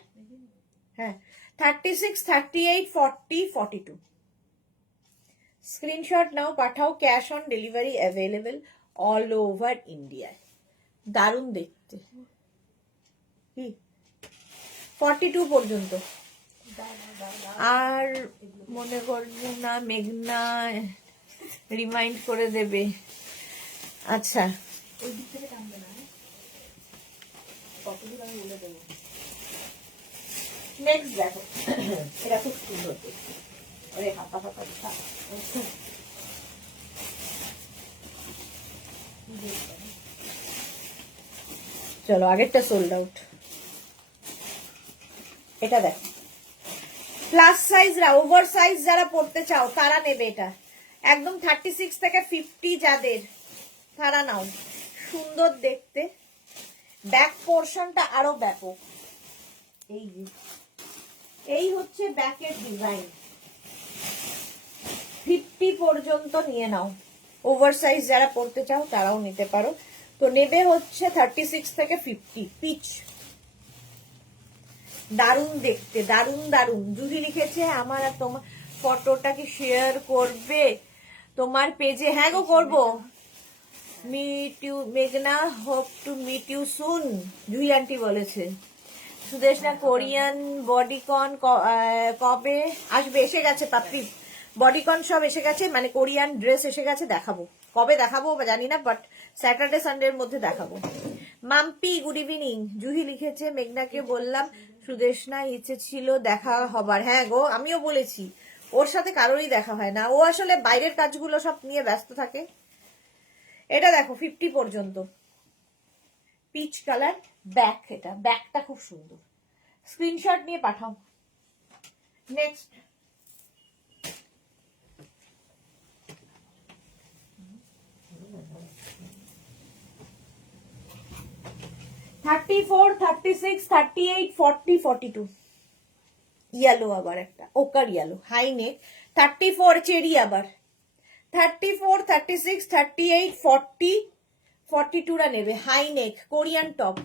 হ্যাঁ 36 38 40 42। স্ক্রিনশট নাও, পাঠাও, cash on delivery available all over ইন্ডিয়ায়। দারুণ দেখতে। কি 42 পর্যন্ত। আর মনে করবে না মেঘনা রিমাইন্ড করে দেবে। আচ্ছা ওই দিক থেকে টানবে না, কতদূর আমি বলে দেবো। নেক্সট দেখো, এটা খুব সুন্দর দেখতে। আরে হাতা হাতা দিতা। চলো আগেরটা সোল্ড আউট। এটা দেখো, প্লাস সাইজরা, ওভার সাইজ যারা পড়তে চাও তারা নেবে এটা। একদম 36 থেকে 50 যাদের, তারা নাও। সুন্দর দেখতে, ব্যাক পোর্শনটা আরো ব্যাপক, এই যে এই হচ্ছে ব্যাকের ডিজাইন। 50 পর্যন্ত নিয়ে নাও, ওভার সাইজ যারা পড়তে চাও তারাও নিতে পারো। তো নেবে হচ্ছে 36 থেকে 50। পিচ দারুণ দেখতে, দারুণ দারুণ। জুহি লিখেছে আমার আর তোমার ফটোটা কি শেয়ার করবে তোমার পেজে? হ্যাঁ গো করবো। মিট ইউ মেঘনা, hope to meet you soon, Juhi aunty বলেছে। সুদেশনা কোরিয়ান বডিকন কবে আসবে? এসে গেছে পাপড়ি, বডিকন সব এসে গেছে, মানে কোরিয়ান ড্রেস এসে গেছে। দেখাবো কবে দেখাবো জানি না, বাট স্যাটারডে সানডের মধ্যে দেখাবো। Mampi good evening. জুহি লিখেছে মেঘনাকে বললাম সুদেশনা ইচ্ছে ছিল দেখা হবার। হ্যাঁ গো আমিও বলেছি, ওর সাথে কারোরই দেখা হয় না, ও আসলে বাইরের কাজগুলো সব নিয়ে ব্যস্ত থাকে। এটা দেখো 50 পর্যন্ত, পিচ কালার ব্যাক, এটা ব্যাকটা খুব সুন্দর। স্ক্রিনশট নিয়ে পাঠাও। নেক্সট থার্টি ফোর, 36, 38, 40, 42 ইয়েলো, আবার একটা ওকার ইয়েলো হাই নেক। 34 চেরি, আবার 34, 36, 38, 40, 42 রা নেবে হাই নেক কোরিয়ান টপ।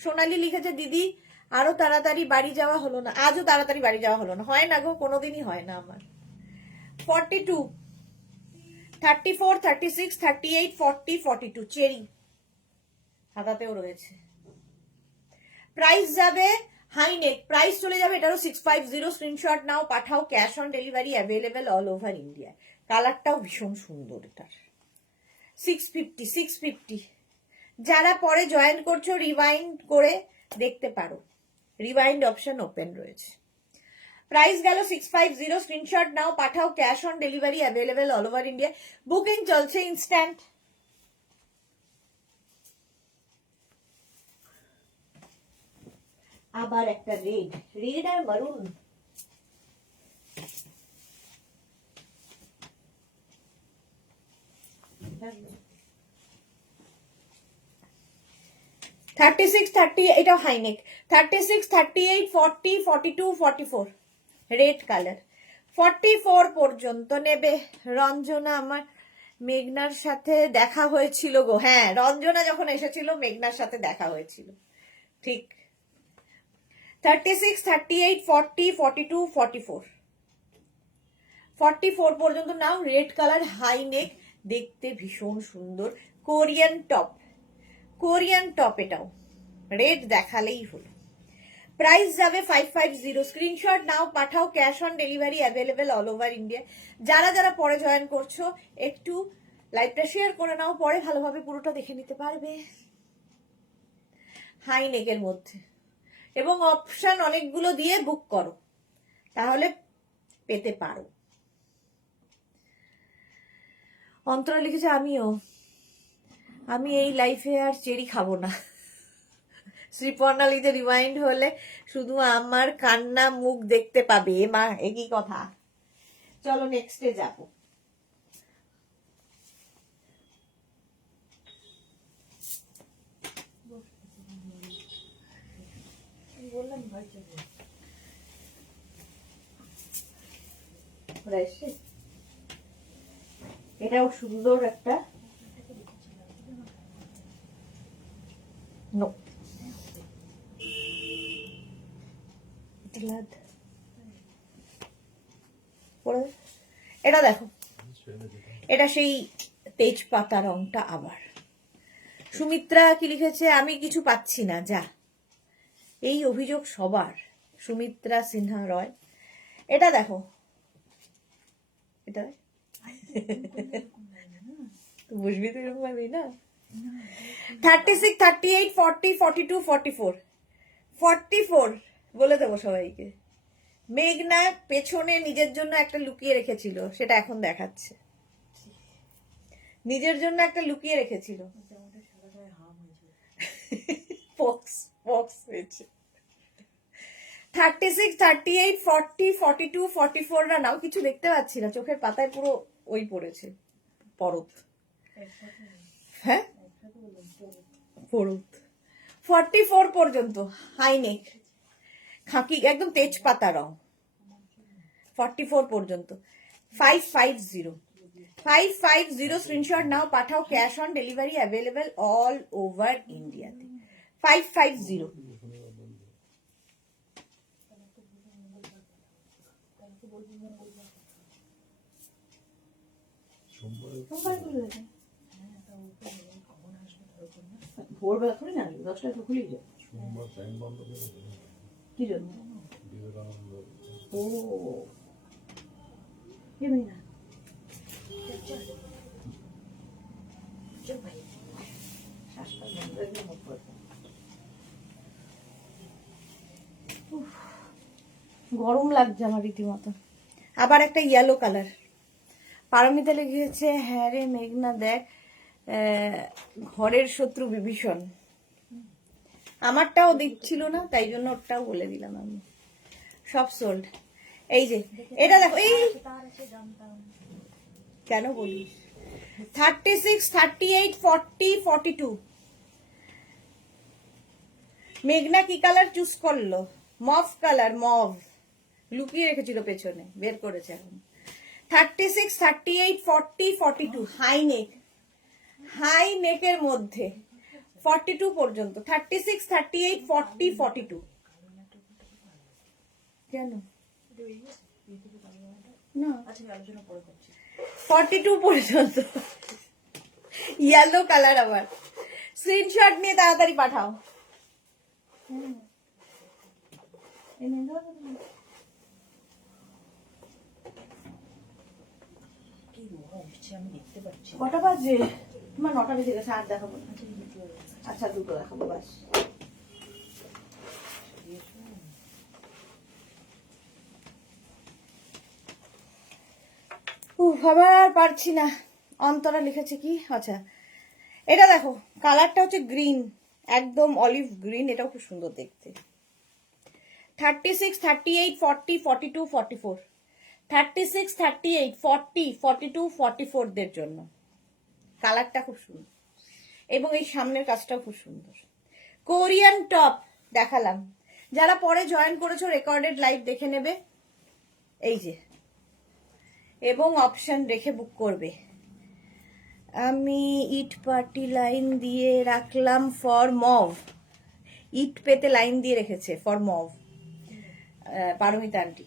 সোনালি লিখেছে দিদি আরো তাড়াতাড়ি বাড়ি যাওয়া হলো না। আজও তাড়াতাড়ি বাড়ি যাওয়া হলো না, হয় না গো, কোনোদিনই হয় না আমার। 42, 34, 36, 38, 40, 42 চেরি, হাতাতেও রয়েছে। প্রাইস যাবে হাই নেক, প্রাইস চলে যাবে এটারও 650। স্ক্রিনশট নাও পাঠাও, cash on delivery available all over India. কালারটাও ভীষণ সুন্দর এটার। 650, 650। যারা পরে জয়েন করছো রিওয়াইন্ড করে দেখতে পারো, রিওয়াইন্ড অপশন ওপেন রয়েছে। প্রাইস গেল 650। স্ক্রিনশট নাও পাঠাও, cash on delivery available all over India. Booking চলছে ইনস্ট্যান্ট। আবার একটা রেড, রেড আর মারুন। থার্টি সিক্স, 30, এটাও হাইনেক। 36, 38, 40, 42, 44 red colour. 44 পর্যন্ত নেবে। রঞ্জনা আমার মেঘনার সাথে দেখা হয়েছিল গো। হ্যাঁ রঞ্জনা যখন এসেছিল মেঘনার সাথে দেখা হয়েছিল, ঠিক। 36, 38, 40, 42, 44 44 পর্যন্ত নাও। রেড কালার হাই নেক, দেখতে ভীষণ সুন্দর। কোরিয়ান টপ, কোরিয়ান টপ, এটাও রেড দেখালেই হলো। প্রাইস যাবে 550। স্ক্রিনশট নাও পাঠাও, cash on delivery available all over India. যারা যারা পরে জয়েন করছো একটু লাইভটা শেয়ার করে নাও, পরে ভালোভাবে পুরোটা দেখে নিতে পারবে। হাই নেকের মধ্যে, এবং অপশন অনেকগুলো দিয়ে বুক করো, তাহলে পেতে পারো। অন্তরা লিখেছে আমি এই লাইফে আর চেরি খাবো না। শ্রীপর্ণালীতে রিমাইন্ড হলে শুধু আমার কান্না মুখ দেখতে পাবে। মা একই কথা। চলো নেক্সটে যাবো। বললাম ভাই যাবো। এটাও সুন্দর একটা নো। এটা দেখো, এটা সেই তেজপাতা রংটা। আবার সুমিত্রা কি লিখেছে, আমি কিছু পাচ্ছি না। যা, এই অভিযোগ সবার। সুমিত্রা সিনহা রয়, এটা দেখো, এটা বুঝবি তো এরকম ভাবেই না। 36, 38, 40, 42, 44 44 বলে দেবো সবাইকে। মেঘনা পেছনে নিজের জন্য একটা লুকিয়ে রেখেছিল, সেটা এখন দেখাচ্ছে। নিজের জন্য একটা লুকিয়ে রেখেছিল, পক্স হয়েছে। 36, 38, 40, 42, 44 রা নাও। কিছু দেখতে পাচ্ছি না, চোখের পাতায় পুরো ওই পড়েছে পরত। হ্যাঁ পরত। 44 পর্যন্ত হাই নেক। খাকি একদম তেজপাতা রং, 44 পর্যন্ত। 550 স্ক্রিনশট নাও, পাঠাও। Cash on delivery available all over ইন্ডিয়াতে। 550। ভোরবেলা খুলি না, 10টায় তো খুলি যায়। কি জন্য? ও না, গরম লাগছে আমার রীতিমতো। আবার একটা ইয়েলো কালার। পারমিতা লিখেছে, হ্যাঁ রে মেঘনা দেখ, ঘরের শত্রু বিভীষণ। আমারটাও দিচ্ছিল না, তাই জন্য ওরটাও বলে দিলাম আমি। সব সোল্ড। এই যে এটা দেখো, এই কেন বলিস, 36, 38, 40, 42। মেঘনা কি কালার চুজ করলো? Mauve colour, mauve. লুকিয়ে রেখেছিল পেছনে, বের করেছে এখন। 36, 38, 40, 42 হাই নেক, হাই নেকের মধ্যে 42 পর্যন্ত। 36, 38, 40, 42। কেন না, 42 পর্যন্ত ইয়েলো কালার। আবার স্ক্রিনশট নিয়ে তাড়াতাড়ি পাঠাও। কটা বাজে? তোমার 9টা বেজে গেছে। আর দেখাবো না। আচ্ছা, দুটো দেখাবো বাস। আবার আর পারছি না। অন্তরা লিখেছে কি, আচ্ছা এটা দেখো, কালারটা হচ্ছে গ্রিন, একদম অলিভ গ্রিন। এটাও খুব সুন্দর দেখতে। 36, 38, 40, 42, 44। 36, 38, 40, 42, 44 দের জন্য কালারটা খুব সুন্দর, এবং এই সামনের কাজটাও খুব সুন্দর। কোরিয়ান টপ দেখালাম। যারা পরে জয়েন করেছো রেকর্ডেড লাইভ দেখে নেবে, এই যে, এবং অপশন রেখে বুক করবে। আমি ইট পার্টি লাইন দিয়ে রাখলাম ফর মভ। ইট পেতে লাইন দিয়ে রেখেছে ফর মভ পারমিতা আন্টি।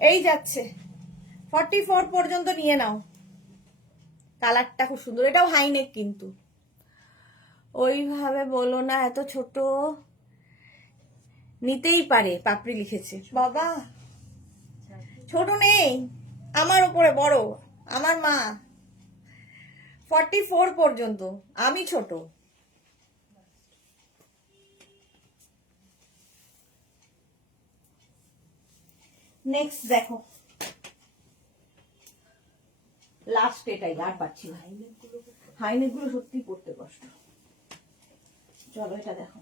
এই যাচ্ছে 44 পর্যন্ত নিয়ে নাও। কালারটা খুব সুন্দর, এটাও হাইনেক কিন্তু। ওইভাবে বলো না, এত ছোট নিতেই পারে। পাপড়ি লিখেছে, বাবা ছোট নেই, আমার উপরে বড়, আমার মা। 44 পর্যন্ত, আমি ছোট। নেক্সট দেখো, লাস্ট এটাই, আর পাচ্ছি না। হাইনেক গুলো সত্যি পড়তে কষ্ট। চলো এটা দেখো।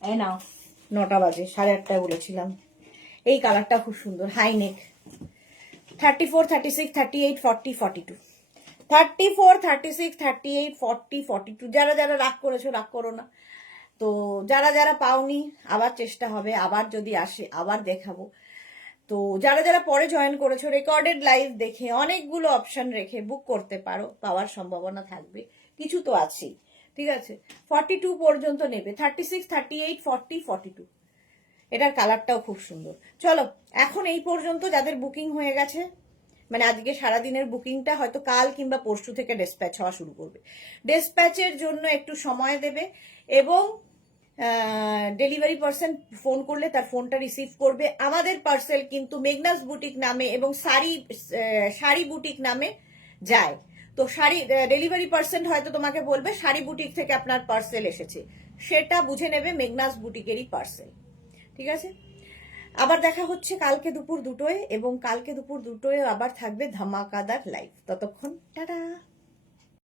এই নাও, 9টা বাজে, 8:30 বলেছিলাম। এই কালারটা খুব সুন্দর, হাইনেক। 34, 36, 38, 40, 42। 34, 36, 38, 40, 42। যারা যারা রাগ করেছো, রাগ করো না। তো যারা যারা পাওনি, আবার চেষ্টা হবে, আবার যদি আসে আবার দেখাবো। তো যারা যারা পরে জয়েন করেছো রেকর্ডেড লাইভ দেখে অনেকগুলো অপশন রেখে বুক করতে পারো, পাওয়ার সম্ভাবনা থাকবে, কিছু তো আছেই। ঠিক আছে, 42 পর্যন্ত নেবে। 36, 38, 40, 42। এটার কালারটাও খুব সুন্দর। চলো, এখন এই পর্যন্ত যাদের বুকিং হয়ে গেছে, মানে আজকে সারাদিনের বুকিংটা হয়তো কাল কিংবা পরশু থেকে ডেসপ্যাচ হওয়া শুরু করবে। ডেসপ্যাচের জন্য একটু সময় দেবে, এবং ডেলিভারি পার্সন ফোন করলে তার ফোনটা রিসিভ করবে। আমাদের পার্সেল কিন্তু মেঘনাস বুটিক নামে এবং শাড়ি বুটিক নামে যায়। তো শাড়ি ডেলিভারি পার্সন হয়তো তোমাকে বলবে শাড়ি বুটিক থেকে আপনার পার্সেল এসেছে, সেটা বুঝে নেবে মেঘনাস বুটিকেরই পার্সেল। ঠিক আছে, আবার দেখা হচ্ছে কালকে দুপুর 2টোয়, এবং কালকে দুপুর 2টোয় আবার থাকবে ধামাকাদার লাইভ। ততক্ষণ টাটা।